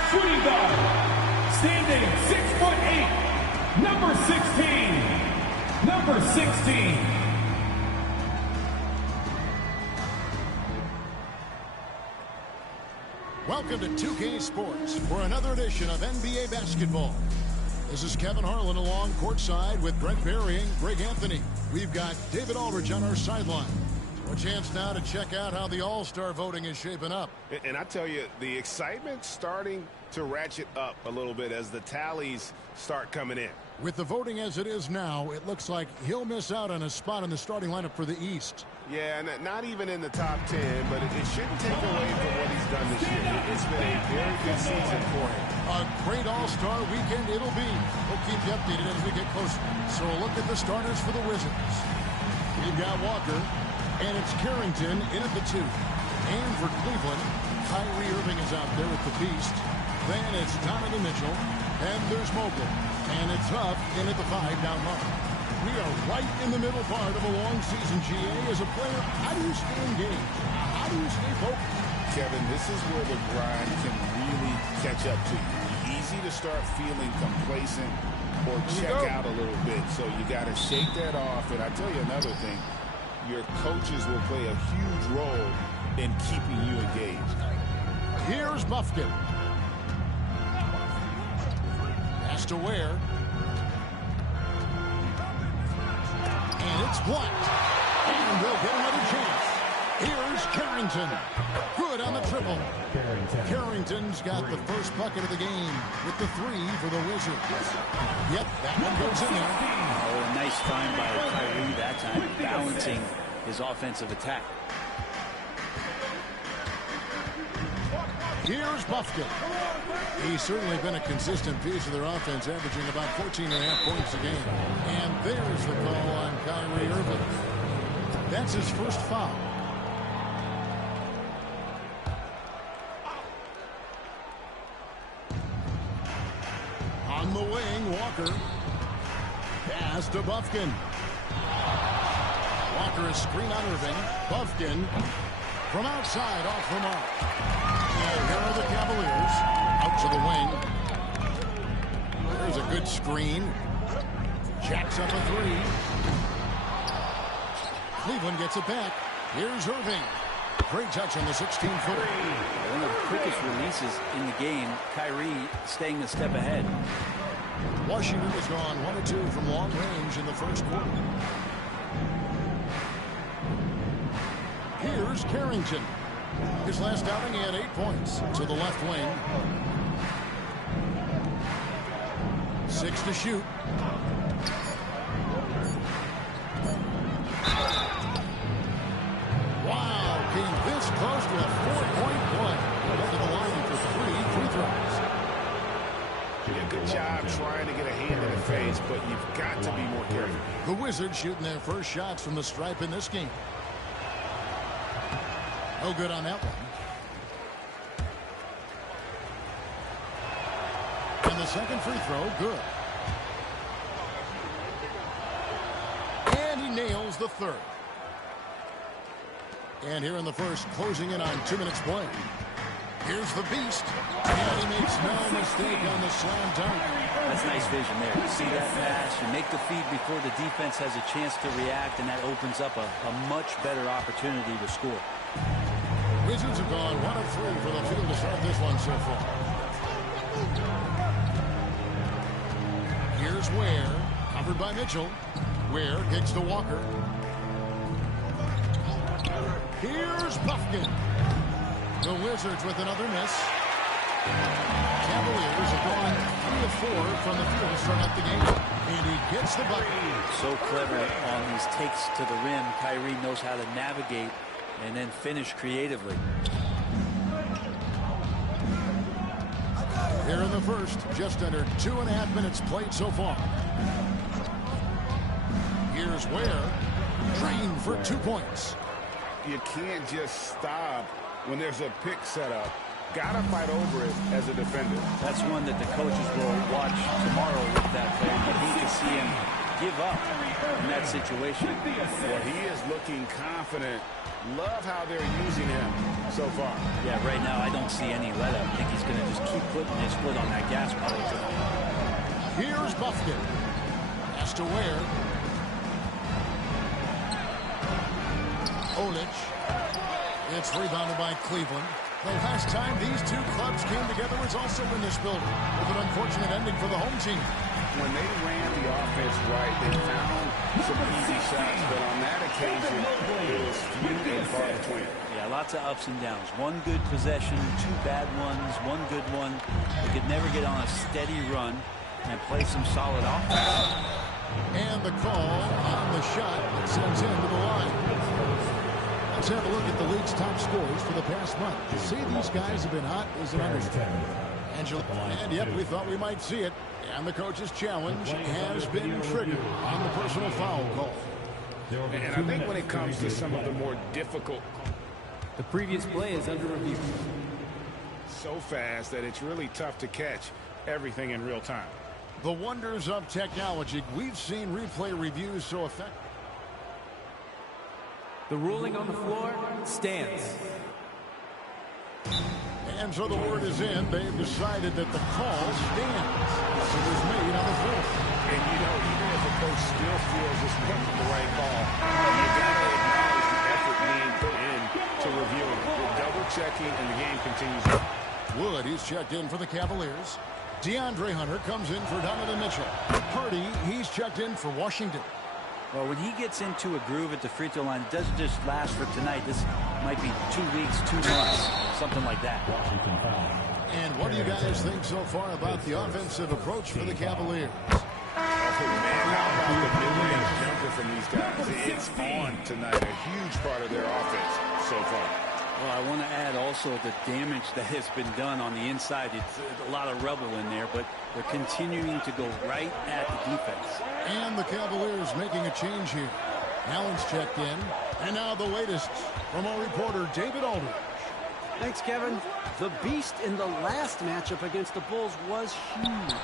Shooting guard, standing 6'8", number 16. Number 16. Welcome to 2K Sports for another edition of NBA Basketball. This is Kevin Harlan along courtside with Brent Barry and Greg Anthony. We've got David Aldridge on our sideline. A chance now to check out how the All-Star voting is shaping up. And I tell you, the excitement's starting to ratchet up a little bit as the tallies start coming in. With the voting as it is now, it looks like he'll miss out on a spot in the starting lineup for the East. Yeah, not even in the top 10, but it shouldn't take away from what he's done this year. It's been a very good season for him. A great All-Star weekend it'll be. We'll keep you updated as we get closer. So a look at the starters for the Wizards. We've got Walker. And it's Carrington in at the 2. And for Cleveland, Kyrie Irving is out there with the Beast. Then it's Donovan Mitchell. And there's Mobley. And it's Huff in at the 5 down low. We are right in the middle part of a long season, GA. As a player, how do you stay engaged? How do you stay focused? Kevin, this is where the grind can really catch up to you. Easy to start feeling complacent or check out a little bit. So you got to shake that off. And I tell you another thing. Your coaches will play a huge role in keeping you engaged. Here's Bufkin. Pass to Ware. And it's blocked. And they'll get another chance. Here's Carrington. Good on the triple. Carrington's got the first bucket of the game with the 3 for the Wizards. Yep, that one goes in there. Oh, a nice find by Kyrie that time, balancing his offensive attack. Here's Bufkin. He's certainly been a consistent piece of their offense, averaging about 14.5 points a game. And there's the call on Kyrie Irving. That's his first foul. On the wing, Walker. Pass to Bufkin. Walker is screen on Irving. Bufkin from outside off the mark. And here are the Cavaliers out to the wing. There's a good screen. Jacks up a 3. Cleveland gets it back. Here's Irving. Great touch on the 16-footer. One of the quickest releases in the game. Kyrie staying a step ahead. Washington has gone 1 of 2 from long range in the first quarter. Here's Carrington. His last outing, he had 8 points to the left wing. 6 to shoot. Wow, came this close to a 4-point play. Went to the line for 3 free throws. Yeah, good job trying to get a hand in the face, but you've got to be more careful. The Wizards shooting their first shots from the stripe in this game. No good on that one. And the second free throw, good. nails the third. And here in the first, closing in on 2 minutes play. Here's the beast, and he makes no mistake on the slam dunk. That's nice vision there. You see that pass, you make the feed before the defense has a chance to react, and that opens up a much better opportunity to score. Wizards have gone 1 of 3 for the field to start this one so far. Here's Ware, covered by Mitchell. Ware kicks to Walker. Here's Buffkin. The Wizards with another miss. Cavaliers have gone 3 of 4 from the field to start out the game. And he gets the bucket. So clever on these takes to the rim. Kyrie knows how to navigate and then finish creatively. Here in the first, just under 2.5 minutes played so far. Here's Ware. Green for 2 points. You can't just stop when there's a pick set up. Gotta fight over it as a defender. That's one that the coaches will watch tomorrow with that player. But he can see him give up in that situation. Well, he is looking confident. Love how they're using him so far. Yeah, right now I don't see any let up. I think he's going to just keep putting his foot on that gas pedal tonight. Here's Buffkin. Has to Ware. Olic. It's rebounded by Cleveland. The last time these two clubs came together was also in this building, with an unfortunate ending for the home team. When they ran the offense right, they found some easy shots, but on that occasion, it was few and far between. Yeah, lots of ups and downs. One good possession, 2 bad ones, one good one. They could never get on a steady run and play some solid offense. And the call on the shot that sends him to the line. Let's have a look at the league's top scorers for the past month. To see these guys have been hot is an understatement. And yep, we thought we might see it. And the coach's challenge has been triggered on the personal foul call. And I think when it comes to some of the more difficult, the previous play is under review. So fast that it's really tough to catch everything in real time. The wonders of technology. We've seen replay reviews so effective. The ruling on the floor stands. And so the word is in. They've decided that the call stands. It was made on the floor. And you know, even if a coach still feels this wasn't the right call, you got to acknowledge the effort being put in to reviewing. We're double-checking, and the game continues. Wood, he's checked in for the Cavaliers. DeAndre Hunter comes in for Donovan Mitchell. Hardy, he's checked in for Washington. Well, when he gets into a groove at the free throw line, it doesn't just last for tonight. This might be 2 weeks, 2 months, something like that. And what do you guys think so far about the offensive approach for the Cavaliers? Oh, man, how about the mid-range jumper from these guys? It's on tonight, a huge part of their offense so far. Well, I want to add also the damage that has been done on the inside. It's a lot of rubble in there, but they're continuing to go right at the defense. And the Cavaliers making a change here. Allen's checked in. And now the latest from our reporter, David Aldridge. Thanks, Kevin. The beast in the last matchup against the Bulls was huge.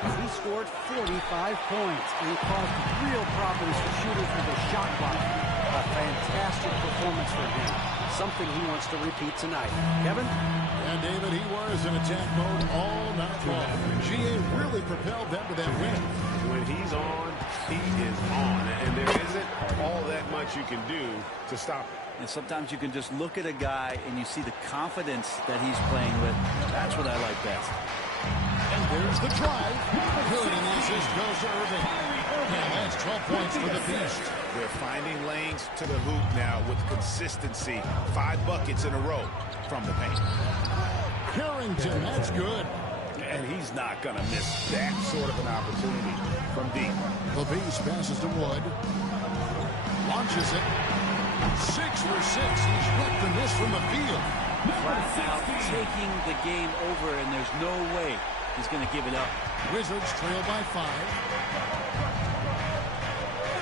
He scored 45 points, and he caused real problems for shooters with a shot clock. A fantastic performance for him. Something he wants to repeat tonight. Kevin? And David, he was in attack mode all night long. GA really propelled them to that win. When he's on, he is on. And there isn't all that much you can do to stop it. And sometimes you can just look at a guy and you see the confidence that he's playing with. That's what I like best. And there's the drive. Good, and the assist goes to Irving. And that's 12 points for the Beast. They're finding lanes to the hoop now with consistency. 5 buckets in a row from the paint. Carrington, that's good. And he's not going to miss that sort of an opportunity from deep. The Beast passes to Wood. Launches it. 6 for 6. He's yet to miss from the field. Flat out taking the game over, and there's no way he's going to give it up. Wizards trail by 5.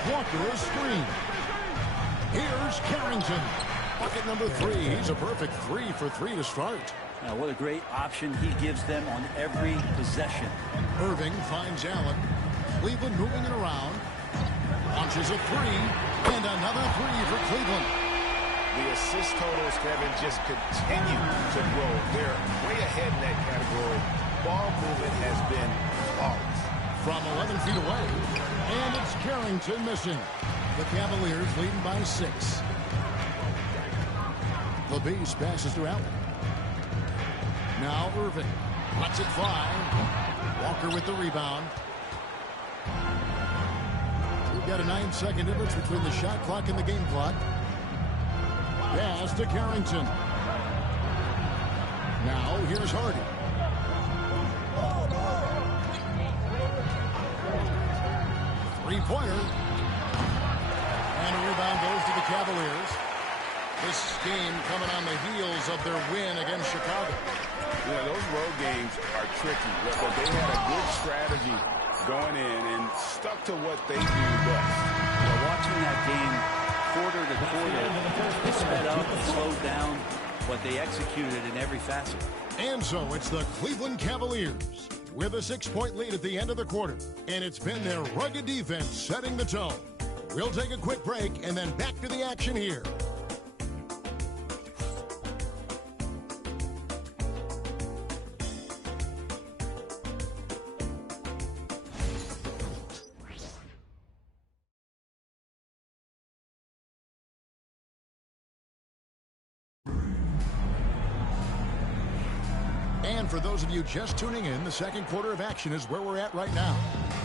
Walker a screen. Here's Carrington. Bucket number 3. He's a perfect 3 for 3 to start. Now, what a great option he gives them on every possession. Irving finds Allen. Cleveland moving it around. Launches a three, and another three for Cleveland. The assist totals, Kevin, just continue to grow. They're way ahead in that category. Ball movement has been flawless. From 11 feet away, and it's Carrington missing. The Cavaliers leading by 6. The Beast passes to Allen. Now Irving lets it fly. Walker with the rebound. We've got a 9-second difference between the shot clock and the game clock. Pass to Carrington. Now here's Hardy. Three-pointer. And a rebound goes to the Cavaliers. This game coming on the heels of their win against Chicago. Yeah, those road games are tricky, but they had a good strategy going in and stuck to what they do best. Watching that game quarter to quarter, they sped up and slowed down, but they executed in every facet. And so it's the Cleveland Cavaliers with a 6-point lead at the end of the quarter. And it's been their rugged defense setting the tone. We'll take a quick break and then back to the action here. And for those of you just tuning in, the second quarter of action is where we're at right now.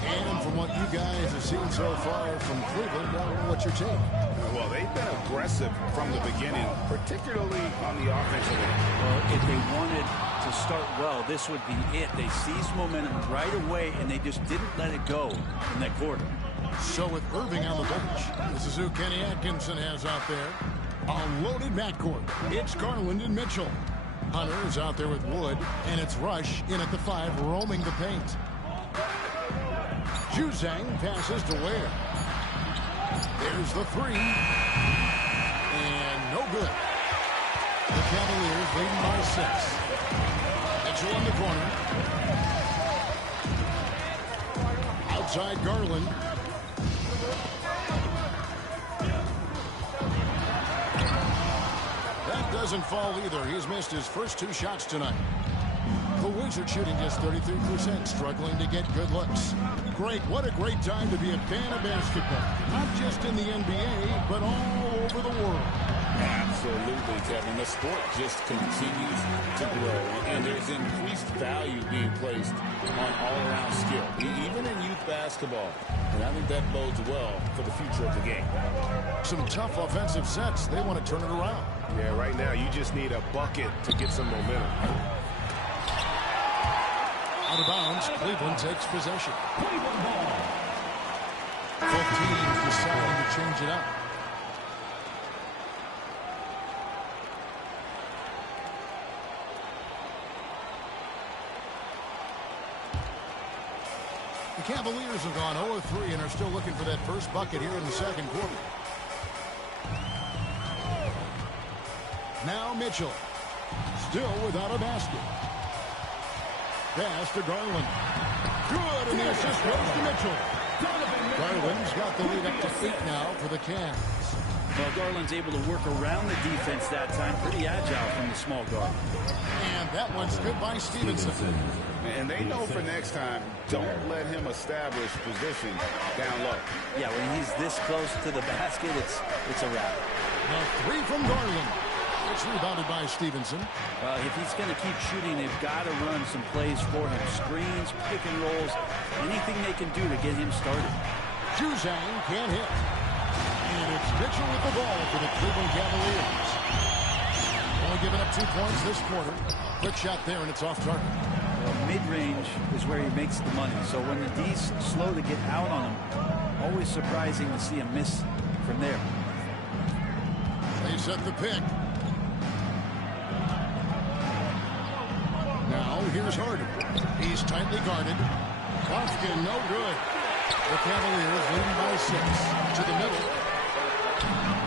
And from what you guys have seen so far from Cleveland, I don't know what you're taking. Well, they've been aggressive from the beginning, particularly on the offensive end. Well, if they wanted to start well, this would be it. They seized momentum right away, and they just didn't let it go in that quarter. So with Irving on the bench, this is who Kenny Atkinson has out there. A loaded backcourt. It's Garland and Mitchell. Hunter is out there with Wood, and it's Rush in at the 5, roaming the paint. Juzang passes to Ware. There's the 3. And no good. The Cavaliers leading by 6. Mitchell in the corner. Outside Garland. That doesn't fall either. He's missed his first 2 shots tonight. The Wizards shooting just 33%, struggling to get good looks. Great, what a great time to be a fan of basketball. Not just in the NBA, but all over the world. Absolutely, Kevin. The sport just continues to grow, and there's increased value being placed on all-around skill, even in youth basketball. And I think that bodes well for the future of the game. Some tough offensive sets. They want to turn it around. Yeah, right now you just need a bucket to get some momentum. Out of bounds, Cleveland takes possession. Both teams deciding to change it up. The Cavaliers have gone 0-3 and are still looking for that first bucket here in the second quarter. Now Mitchell, still without a basket. Pass to Garland. Good, and the assist goes to Mitchell. Garland's got the lead up to 8 now for the Cavs. Well, Garland's able to work around the defense that time. Pretty agile from the small guard. And that one's good by Stevenson. And they know for next time, don't let him establish position down low. Yeah, when he's this close to the basket, it's a wrap. A 3 from Garland. It's rebounded by Stevenson. Well, if he's going to keep shooting, they've got to run some plays for him. Screens, pick and rolls, anything they can do to get him started. Juzang can't hit. And it's Mitchell with the ball for the Cleveland Cavaliers. Only giving up 2 points this quarter. Quick shot there, and it's off target. Well, mid-range is where he makes the money. So when the D's slow to get out on him, always surprising to see him miss from there. They set the pick. Now here's Harden. He's tightly guarded. Lofton, no good. The Cavaliers leading by 6 to the middle.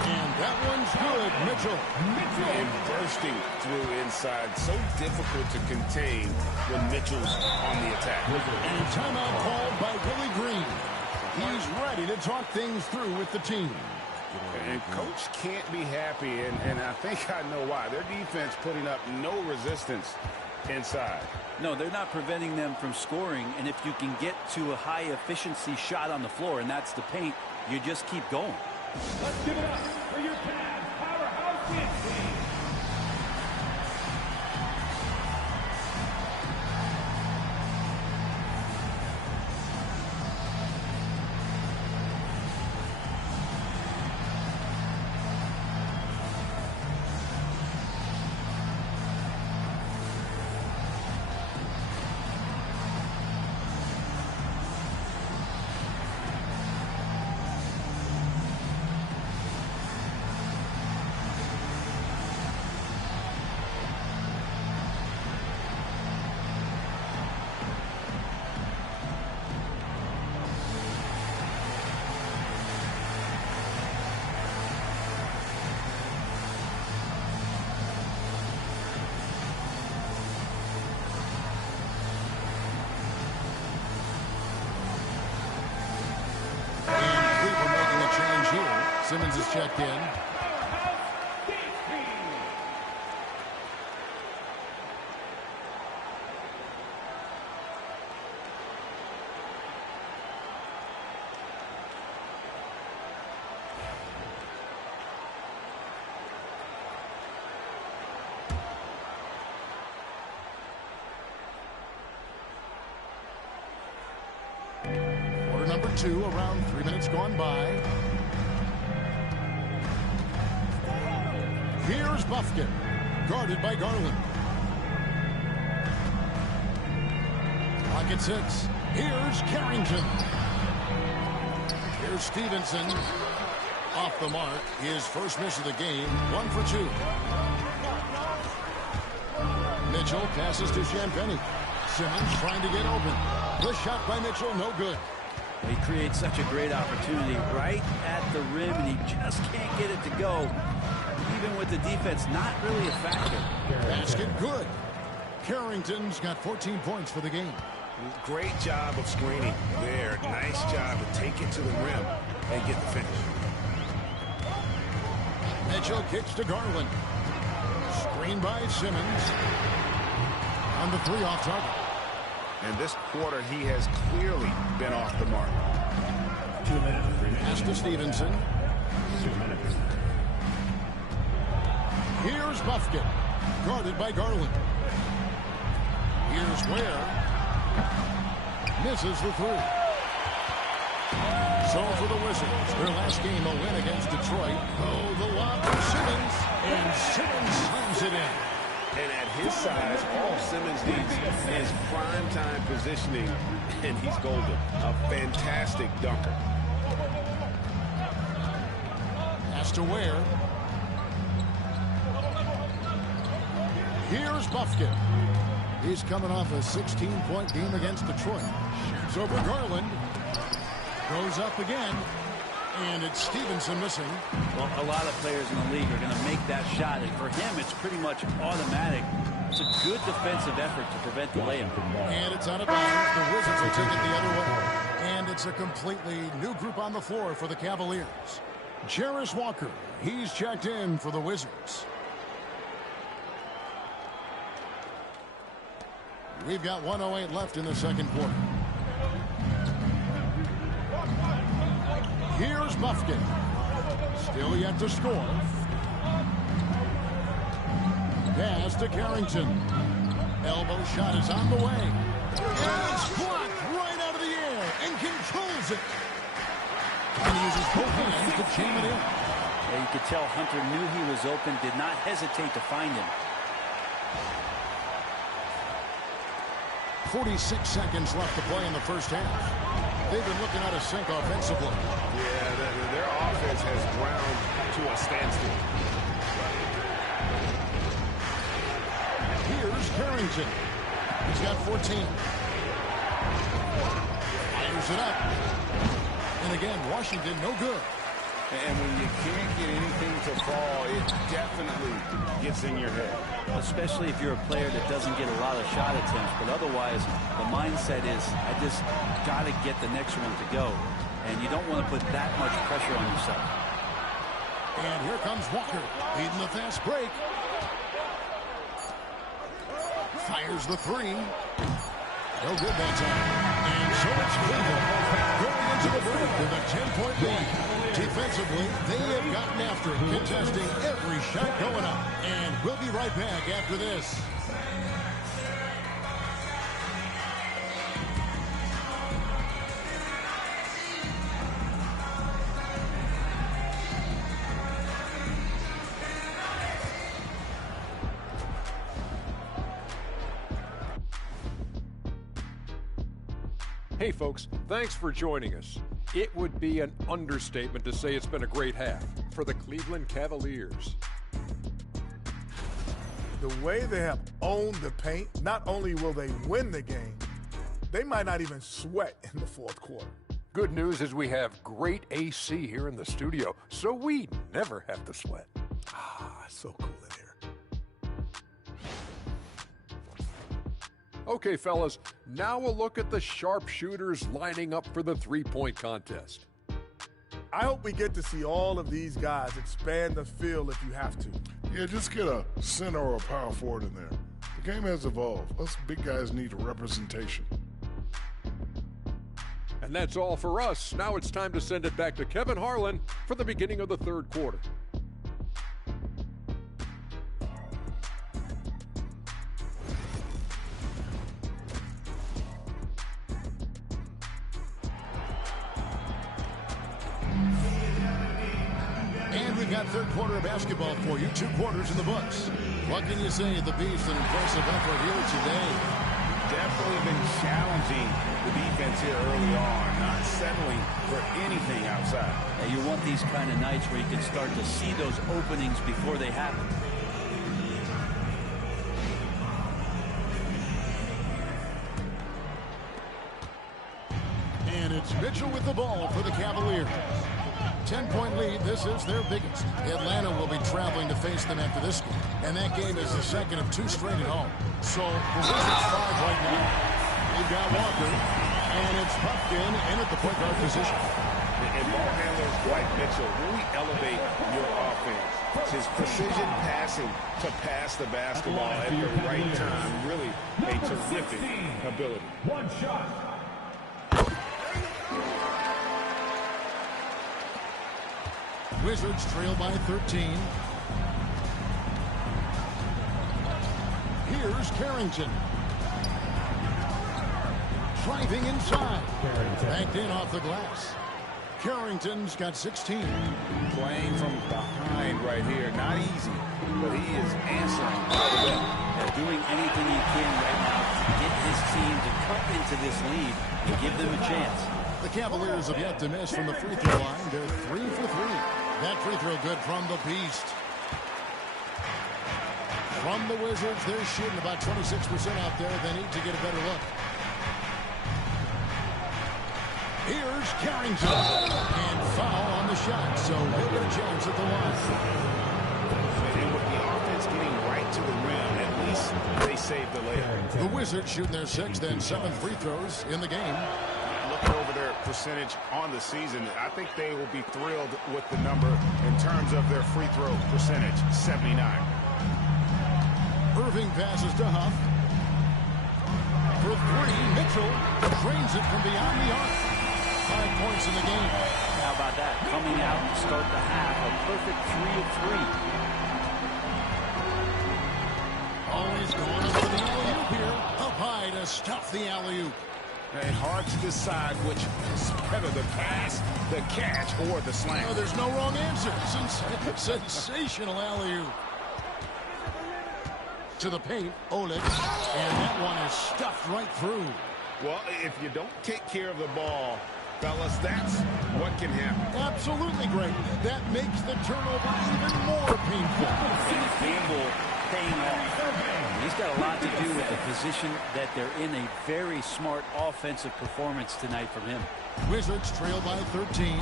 And that one's good. Mitchell. And bursting through inside. So difficult to contain when Mitchell's on the attack. And timeout called by Willie Green. He's ready to talk things through with the team. And coach can't be happy, and I think I know why. Their defense putting up no resistance inside. No, they're not preventing them from scoring, and if you can get to a high-efficiency shot on the floor, and that's the paint, you just keep going. Let's give it up for your Cavs powerhouse team. Simmons is checked in. Quarter number 2, around 3 minutes gone by. Here's Bufkin, guarded by Garland. Clock at 6. Here's Carrington. Here's Stevenson. Off the mark. His first miss of the game. 1 for 2. Mitchell passes to Champagnie. Simmons trying to get open. The shot by Mitchell, no good. He creates such a great opportunity right at the rim, and he just can't get it to go. Even with the defense not really a factor. Basket good. Carrington's got 14 points for the game. Great job of screening there. Nice job to take it to the rim and get the finish. Mitchell kicks to Garland. Screen by Simmons. On the 3 off target. And this quarter, he has clearly been off the mark. 2 minutes. Pass to Stevenson. 2 minutes. Here's Bufkin, guarded by Garland. Here's Ware. Misses the 3. So for the Wizards, their last game a win against Detroit. Oh, the lob for Simmons, and Simmons slams it in. And at his size, all Simmons needs is prime-time positioning, and he's golden. A fantastic dunker. Pass to Ware. Here's Bufkin. He's coming off a 16-point game against Detroit. Shoots over Garland. Goes up again. And it's Stevenson missing. Well, a lot of players in the league are going to make that shot, and for him, it's pretty much automatic. It's a good defensive effort to prevent the layup. And it's out of bounds. The Wizards will take it the other way. And it's a completely new group on the floor for the Cavaliers. Jarace Walker, he's checked in for the Wizards. We've got 1:08 left in the second quarter. Here's Bufkin. Still yet to score. Pass to Carrington. Elbow shot is on the way. And it's blocked right out of the air and controls it. And he uses both hands to jam it in. Yeah, you could tell Hunter knew he was open, did not hesitate to find him. 46 seconds left to play in the first half. They've been looking out of sync offensively. Yeah, their offense has ground to a standstill. Here's Carrington. He's got 14. Fires it up. And again, Washington no good. And when you can't get anything to fall, it definitely gets in your head. Especially if you're a player that doesn't get a lot of shot attempts. But otherwise, the mindset is, I just got to get the next one to go. and you don't want to put that much pressure on yourself. And here comes Walker, leading the fast break. Fires the three. No good that time. And so it's Cleveland going into the break with a 10-point lead. Defensively, they have gotten after it, contesting every shot going up. And we'll be right back after this. Hey folks, thanks for joining us. It would be an understatement to say it's been a great half for the Cleveland Cavaliers. The way they have owned the paint, not only will they win the game, they might not even sweat in the fourth quarter. Good news is we have great AC here in the studio, so we never have to sweat. Ah, so cool in here. Okay, fellas, now a look at the sharpshooters lining up for the three-point contest. I hope we get to see all of these guys expand the field if you have to. Yeah, just get a center or a power forward in there. The game has evolved. Us big guys need representation. And that's all for us. Now it's time to send it back to Kevin Harlan for the beginning of the third quarter. Got third quarter of basketball for you, 2 quarters in the books. What can you say? The Beast, an impressive effort here today. Definitely been challenging the defense here early on, not settling for anything outside. And you want these kind of nights where you can start to see those openings before they happen. And it's Mitchell with the ball for the Cavaliers. 10-point lead. This is their biggest. Atlanta will be traveling to face them after this game. And that game is the second of 2 straight at home. So the Wizards 5 right now. They've got Walker. And it's Pumpkin in at the point guard position. And ball handlers like Mitchell really elevate your offense. It's his precision passing to pass the basketball at the right time. Really a terrific ability. One shot. Wizards trail by 13. Here's Carrington. Driving inside. Backed in off the glass. Carrington's got 16. Playing from behind right here. Not easy, but he is answering all the way. Doing anything he can right now to get his team to cut into this lead and give them a chance. The Cavaliers have yet to miss from the free throw line. They're 3 for 3. That free throw good from the Beast. From the Wizards, they're shooting about 26% out there. They need to get a better look. Here's Carrington. And foul on the shot, so he'll get a chance at the line. And with the offense getting right to the rim, at least they saved the layup. The Wizards shooting their 6th and 7th free throws in the game. Looking over their percentage on the season, I think they will be thrilled with the number in terms of their free throw percentage, 79. Irving passes to Huff. For 3, Mitchell drains it from beyond the arc. 5 points in the game. How about that? Coming out to start the half, a perfect 3 of 3. Always going up for the alley-oop here. Up high to stuff the alley-oop. And hard to decide which is better, the pass, the catch, or the slam. No, there's no wrong answer. Sensational alley-oop. To the paint, Oleg. And that one is stuffed right through. Well, if you don't take care of the ball, fellas, that's what can happen. Absolutely great. That makes the turnover even more painful. And the gamble paying off. He's got a lot to do with the position that they're in. A very smart offensive performance tonight from him. Wizards trail by 13.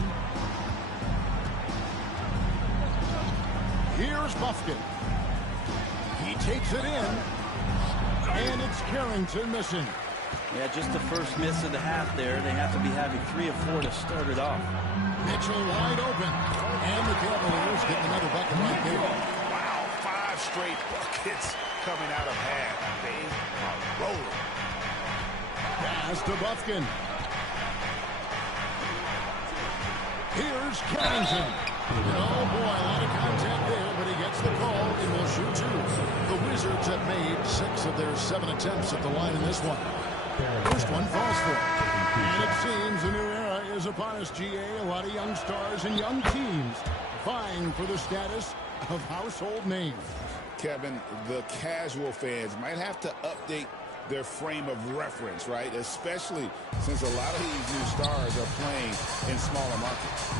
Here's Buffkin. He takes it in. And it's Carrington missing. Yeah, just the first miss of the half there. They have to be having 3 or 4 to start it off. Mitchell wide open. And the Cavaliers getting another bucket right there. Wow, 5 straight buckets coming out of half. They are rolling. Pass to Bufkin. Here's Carrington. And oh boy, a lot of contact there, but he gets the call and will shoot 2. The Wizards have made 6 of their 7 attempts at the line in this one. First one falls for it. And it seems a new era is upon us, GA. A lot of young stars and young teams vying for the status of household names. Kevin, the casual fans might have to update their frame of reference, right? Especially since a lot of these new stars are playing in smaller markets.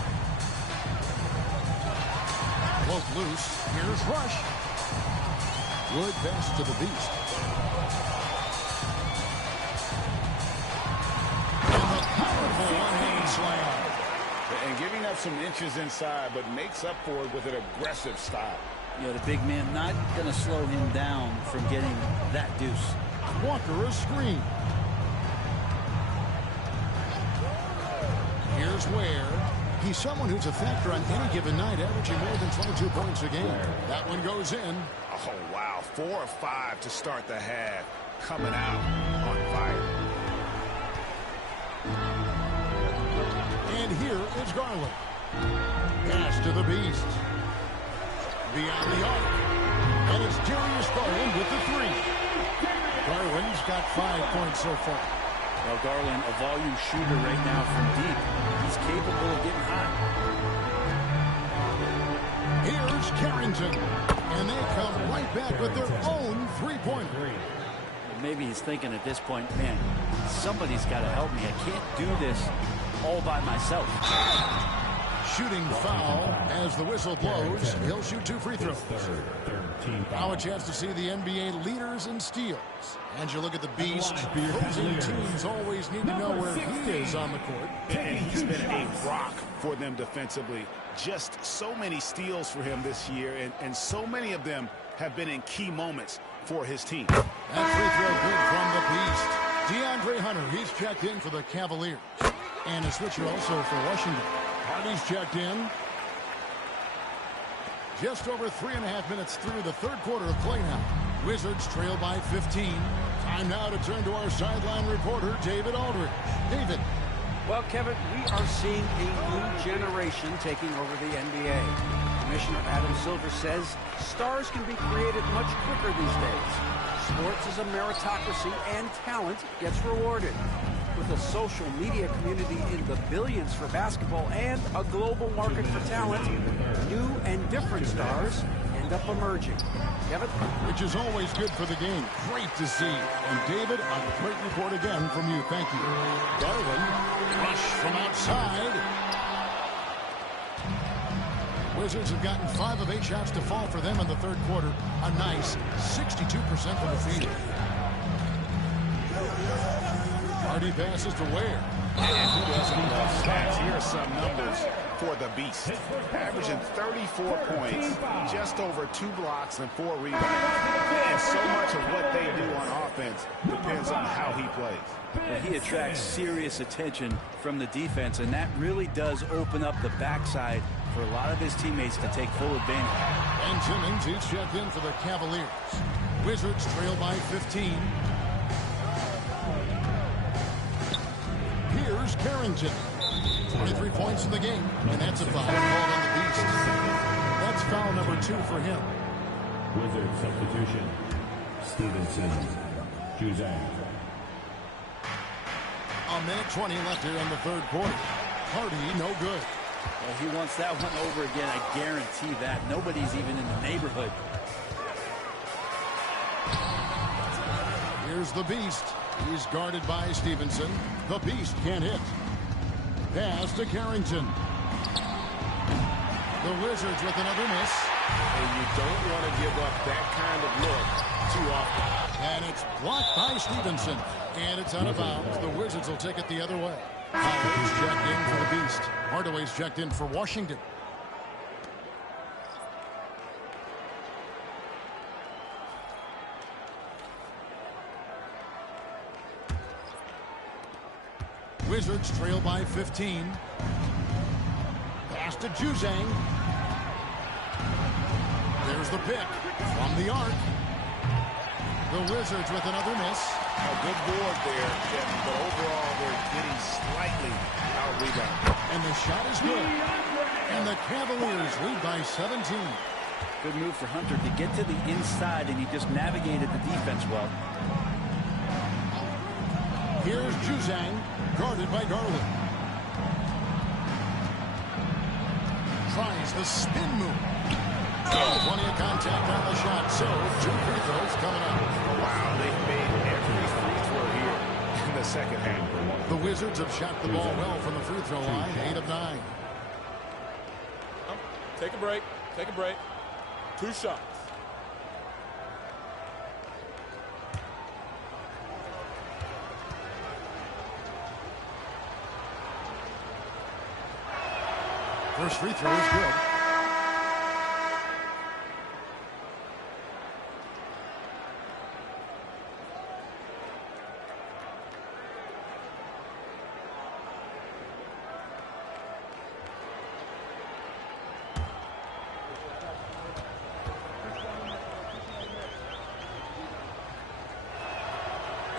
Cloak loose. Here's Rush. Wood pass to the Beast. And the powerful one-hand slam. And giving up some inches inside, but makes up for it with an aggressive style. You know, the big man not going to slow him down from getting that deuce. Walker a screen. Here's Ware. He's someone who's a factor on any given night, averaging more than 22 points a game. That one goes in. Oh, wow. 4 or 5 to start the half. Coming out on fire. And here is Garland. Pass to the Beast. Beyond the arc. And it's Darius Garland with the 3. Garland's got 5 points so far. Well, Garland, a volume shooter right now from deep. He's capable of getting hot. Here's Carrington. And they come right back with their own 3-pointer. Maybe he's thinking at this point, man, somebody's got to help me. I can't do this all by myself. Shooting foul as the whistle blows. He'll shoot 2 free throws. Now a chance to see the NBA leaders in steals. And you look at the Beast. Opposing teams always need to know where he is on the court. And he's been a rock for them defensively. Just so many steals for him this year, and so many of them have been in key moments for his team. That free throw good from the Beast. DeAndre Hunter, he's checked in for the Cavaliers. And a switcher also for Washington. Hardy's checked in. Just over 3.5 minutes through the third quarter of play now. Wizards trail by 15. Time now to turn to our sideline reporter, David Aldridge. David. Well, Kevin, we are seeing a new generation taking over the NBA. Commissioner Adam Silver says stars can be created much quicker these days. Sports is a meritocracy and talent gets rewarded. With a social media community in the billions for basketball and a global market for talent, new and different stars end up emerging. Kevin? Which is always good for the game. Great to see. And David, a great report again from you. Thank you. Garland, rush from outside. Wizards have gotten 5 of 8 shots to fall for them in the third quarter. A nice 62% from the field. Hardy passes to Ware. And who doesn't love stats? Here are some numbers for the Beast. Averaging 34 points, just over 2 blocks and 4 rebounds. And so much of what they do on offense depends on how he plays. Well, he attracts serious attention from the defense, and that really does open up the backside for a lot of his teammates to take full advantage. And Timmons, he's checked in for the Cavaliers. Wizards trail by 15. Here's Carrington. 23 points in the game, and that's a foul called on the Beast. That's foul number 2 for him. Wizard substitution. Stevenson. Juzang. A minute 20 left here in the third quarter. Hardy, no good. Well, he wants that one over again. I guarantee that. Nobody's even in the neighborhood. Here's the Beast. He's guarded by Stevenson. The Beast can't hit. Pass to Carrington. The Wizards with another miss. And you don't want to give up that kind of look too often. And it's blocked by Stevenson. And it's out of bounds. The Wizards will take it the other way. Howard's checked in for the Beast. Hardaway's checked in for Washington. Wizards trail by 15. Pass to Juzang. There's the pick from the arc. The Wizards with another miss. A good board there, Kevin, but overall they're getting slightly out-rebounded. And the shot is good. And the Cavaliers lead by 17. Good move for Hunter to get to the inside, and he just navigated the defense well. Here's Juzang, guarded by Garland. Tries the spin move. Plenty of contact on the shot, so 2 free throws coming up. Wow, they've made every free throw here in the second half. The Wizards have shot the ball well from the free throw line, 8 of 9. Take a break. Take a break. 2 shots. First free throw is good.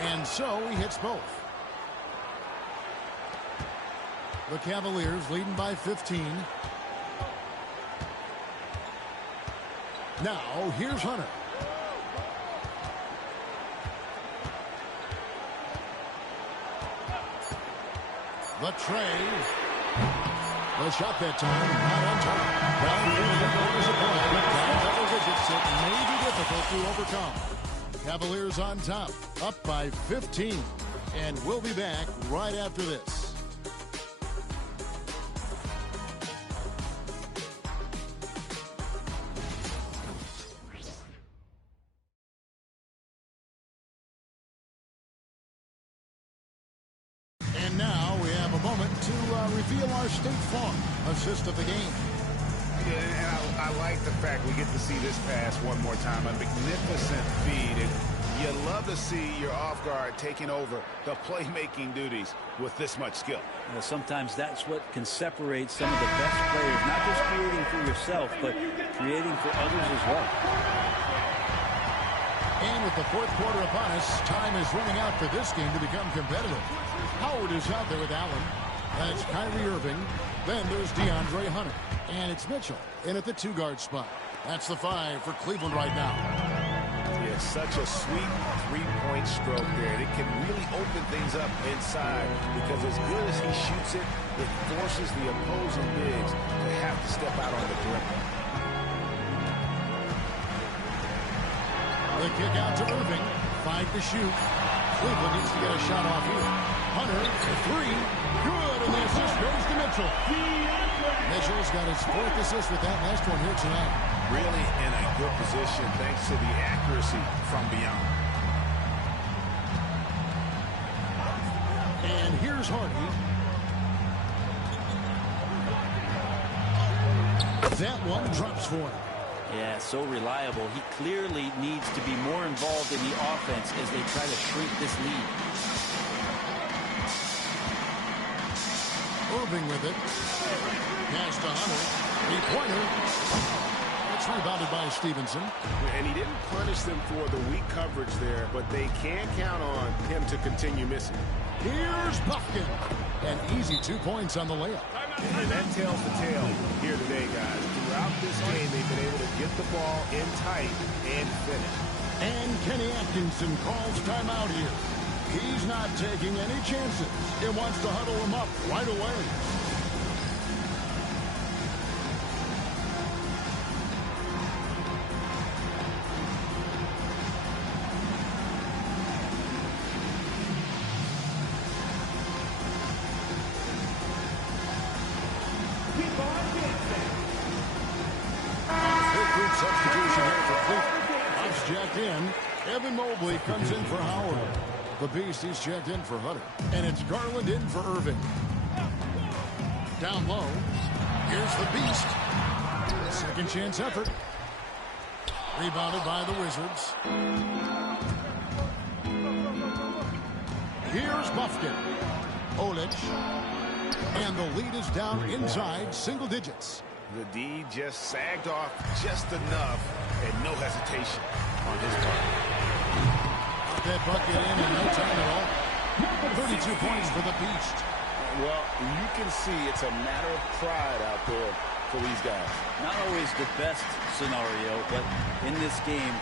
And so he hits both. The Cavaliers leading by 15. Now, here's Hunter. The tray. The shot that time, not on target. Down double digits, it may be difficult to overcome. Cavaliers on top, up by 15. And we'll be back right after this. And now we have a moment to reveal our State Farm assist of the game. Yeah, and I like the fact we get to see this pass one more time. A magnificent feed. And you love to see your off guard taking over the playmaking duties with this much skill. Well, sometimes that's what can separate some of the best players, not just creating for yourself, but creating for others as well. And with the fourth quarter upon us, time is running out for this game to become competitive. Howard is out there with Allen. That's Kyrie Irving. Then there's DeAndre Hunter. And it's Mitchell in at the 2-guard spot. That's the 5 for Cleveland right now. Yeah, such a sweet three-point stroke there. It can really open things up inside because as good as he shoots it, it forces the opposing bigs to have to step out on the perimeter. The kick out to Irving. 5 to shoot. Cleveland needs to get a shot off here. Hunter, the 3. Good, and the assist goes to Mitchell. Mitchell's got his 4th assist with that last one here tonight. Really in a good position thanks to the accuracy from beyond. And here's Hardy. That one drops for him. Yeah, so reliable. He clearly needs to be more involved in the offense as they try to shrink this lead. Irving with it. Pass to Hunter. 3-pointer. It's rebounded by Stevenson. And he didn't punish them for the weak coverage there, but they can count on him to continue missing. Here's Buffkin. An easy 2 points on the layup. And that tells the tale here today, guys. Throughout this game, they've been able to get the ball in tight and finish. And Kenny Atkinson calls timeout here. He's not taking any chances. He wants to huddle him up right away. Substitution here for Cleveland. That's jacked in. Evan Mobley comes in for Howard. The Beast, he's checked in for Hunter. And it's Garland in for Irving. Down low. Here's the Beast. Second chance effort. Rebounded by the Wizards. Here's Buffkin. Olic. And the lead is down inside single digits. The D just sagged off just enough and no hesitation on his part. That bucket in no time at all. 32 points for the Beast. Well, you can see it's a matter of pride out there for these guys. Not always the best scenario, but in this game,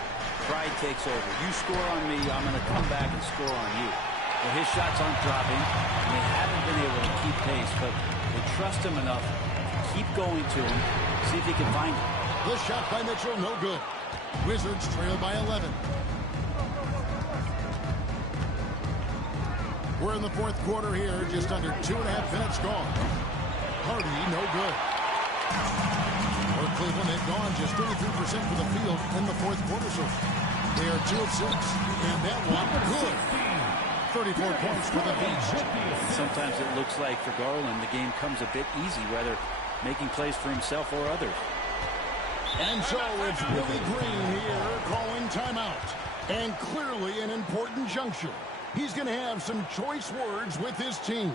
pride takes over. You score on me, I'm going to come back and score on you. Well, his shots aren't dropping, and they haven't been able to keep pace, but they trust him enough to keep going to him, see if he can find him. The shot by Mitchell, no good. Wizards trail by 11. We're in the fourth quarter here, just under 2.5 minutes gone. Hardy, no good. For Cleveland, they've gone just 33% for the field in the fourth quarter, so they are 2 of 6. And that one, good. 34 points for the Beast. Sometimes it looks like for Garland, the game comes a bit easy, whether making plays for himself or others. And so it's Willie Green here calling timeout. And clearly an important juncture. He's going to have some choice words with his team.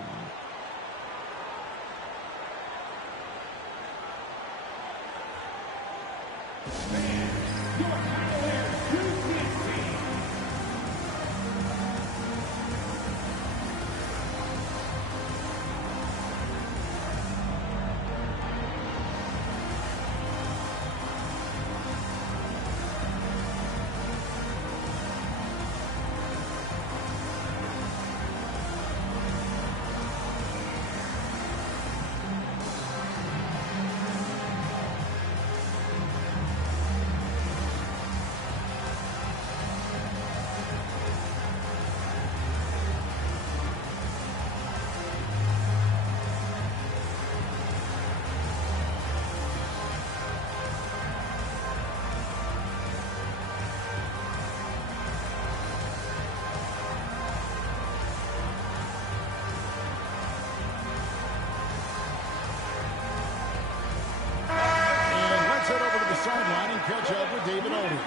Sideline and catch up with David Aldridge.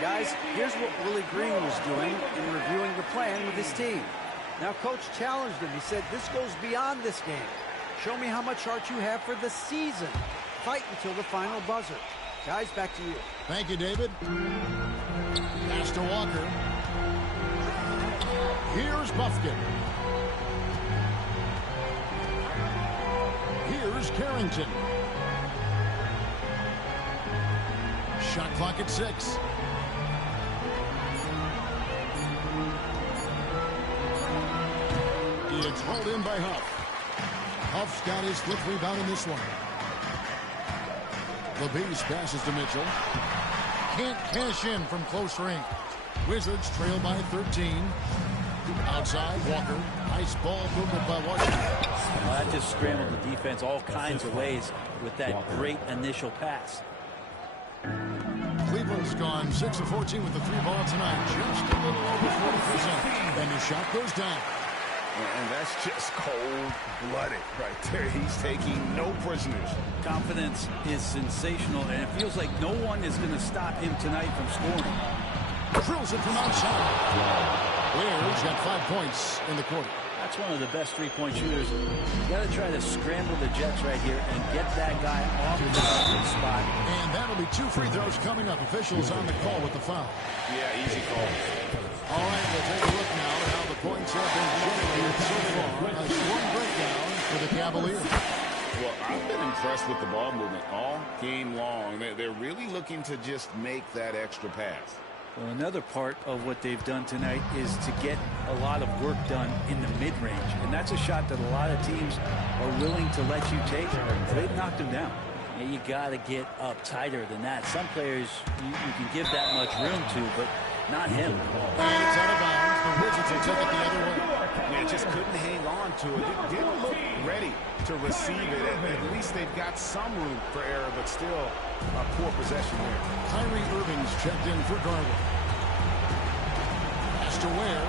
Guys, here's what Willie Green was doing in reviewing the plan with his team. Now, Coach challenged him. He said, this goes beyond this game. Show me how much heart you have for the season. Fight until the final buzzer. Guys, back to you. Thank you, David. Pass to Walker. Here's Buffkin. Here's Carrington. Shot clock at 6. It's hauled in by Huff. Huff's got his 5th rebound in this one. The Beast passes to Mitchell. Can't cash in from close range. Wizards trail by 13. Outside, Walker. Nice ball movement by Washington. Well, that just scrambled the defense all kinds of ways with that great initial pass. Cleveland's gone 6 of 14 with the 3-ball tonight. Just a little over 40%. And the shot goes down. And that's just cold-blooded right there. He's taking no prisoners. Confidence is sensational, and it feels like no one is going to stop him tonight from scoring. Drills it from outside. Ware's got 5 points in the quarter. That's one of the best three-point shooters. You got to try to scramble the Jets right here and get that guy off the spot. And that'll be 2 free throws coming up. Officials on the call with the foul. Yeah, easy call. All right, we'll take a look now at how the points have been generated so far. A scoring breakdown for the Cavaliers. Well, I've been impressed with the ball movement all game long. They're really looking to just make that extra pass. Well, another part of what they've done tonight is to get a lot of work done in the mid-range. And that's a shot that a lot of teams are willing to let you take. They've knocked them down. And you got to get up tighter than that. Some players you can give that much room to, but not him. And it's out of bounds. The Wizards will take it the other way. Yeah, just couldn't hang on to it. Didn't look ready to receive it. At least they've got some room for error, but still a poor possession there. Kyrie Irving's checked in for Garland. Pass to Ware.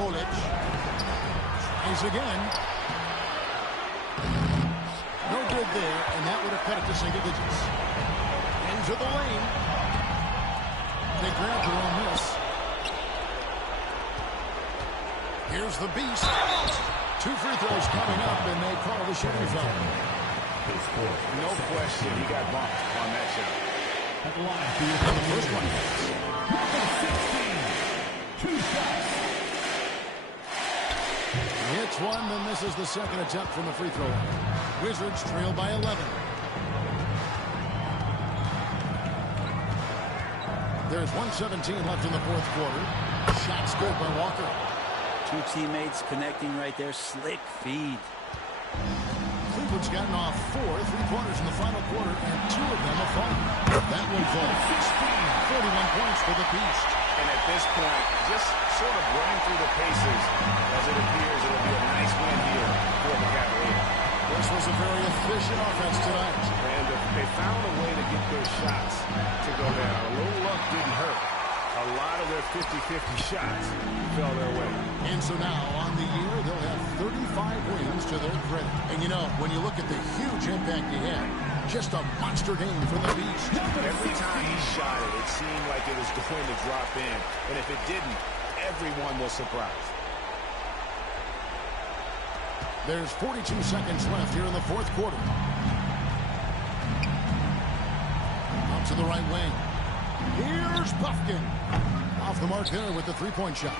Olic. Tries again. No good there, and that would have cut it to single digits. Into the lane. They grab their own miss. Here's the beast. 2 free throws coming up, and they call the shooting foul. No question, he got bumped on that shot. At the line for the first one. Number 16, 2 shots. Hits one, then misses the second attempt from the free throw line. Wizards trail by 11. There's 1:17 left in the fourth quarter. Shot's good by Walker. 2 teammates connecting right there. Slick feed. Cleveland's gotten off 4 3-pointers in the final quarter, and 2 of them have fallen. That one falls. 41 points for the Beast. And at this point, just sort of running through the paces, as it appears it'll be a nice win here for the Cavaliers. This was a very efficient offense tonight. And they found a way to get their shots to go down. A little luck didn't hurt. A lot of their 50-50 shots fell their way. And so now, on the year, they'll have 35 wins to their credit. And you know, when you look at the huge impact he had, just a monster game for the Beast. Every time he shot it, it seemed like it was going to drop in. And if it didn't, everyone was surprised. There's 42 seconds left here in the fourth quarter. Out to the right wing. Here's Buffkin. Off the mark there with the three-point shot.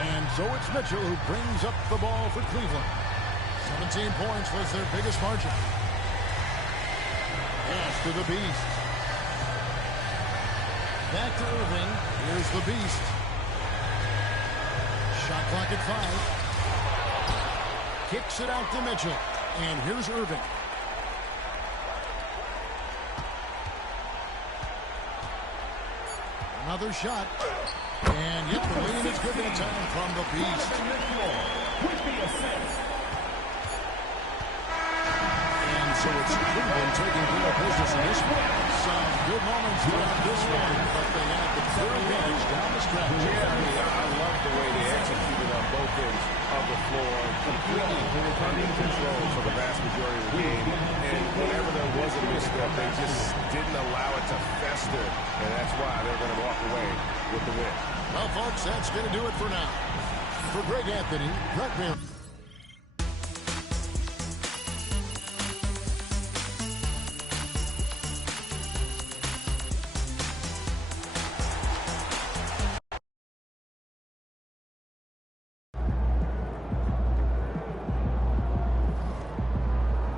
And so it's Mitchell who brings up the ball for Cleveland. 17 points was their biggest margin. Pass to the Beast. Back to Irving. Here's the Beast. Shot clock at 5. Kicks it out to Mitchell. And here's Irving. Another shot. And yep, the lead is good that time from the Beast. And so it's Cleveland taking care of business in this one. Some good moments throughout this one, but they had the clear advantage down the stretch. I love the way they executed on both ends of the floor, completely under control for the vast majority of the game. And whenever there was a misstep, they just didn't allow it to fester. And that's why they're going to walk away with the win. Well, folks, that's going to do it for now. For Greg Anthony, Greg Van.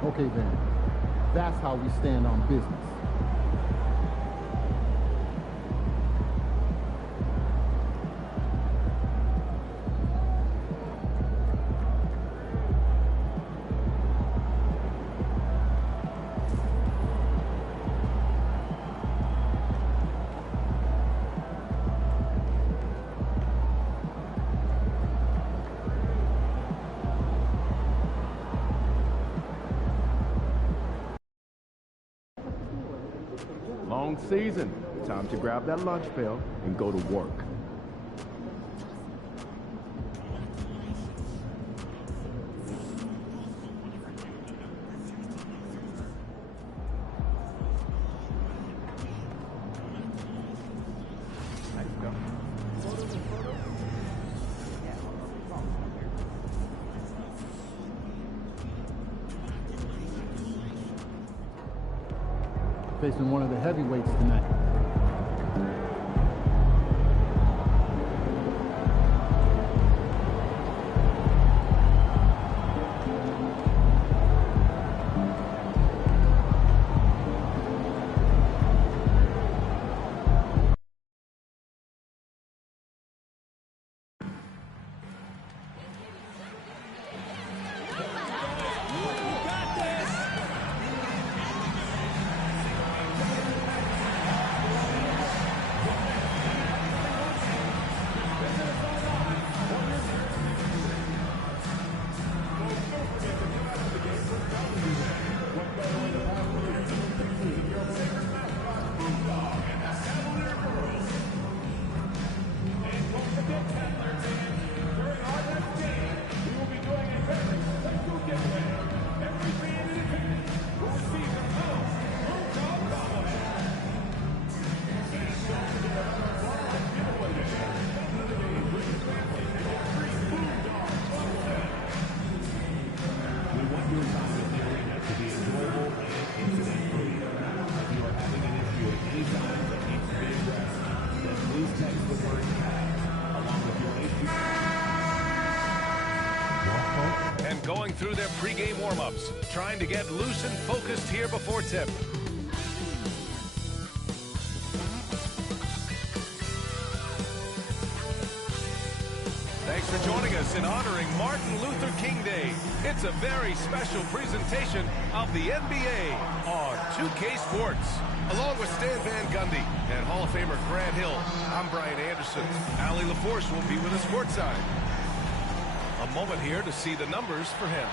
Okay, then. That's how we stand on business. Long season. Time to grab that lunch pail and go to work. Facing one of the heavyweights tonight. subs, trying to get loose and focused here before tip. Thanks for joining us in honoring Martin Luther King Day. It's a very special presentation of the NBA on 2K Sports. Along with Stan Van Gundy and Hall of Famer Grant Hill, I'm Brian Anderson. Allie LaForce will be with us courtside. A moment here to see the numbers for him.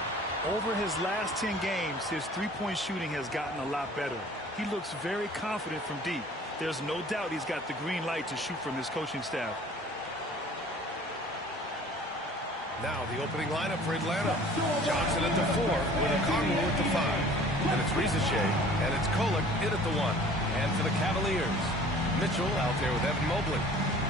Over his last 10 games, his three-point shooting has gotten a lot better. He looks very confident from deep. There's no doubt he's got the green light to shoot from his coaching staff. Now the opening lineup for Atlanta. Johnson at the 4 with Okongwu at the 5. And it's Risacher and it's Kolek in at the 1. And for the Cavaliers, Mitchell out there with Evan Mobley.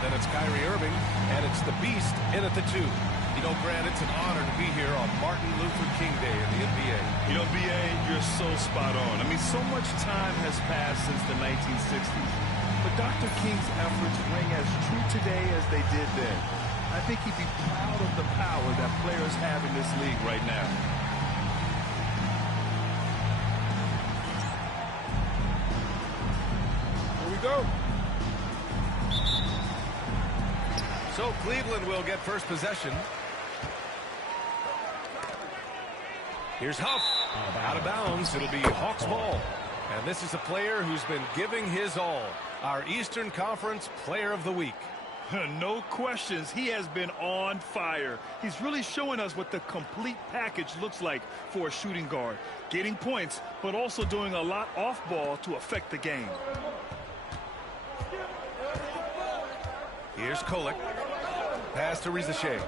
Then it's Kyrie Irving and it's the Beast in at the 2. You know, Grant, it's an honor to be here on Martin Luther King Day in the NBA. You know, B.A., you're so spot on. I mean, so much time has passed since the 1960s. But Dr. King's efforts ring as true today as they did then. I think he'd be proud of the power that players have in this league right now. Here we go. So Cleveland will get first possession. Here's Huff. Out of bounds. It'll be Hawks ball. And this is a player who's been giving his all. Our Eastern Conference Player of the Week. No questions. He has been on fire. He's really showing us what the complete package looks like for a shooting guard. Getting points, but also doing a lot off ball to affect the game. Here's Kolek. Pass to Risacher.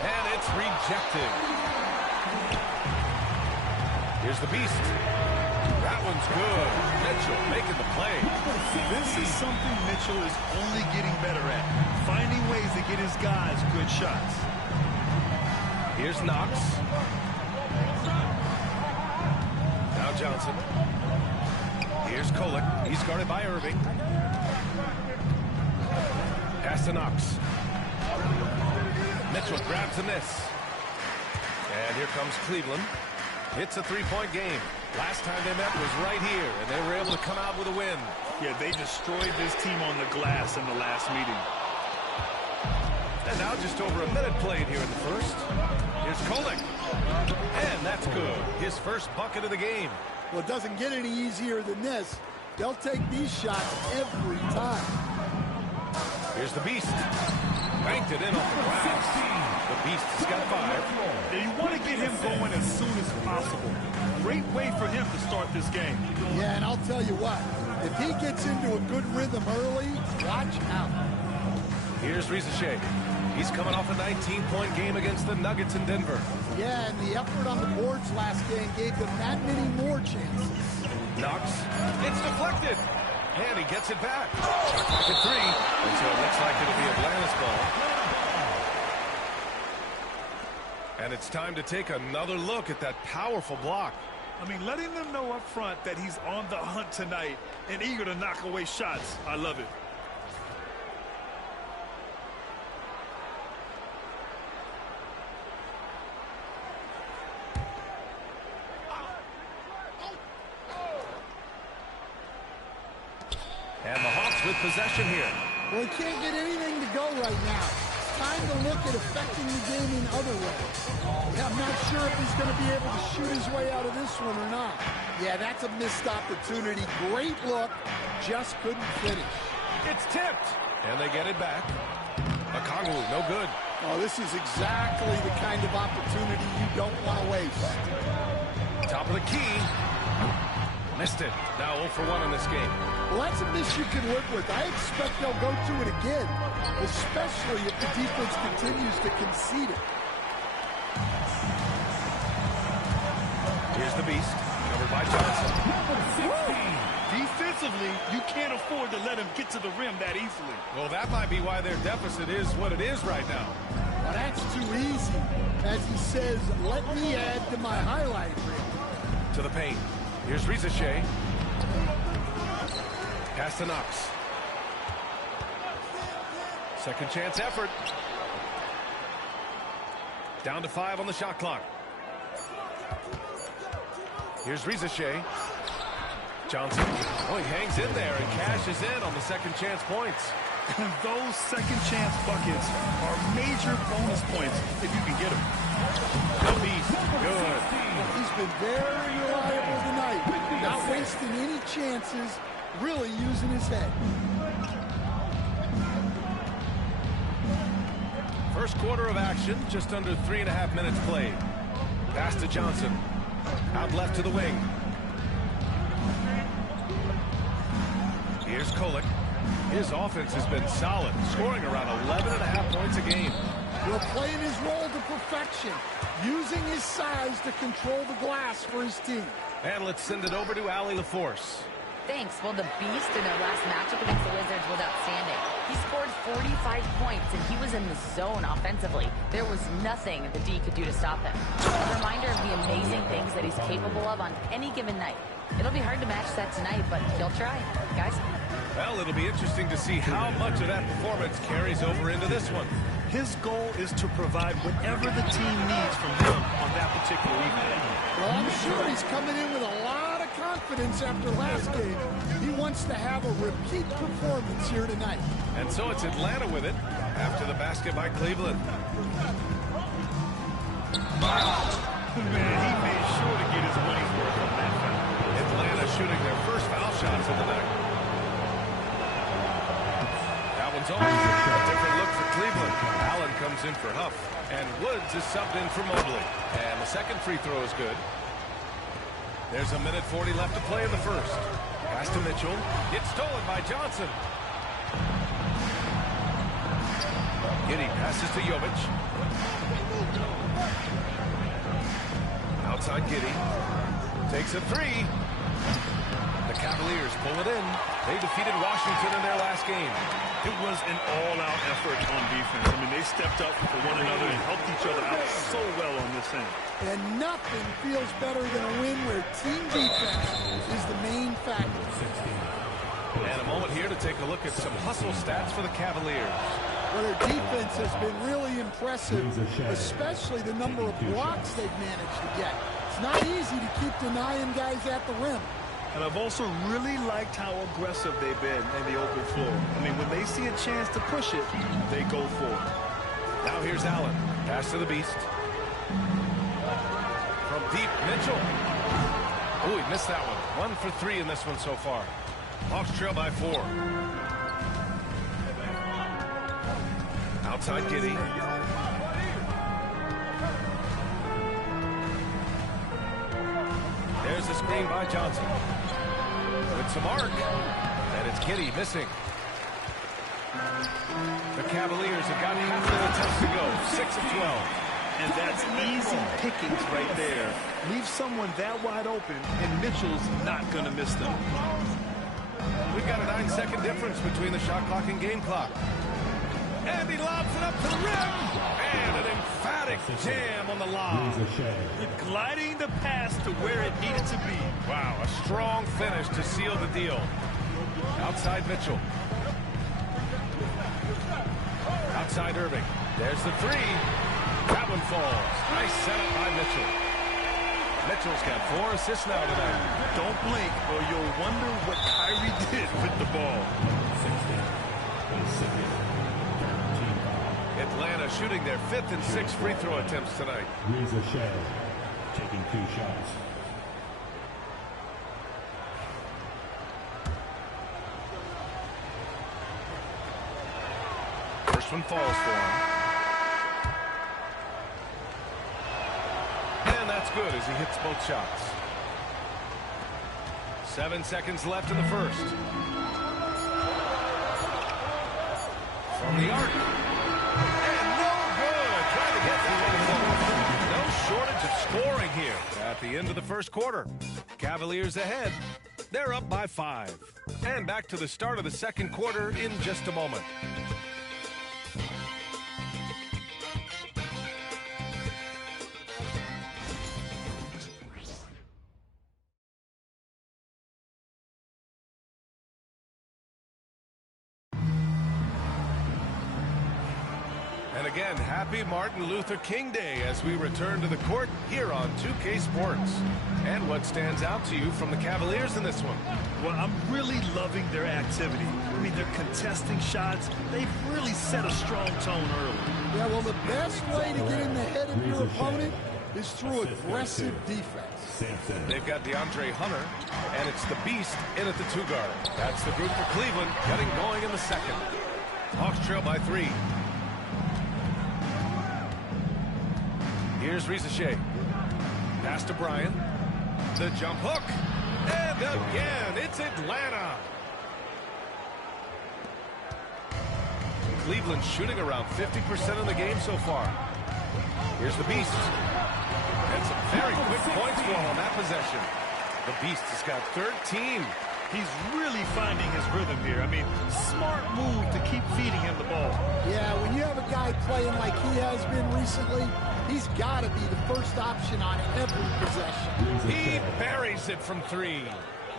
And it's rejected. Here's the Beast. That one's good. Mitchell making the play. This is something Mitchell is only getting better at. Finding ways to get his guys good shots. Here's Knox. Now Johnson. Here's Kolek. He's guarded by Irving. Pass to Knox. Mitchell grabs the miss. And here comes Cleveland. It's a three-point game. Last time they met was right here, and they were able to come out with a win. Yeah, they destroyed this team on the glass in the last meeting. And now just over a minute played here in the first. Here's Kolek. And that's good. His first bucket of the game. Well, it doesn't get any easier than this. They'll take these shots every time. Here's the Beast. Banked it in off the glass. The Beast has got 5. Yeah, you want to get him going as soon as possible. Great way for him to start this game. Yeah, and I'll tell you what. If he gets into a good rhythm early, watch out. Here's Risacher. He's coming off a 19-point game against the Nuggets in Denver. Yeah, and the effort on the boards last game gave them that many more chances. Knox. It's deflected. And he gets it back. Shot clock at 3. And so it looks like it'll be Atlanta's ball. And it's time to take another look at that powerful block. I mean, letting them know up front that he's on the hunt tonight and eager to knock away shots. I love it. And the Hawks with possession here. Well, he can't get anything to go right now. Time to look at affecting the game in other ways. Yeah, I'm not sure if he's going to be able to shoot his way out of this one or not. Yeah, that's a missed opportunity. Great look, just couldn't finish. It's tipped, and they get it back. Okongwu, no good. Oh, this is exactly the kind of opportunity you don't want to waste. Top of the key. Missed it. Now 0 for 1 in this game. Well, that's a miss you can live with. I expect they'll go to it again, especially if the defense continues to concede it. Here's the Beast, covered by Johnson. Defensively, you can't afford to let him get to the rim that easily. Well, that might be why their deficit is what it is right now. Well, that's too easy. As he says, let me add to my highlight reel. To the paint. Here's Risacher. Pass to Knox. Second chance effort. Down to 5 on the shot clock. Here's Rizachet. Johnson. Oh, he hangs in there and cashes in on the second chance points. And those second chance buckets are major bonus points if you can get them. The Beast. Good. He's been very reliable tonight. Not wasting any chances, really using his head. First quarter of action, just under 3.5 minutes played. Pass to Johnson. Out left to the wing. Here's Kolek. His offense has been solid, scoring around 11.5 points a game. We're playing his role to perfection, using his size to control the glass for his team. And let's send it over to Allie LaForce. Thanks. Well, the Beast in their last matchup against the Wizards was outstanding. He scored 45 points, and he was in the zone offensively. There was nothing the D could do to stop him. A reminder of the amazing things that he's capable of on any given night. It'll be hard to match that tonight, but he'll try. Guys? Well, it'll be interesting to see how much of that performance carries over into this one. His goal is to provide whatever the team needs from him on that particular evening. Well, I'm sure he's coming in with a lot of confidence after last game. He wants to have a repeat performance here tonight. And so it's Atlanta with it after the basket by Cleveland. Man, he made sure to get his money's worth on that foul. Atlanta shooting their first foul shots of the night. That one's on. A different look for Cleveland. Allen comes in for Huff. And Woods is subbed in for Mobley. And the second free throw is good. There's 1:40 left to play in the first. Pass to Mitchell. It's stolen by Johnson. Giddey passes to Jovic. Outside Giddey. Takes a three. The Cavaliers pull it in. They defeated Washington in their last game. It was an all-out effort on defense. I mean, they stepped up for one another and helped each other out so well on this end. And nothing feels better than a win where team defense is the main factor. And a moment here to take a look at some hustle stats for the Cavaliers. Well, their defense has been really impressive, especially the number of blocks they've managed to get. It's not easy to keep denying guys at the rim. And I've also really liked how aggressive they've been in the open floor. I mean, when they see a chance to push it, they go for it. Now here's Allen. Pass to the Beast. From deep, Mitchell. Oh, he missed that one. 1 for 3 in this one so far. Hawks trail by 4. Outside Giddey. There's the screen by Johnson. With some arc. And it's Giddey missing. The Cavaliers have got half of the attempts to go. 6 of 12. And that's easy pickings right there. Leave someone that wide open, and Mitchell's not going to miss them. We've got a 9-second difference between the shot clock and game clock. And he lobs it up to the rim. And an emphatic jam on the lob. Gliding the pass to where it needed to be. Wow, a strong finish to seal the deal. Outside Mitchell. Outside Irving. There's the three. That one falls. Nice setup by Mitchell. Mitchell's got 4 assists now tonight. Don't blink or you'll wonder what Kyrie did with the ball. Atlanta shooting their 5th and 6th free throw attempts tonight. Rizachet taking 2 shots. First one falls for him. And that's good as he hits both shots. 7 seconds left in the first. From the arc. And no good. Trying to get that one. No shortage of scoring here at the end of the first quarter. Cavaliers ahead. They're up by 5. And back to the start of the second quarter in just a moment. again, happy Martin Luther King Day as we return to the court here on 2K Sports. And what stands out to you from the Cavaliers in this one? Well, I'm really loving their activity. I mean, they're contesting shots. They've really set a strong tone early. Yeah, well, the best way to get in the head of your opponent is through aggressive defense. They've got DeAndre Hunter, and it's the Beast in at the 2-guard. That's the group for Cleveland, getting going in the second. Hawks trail by 3. Here's Risacher. Pass to Bryan. The jump hook. And again, it's Atlanta. Cleveland shooting around 50% of the game so far. Here's the Beast. And some very quick points for him on that possession. The Beast has got 13. He's really finding his rhythm here. I mean, smart move to keep feeding him the ball. Yeah, when you have a guy playing like he has been recently, he's got to be the first option on every possession. He buries it from 3.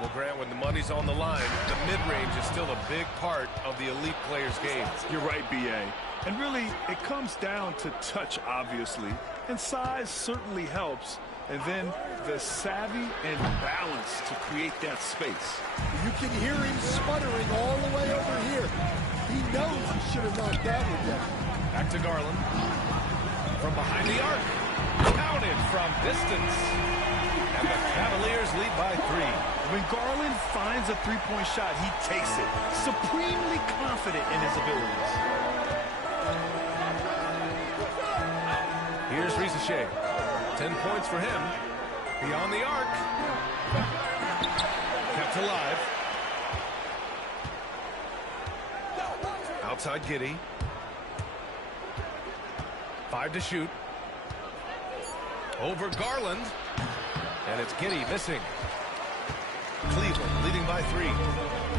Well, Grant, when the money's on the line, the mid-range is still a big part of the elite player's game. You're right, B.A. And really, it comes down to touch, obviously. And size certainly helps. And then the savvy and balance to create that space. You can hear him sputtering all the way over here. He knows he should have knocked that one down. Back to Garland. From behind the arc. Counted from distance. And the Cavaliers lead by 3. When Garland finds a three-point shot, he takes it. Supremely confident in his abilities. Here's Risacher. 10 points for him. Beyond the arc. Kept alive. Outside Giddey. 5 to shoot. Over Garland. And it's Giddey missing. Cleveland leading by 3.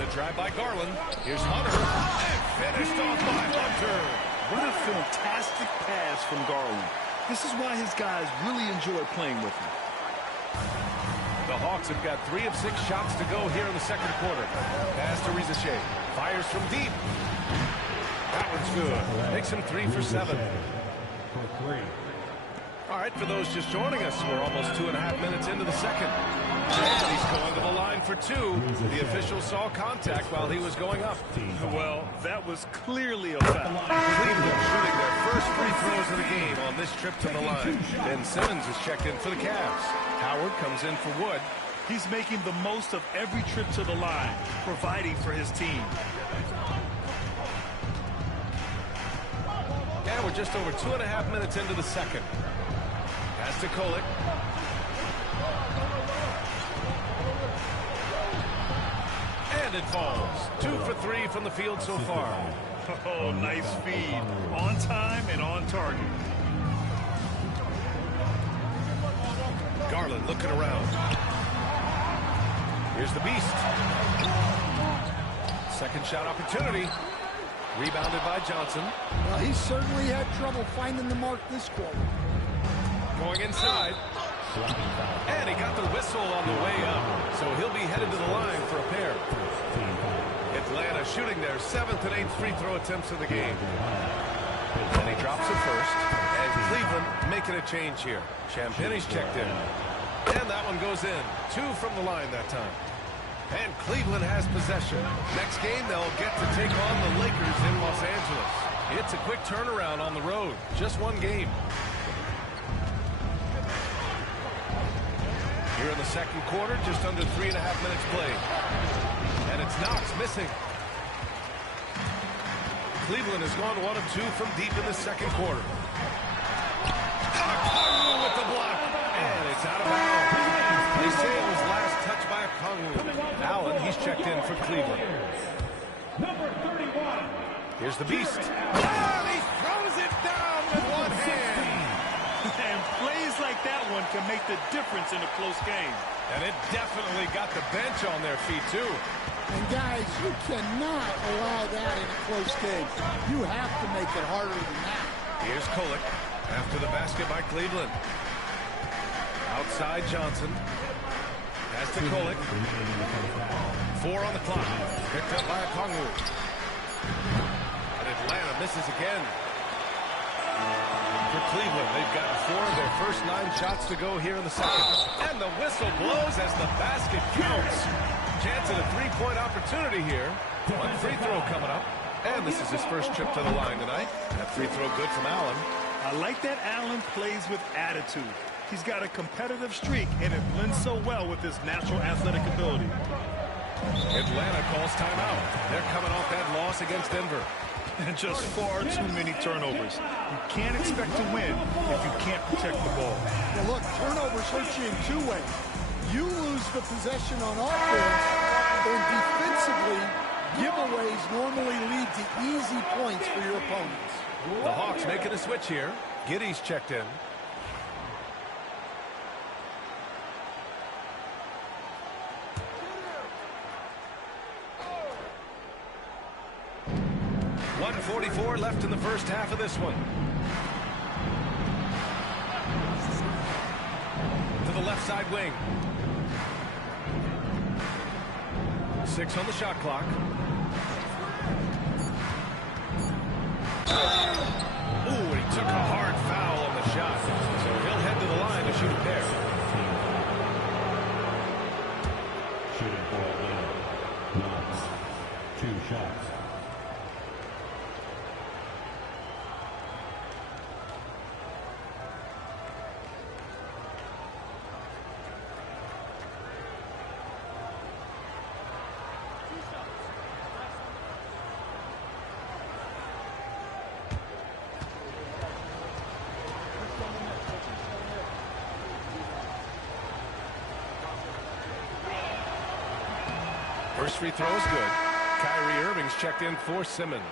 The drive by Garland. Here's Hunter. And finished off by Hunter. What a fantastic pass from Garland. This is why his guys really enjoy playing with him. The Hawks have got 3 of 6 shots to go here in the second quarter. Pass to Risacher. Fires from deep. That one's good. Makes him 3 for 7. All right, for those just joining us, we're almost 2.5 minutes into the second. And he's going to the line for 2. The official saw contact while he was going up. Well, that was clearly a foul. Cleveland shooting their first free throws of the game on this trip to the line. Ben Simmons is checked in for the Cavs. Howard comes in for Wood. He's making the most of every trip to the line, providing for his team. And we're just over 2.5 minutes into the second. Pass to Kolek. And it falls. 2 for 3 from the field so far. Oh, nice feed. On time and on target. Garland looking around. Here's the Beast. Second shot opportunity. Rebounded by Johnson. Well, he certainly had trouble finding the mark this quarter. Going inside. And he got the whistle on the way up. So he'll be headed to the line for a pair. Atlanta shooting their 7th and 8th free throw attempts of the game. And he drops it first. And Cleveland making a change here. Champagne's checked in. And that one goes in. 2 from the line that time. And Cleveland has possession. Next game, they'll get to take on the Lakers in Los Angeles. It's a quick turnaround on the road. Just 1 game. Here in the second quarter, just under 3.5 minutes played. And it's Knox missing. Cleveland has gone 1 of 2 from deep in the second quarter. Okongwu with the block. And it's out of bounds. They say it was last touched by Okongwu. Allen, he's checked in for Cleveland. Number 31. Here's the Beast. And he throws it down with 1 hand. And plays like that one can make the difference in a close game. And it definitely got the bench on their feet, too. And, guys, you cannot allow that in a close game. You have to make it harder than that. Here's Kolek after the basket by Cleveland. Outside Johnson. Pass to Kolek. 4 on the clock. Picked up by Okongwu. And Atlanta misses again. For Cleveland, they've gotten 4 of their first 9 shots to go here in the second. And the whistle blows as the basket counts. Chance at a 3-point opportunity here. 1 free throw coming up. And this is his first trip to the line tonight. That free throw good from Allen. I like that Allen plays with attitude. He's got a competitive streak, and it blends so well with his natural athletic ability. Atlanta calls timeout. They're coming off that loss against Denver. And just far too many turnovers. You can't expect to win if you can't protect the ball. Now look, turnovers hurt you in 2 ways. You lose the possession on offense, and defensively, giveaways normally lead to easy points for your opponents. The Hawks making a switch here. Giddey's checked in. .144 left in the first half of this one. To the left side wing. 6 on the shot clock. Ooh, he took a hard foul on the shot. So he'll head to the line to shoot a pair. Shooting for Atlanta. Knox. 2 shots. First free throw is good. Kyrie Irving's checked in for Simmons.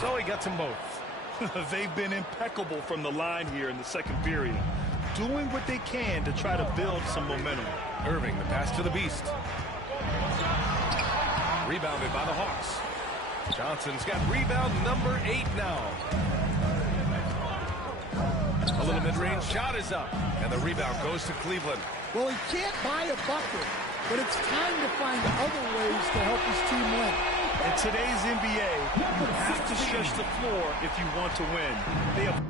So he gets them both. They've been impeccable from the line here in the second period, doing what they can to try to build some momentum. Irving, the pass to the Beast. Rebounded by the Hawks. Johnson's got rebound number 8 now. A little mid-range shot is up, and the rebound goes to Cleveland. Well, he can't buy a bucket, but it's time to find other ways to help his team win. In today's NBA, you have to stretch the floor if you want to win. They have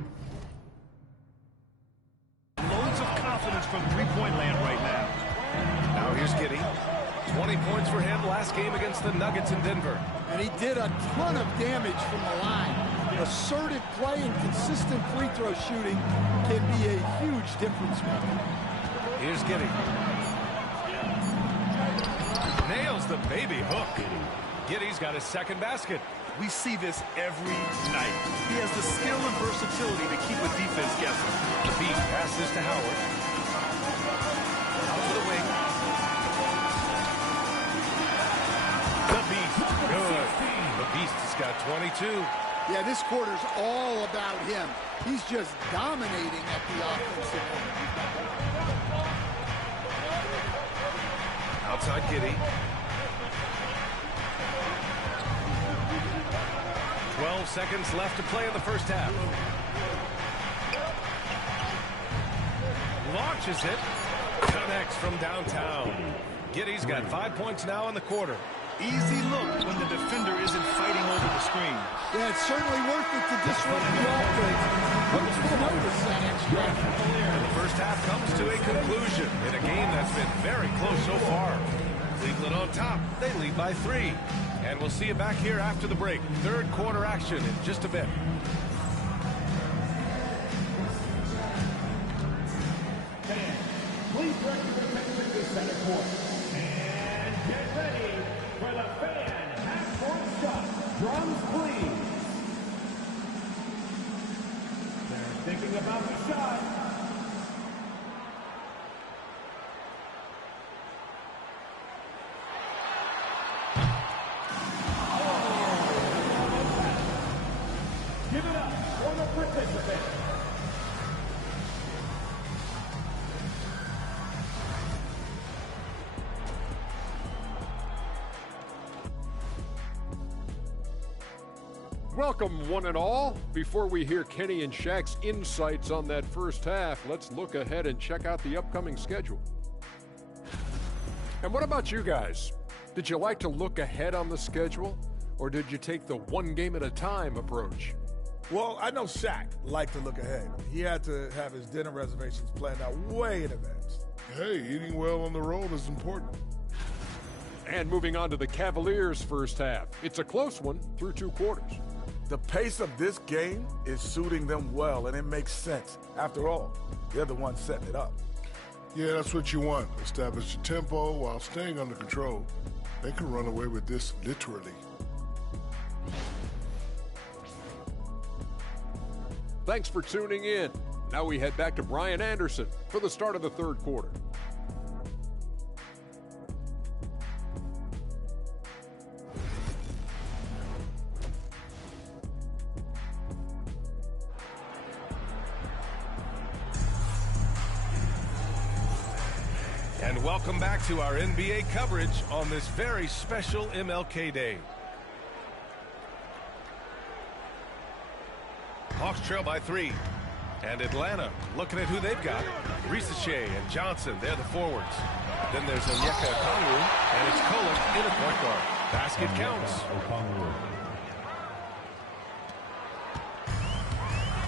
loads of confidence from three-point land right now. Now here's Giddey. 20 points for him last game against the Nuggets in Denver. And he did a ton of damage from the line. Assertive play and consistent free throw shooting can be a huge difference maker. Here's Giddey. Nails the baby hook. Giddey's got his second basket. We see this every night. He has the skill and versatility to keep a defense guessing. The Beast passes to Howard. Out to the wing. The Beast, good. The Beast has got 22. Yeah, this quarter's all about him. He's just dominating at the offensive end. Outside Giddey. 12 seconds left to play in the first half. Launches it. Connects from downtown. Giddey's got 5 points now in the quarter. Easy look when the defender isn't fighting over the screen. Yeah, it's certainly worth it to disrupt the offense. Wouldn't notice that extra. And the first half comes to a conclusion in a game that's been very close so far. Cleveland on top. They lead by 3. And we'll see you back here after the break. Third quarter action in just a bit. Please direct your attention to the center court. And get ready for the fan half-court shot. Drums, please. They're thinking about the shot. Give it up for the participants. Welcome, one and all. Before we hear Kenny and Shaq's insights on that first half, let's look ahead and check out the upcoming schedule. And what about you guys? Did you like to look ahead on the schedule, or did you take the one game at a time approach? Well, I know Shaq liked to look ahead. He had to have his dinner reservations planned out way in advance. Hey, eating well on the road is important. And moving on to the Cavaliers' first half. It's a close one through 2 quarters. The pace of this game is suiting them well, and it makes sense. After all, they're the ones setting it up. Yeah, that's what you want. Establish the tempo while staying under control. They can run away with this literally. Thanks for tuning in. Now we head back to Brian Anderson for the start of the third quarter. And welcome back to our NBA coverage on this very special MLK Day. Hawks trail by 3. And Atlanta looking at who they've got. Risacher and Johnson, they're the forwards. Then there's Onyeka Okongwu, and it's Kolek in a point guard. Basket counts.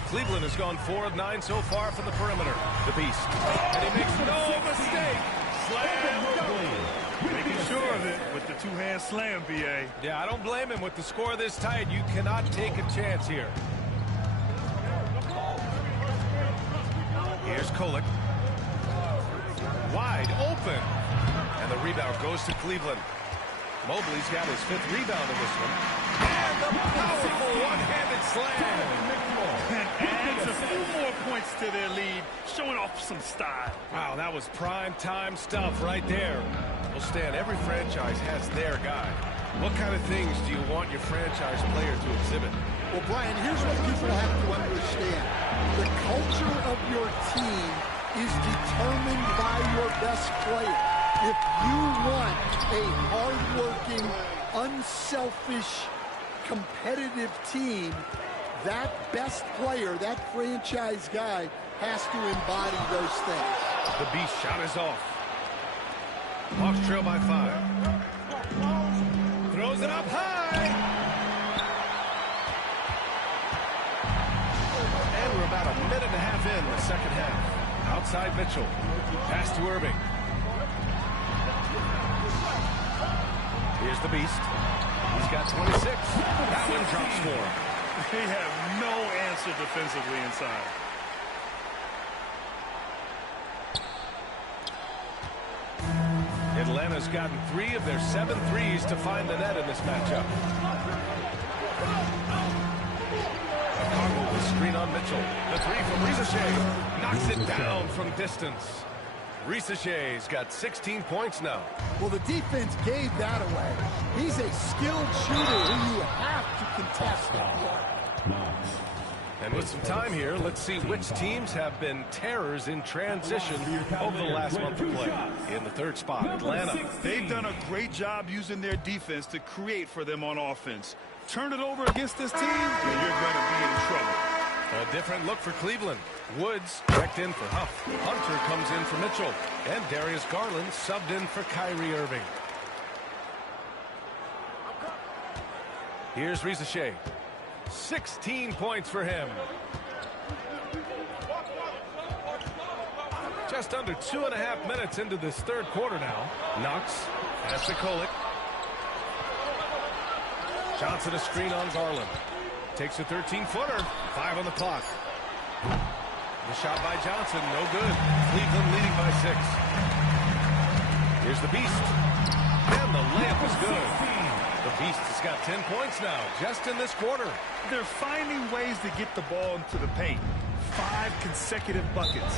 Cleveland has gone 4 of 9 so far from the perimeter. The Beast. And he makes no mistake. Slam dunk. Making sure of it with the two-hand slam, B.A. Yeah, I don't blame him. With the score this tight, you cannot take a chance here. Here's Kolek. Wide open. And the rebound goes to Cleveland. Mobley's got his 5th rebound in this one. And the powerful one-handed slam. And adds a few more points to their lead, showing off some style. Wow, that was prime time stuff right there. Well, Stan, every franchise has their guy. What kind of things do you want your franchise player to exhibit? Well, Brian, here's what people have to understand. The culture of your team is determined by your best player. If you want a hard-working, unselfish, competitive team, that best player, that franchise guy, has to embody those things. The Beast shot is off. Hawks trail by 5. Throws it up high. And we're about a minute and a half in the second half. Outside Mitchell. Pass to Irving. Here's the Beast. He's got 26. That one drops for him. They have no answer defensively inside. Atlanta's gotten 3 of their 7 threes to find the net in this matchup. Okongwu with screen on Mitchell. The 3 from Risacher. Knocks it down from distance. Risacher's got 16 points now. Well, the defense gave that away. He's a skilled shooter who you have to contest that way. And with some time here, let's see which teams have been terrors in transition over the last month of play. In the third spot, Atlanta. They've done a great job using their defense to create for them on offense. Turn it over against this team, and you're going to be in trouble. A different look for Cleveland. Woods checked in for Huff. Hunter comes in for Mitchell. And Darius Garland subbed in for Kyrie Irving. Here's Risacher. 16 points for him. Just under 2.5 minutes into this third quarter now. Knox has to Kolek. Johnson a screen on Garland. Takes a 13-footer. 5 on the clock. The shot by Johnson, no good. Cleveland leading by 6. Here's the Beast. And the layup is good. The Beast has got 10 points now, just in this quarter. They're finding ways to get the ball into the paint. 5 consecutive buckets.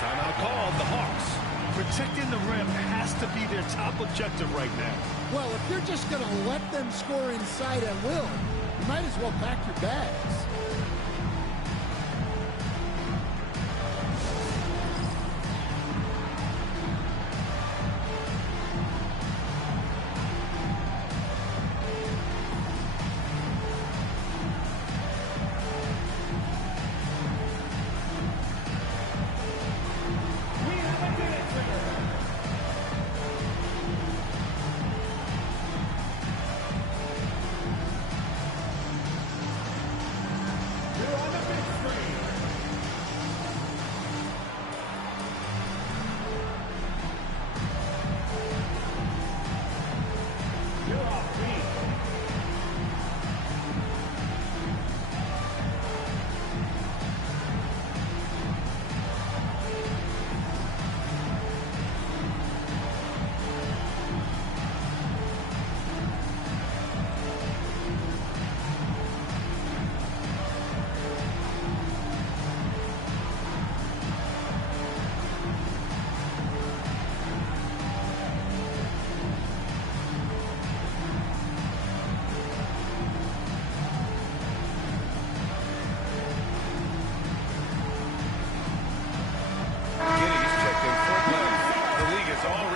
Timeout called, the Hawks. Protecting the rim has to be their top objective right now. Well, if you're just going to let them score inside at will, you might as well pack your bags.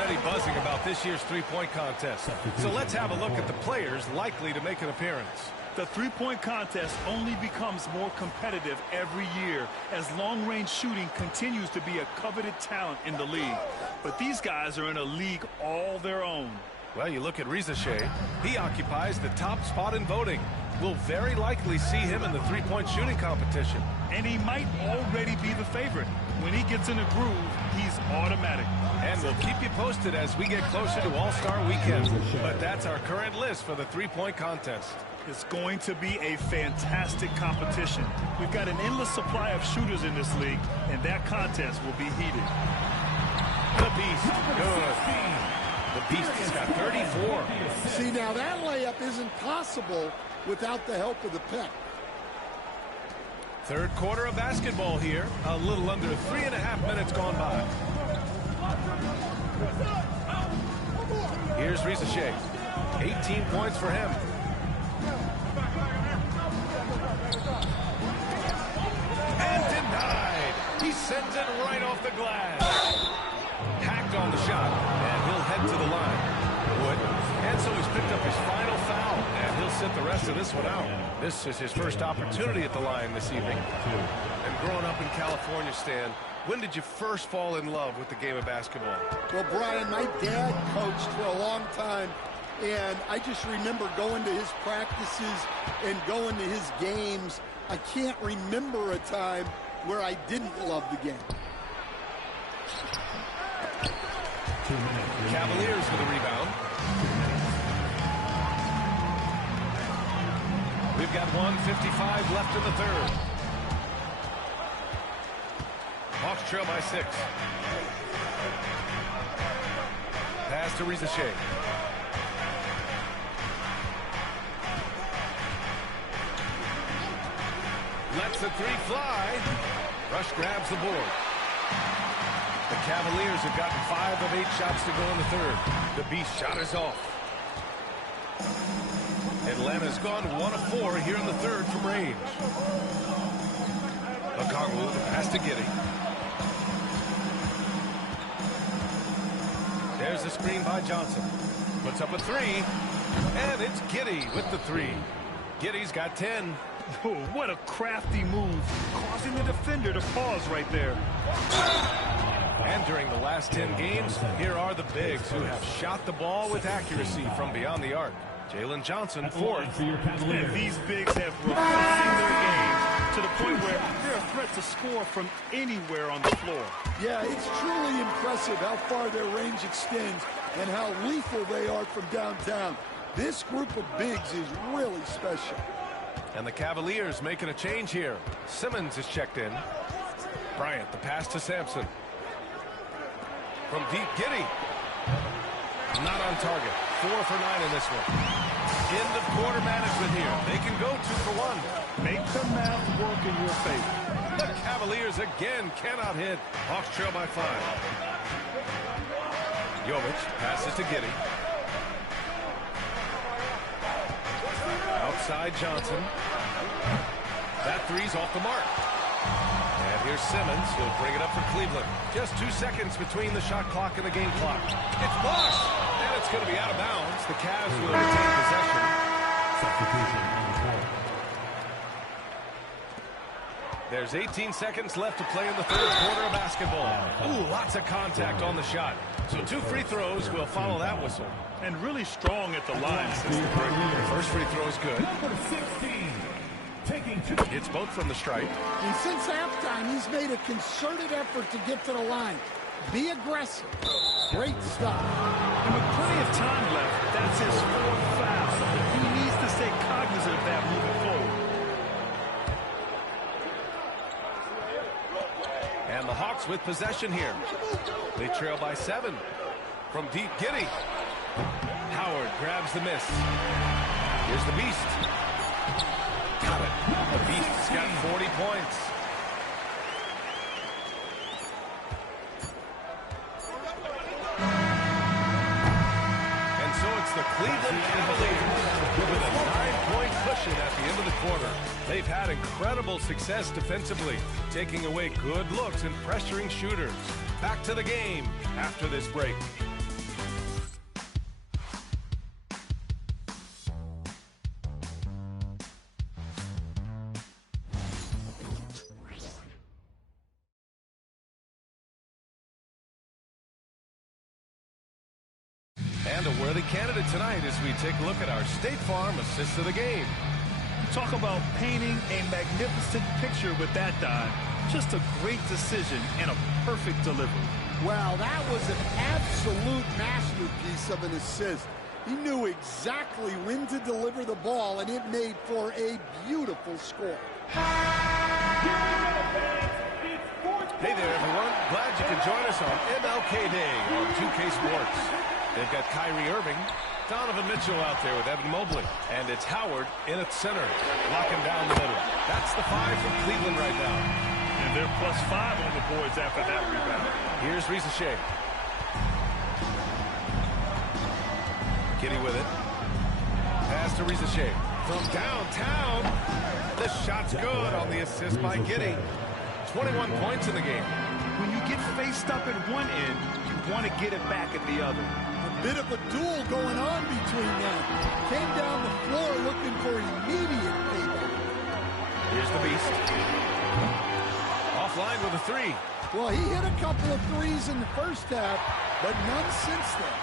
already buzzing about this year's three-point contest. So let's have a look at the players likely to make an appearance. The three-point contest only becomes more competitive every year as long-range shooting continues to be a coveted talent in the league. But these guys are in a league all their own. Well, you look at Riza Shea. He occupies the top spot in voting. We'll very likely see him in the three-point shooting competition. And he might already be the favorite. When he gets in a groove, he's automatic. And we'll keep you posted as we get closer to All-Star Weekend. But that's our current list for the three-point contest. It's going to be a fantastic competition. We've got an endless supply of shooters in this league, and that contest will be heated. The Beast, good. The Beast has got 34. See, now that layup isn't possible without the help of the pec. Third quarter of basketball here. A little under 3.5 minutes gone by. Here's Riza Shea. 18 points for him. And denied. He sends it right off the glass. Hacked on the shot, and he'll head to the line. Wood. And so he's picked up his final foul, and he'll sit the rest of this one out. This is his first opportunity at the line this evening. And growing up in California, Stan, when did you first fall in love with the game of basketball? Well, Brian, my dad coached for a long time, and I just remember going to his practices and going to his games. I can't remember a time where I didn't love the game. Cavaliers with a rebound. We've got 1:55 left in the third. Hawks trail by 6. Pass to Riza Shea. Lets the three fly. Rush grabs the board. The Cavaliers have gotten 5 of 8 shots to go in the third. The Beast shot is off. Atlanta's gone 1 of 4 here in the third from range. Okongwu, the pass to Giddey. There's the screen by Johnson. Puts up a 3. And it's Giddey with the 3. Giddey's got 10. Oh, what a crafty move, causing the defender to pause right there. And during the last 10 games, here are the bigs who have shot the ball with accuracy from beyond the arc. Jalen Johnson, 4th. And these bigs have refined their game to the point where they're a threat to score from anywhere on the floor. Yeah, it's truly impressive how far their range extends and how lethal they are from downtown. This group of bigs is really special. And the Cavaliers making a change here. Simmons is checked in. Bryant, the pass to Sampson. From deep, Giddey. Not on target. 4 for 9 in this one. End of quarter management here. They can go 2 for 1. Make the math work in your favor. The Cavaliers again cannot hit. Hawks trail by 5. Jovic passes to Giddey. Outside Johnson. That three's off the mark. And here's Simmons. He'll bring it up for Cleveland. Just 2 seconds between the shot clock and the game clock. It's blocked. And it's going to be out of bounds. The Cavs will retain possession. Substitution on the court. There's 18 seconds left to play in the third quarter of basketball. Ooh, lots of contact on the shot. So 2 free throws will follow that whistle. And really strong at the line since the break. First free throw is good. It's both from the stripe. And since halftime, he's made a concerted effort to get to the line. Be aggressive. Great stop. And with plenty of time left, that's his 4th foul. He needs to stay cognizant of that moving forward. And the Hawks with possession here. They trail by 7. From deep, Giddey. Howard grabs the miss. Here's the Beast. Got it. The Beast's got 40 points. And so it's the Cleveland Cavaliers with a 9-point cushion at the end of the quarter. They've had incredible success defensively, taking away good looks and pressuring shooters. Back to the game after this break. And a worthy candidate tonight as we take a look at our State Farm assist of the game. Talk about painting a magnificent picture with that dive. Just a great decision and a perfect delivery. Well, that was an absolute masterpiece of an assist. He knew exactly when to deliver the ball, and it made for a beautiful score. Hey there, everyone. Glad you can join us on MLK Day on 2K Sports. They've got Kyrie Irving, Donovan Mitchell out there with Evan Mobley, and it's Howard in at center, locking down the middle. That's the 5 from Cleveland right now. And they're +5 on the boards after that rebound. Here's Risacher. Kitty with it. Pass to Risacher. From downtown. The shot's good on the assist by Giddey. 21 points in the game. When you get faced up at one end, you want to get it back at the other. A bit of a duel going on between them. Came down the floor looking for immediate payback. Here's the Beast. Offline with a 3. Well, he hit a couple of threes in the first half, but none since then.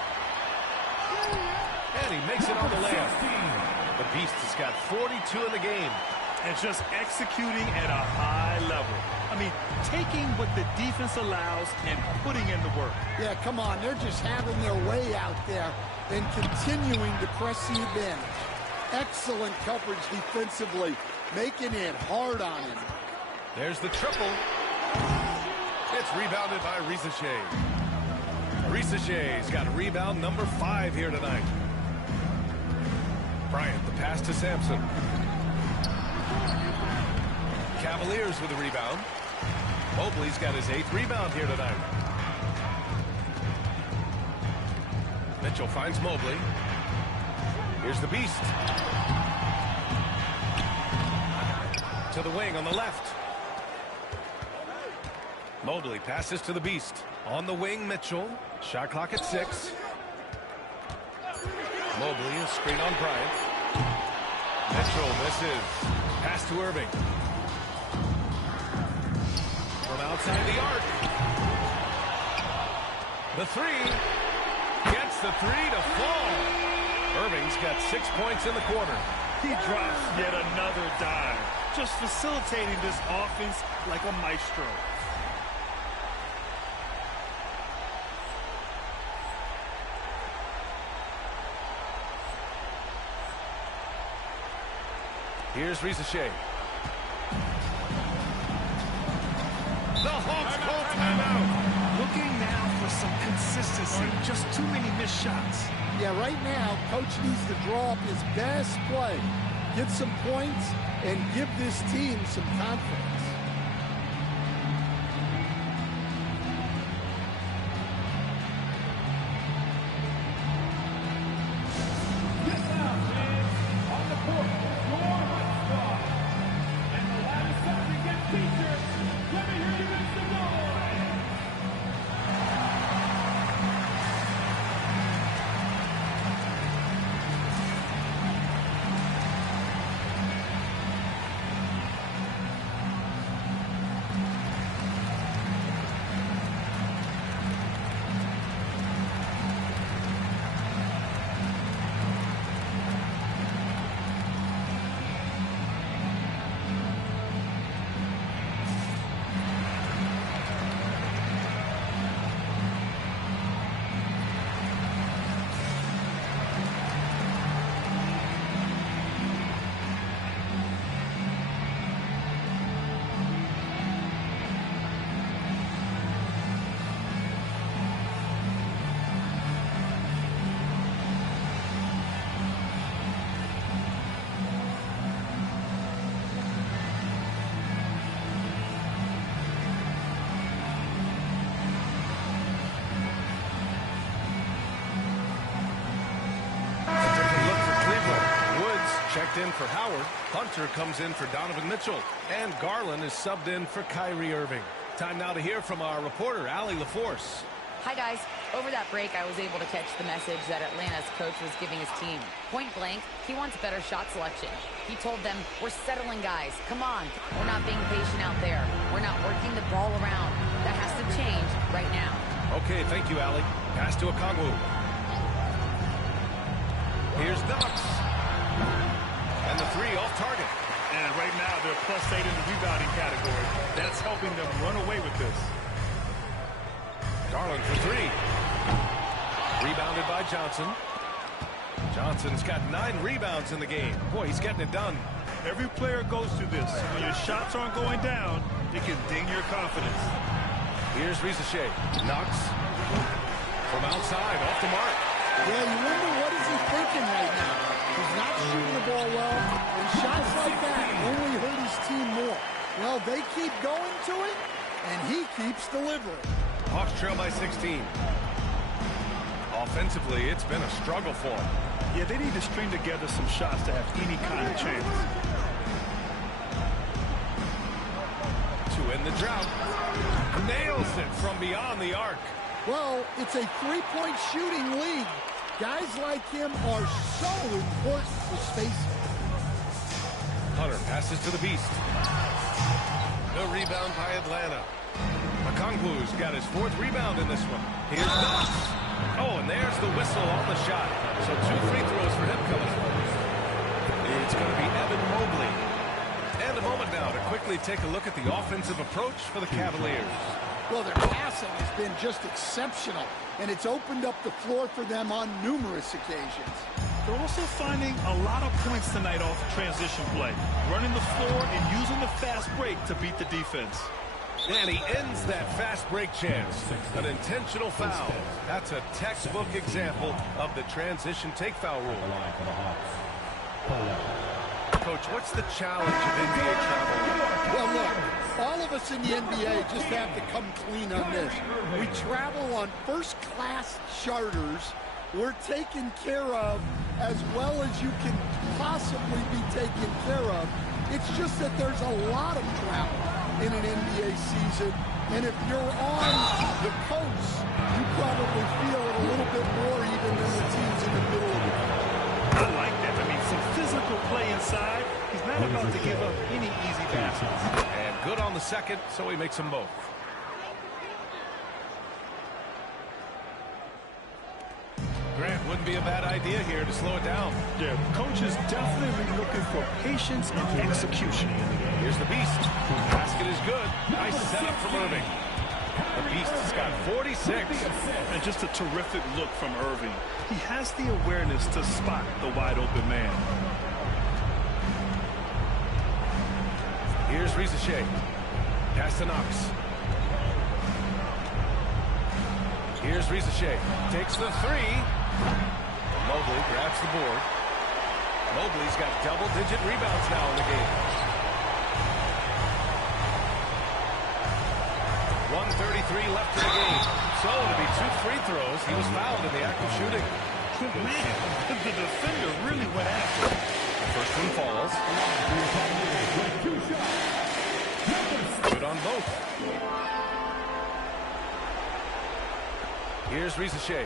And he makes it on the layup. The Beast has got 42 in the game. And just executing at a high level. I mean, taking what the defense allows and putting in the work. Yeah, come on. They're just having their way out there and continuing to press the advantage. Excellent coverage defensively, making it hard on him. There's the triple. It's rebounded by Risacher. Risacher's got rebound number 5 here tonight. Bryant, the pass to Sampson. Cavaliers with a rebound. Mobley's got his 8th rebound here tonight. Mitchell finds Mobley. Here's the Beast. To the wing on the left. Mobley passes to the Beast. On the wing, Mitchell. Shot clock at 6. Mobley, a screen on Bryant. Mitchell misses. Pass to Irving. From outside the arc. The 3. Gets the 3 to fall. Irving's got 6 points in the quarter. He drops yet another dive. Just facilitating this offense like a maestro. Here's Risacher. The Hawks call timeout. Looking now for some consistency. Just too many missed shots. Yeah, right now, Coach needs to draw up his best play, get some points, and give this team some confidence. Checked in for Howard. Hunter comes in for Donovan Mitchell. And Garland is subbed in for Kyrie Irving. Time now to hear from our reporter, Allie LaForce. Hi, guys. Over that break, I was able to catch the message that Atlanta's coach was giving his team. Point blank, he wants better shot selection. He told them, we're settling, guys. Come on. We're not being patient out there. We're not working the ball around. That has to change right now. Okay, thank you, Allie. Pass to Okongwu. they're +8 in the rebounding category. That's helping them run away with this. Garland for three. Rebounded by Johnson. Johnson's got 9 rebounds in the game. Boy, he's getting it done. Every player goes through this. When your shots aren't going down, it can ding your confidence. Here's Risacher. Knocks from outside, off the mark. Yeah, you wonder what is he thinking right now. He's not shooting the ball well, and shots like that only hurt his team more. Well, they keep going to it, and he keeps delivering. Hawks trail by 16. Offensively, it's been a struggle for him. Yeah, they need to string together some shots to have any kind of chance. To end the drought. Nails it from beyond the arc. Well, it's a three-point shooting league. Guys like him are so important for spacing. Hunter passes to the Beast. No rebound by Atlanta. Okongwu's got his 4th rebound in this one. Here's Knox. Oh, and there's the whistle on the shot. So 2 free throws for him coming up. It's going to be Evan Mobley. And a moment now to quickly take a look at the offensive approach for the Cavaliers. Well, their passing has been just exceptional, and it's opened up the floor for them on numerous occasions. They're also finding a lot of points tonight off transition play, running the floor and using the fast break to beat the defense. And he ends that fast break chance. An intentional foul. That's a textbook example of the transition take foul rule. Coach, what's the challenge of NBA travel? Well, look, all of us in the NBA just have to come clean on this. We travel on first-class charters. We're taken care of as well as you can possibly be taken care of. It's just that there's a lot of travel in an NBA season, and if you're on the coast, you probably feel it a little bit more even than the teams in the middle of the country. I like that. I mean, some physical play inside. He's not about to give up any easy baskets. And good on the second, so he makes them both. Grant, wouldn't be a bad idea here to slow it down. Yeah, coach is definitely looking for patience and execution. Here's the Beast. Basket is good. Nice setup from Irving. The Beast has got 46. And just a terrific look from Irving. He has the awareness to spot the wide open man. Here's Risacher. Pass to Knox. Here's Risacher. Takes the 3. Mobley grabs the board. Mobley's got double-digit rebounds now in the game. 1:33 left in the game. So to be 2 free throws, he was fouled in the act of shooting. Man, the defender really went after him. First one falls. Good on both. Here's Risacher.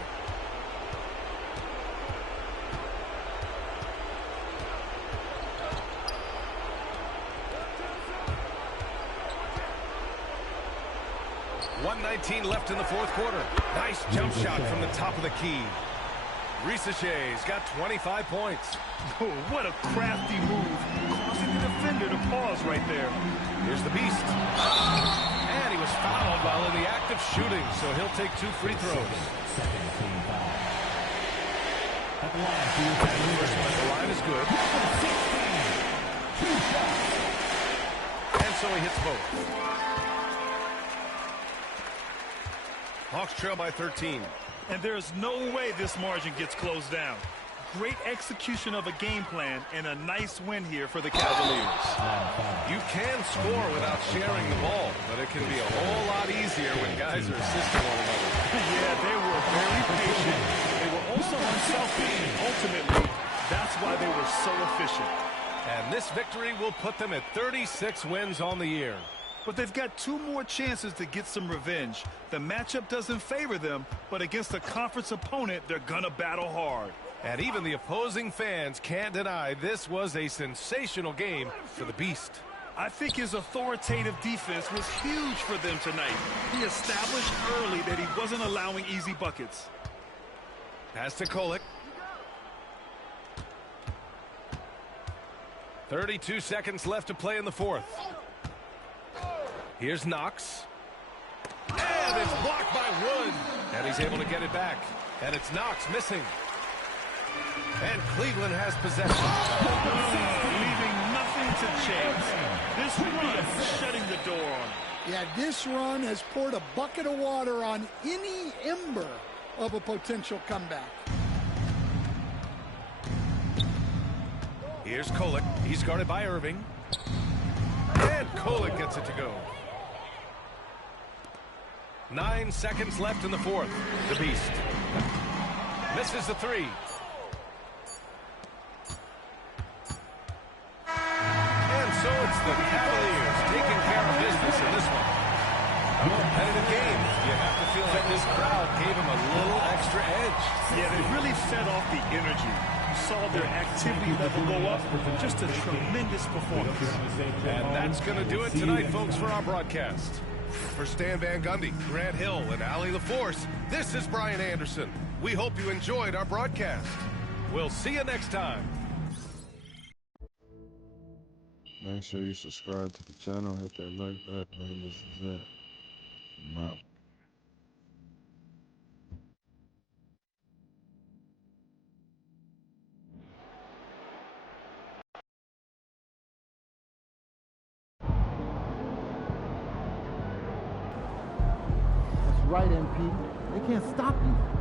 .119 left in the 4th quarter. Nice jump shot from the top of the key. Risacher's got 25 points. Oh, what a crafty move, causing the defender to pause right there. Here's the Beast. And he was fouled while in the act of shooting, so he'll take 2 free throws. And the first one at the line is good. And so he hits both. Hawks trail by 13. And there's no way this margin gets closed down. Great execution of a game plan and a nice win here for the Cavaliers. You can score without sharing the ball, but it can be a whole lot easier when guys are assisting one another. Yeah, they were very patient. They were also unselfish. Ultimately, that's why they were so efficient. And this victory will put them at 36 wins on the year. But they've got 2 more chances to get some revenge. The matchup doesn't favor them, but against a conference opponent, they're going to battle hard. And even the opposing fans can't deny this was a sensational game for the Beast. I think his authoritative defense was huge for them tonight. He established early that he wasn't allowing easy buckets. Pass to Kolek. 32 seconds left to play in the fourth. Here's Knox. And it's blocked by Wood. And he's able to get it back. And it's Knox missing. And Cleveland has possession. Leaving nothing to chance. This run shutting the door on him. Yeah, this run has poured a bucket of water on any ember of a potential comeback. Here's Kolek. He's guarded by Irving. And Kolek gets it to go. 9 seconds left in the fourth. The Beast misses the three. And so it's the Cavaliers taking care of business in this one. A competitive game. You have to feel like this crowd gave them a little extra edge. Yeah, they really fed off the energy. You saw their activity level go up. Just a tremendous performance. And that's going to do it tonight, folks, for our broadcast. For Stan Van Gundy, Grant Hill, and Allie LaForce, this is Brian Anderson. We hope you enjoyed our broadcast. We'll see you next time. Make sure you subscribe to the channel, hit that like button, this is it. I'm out. That's right, MP. They can't stop you.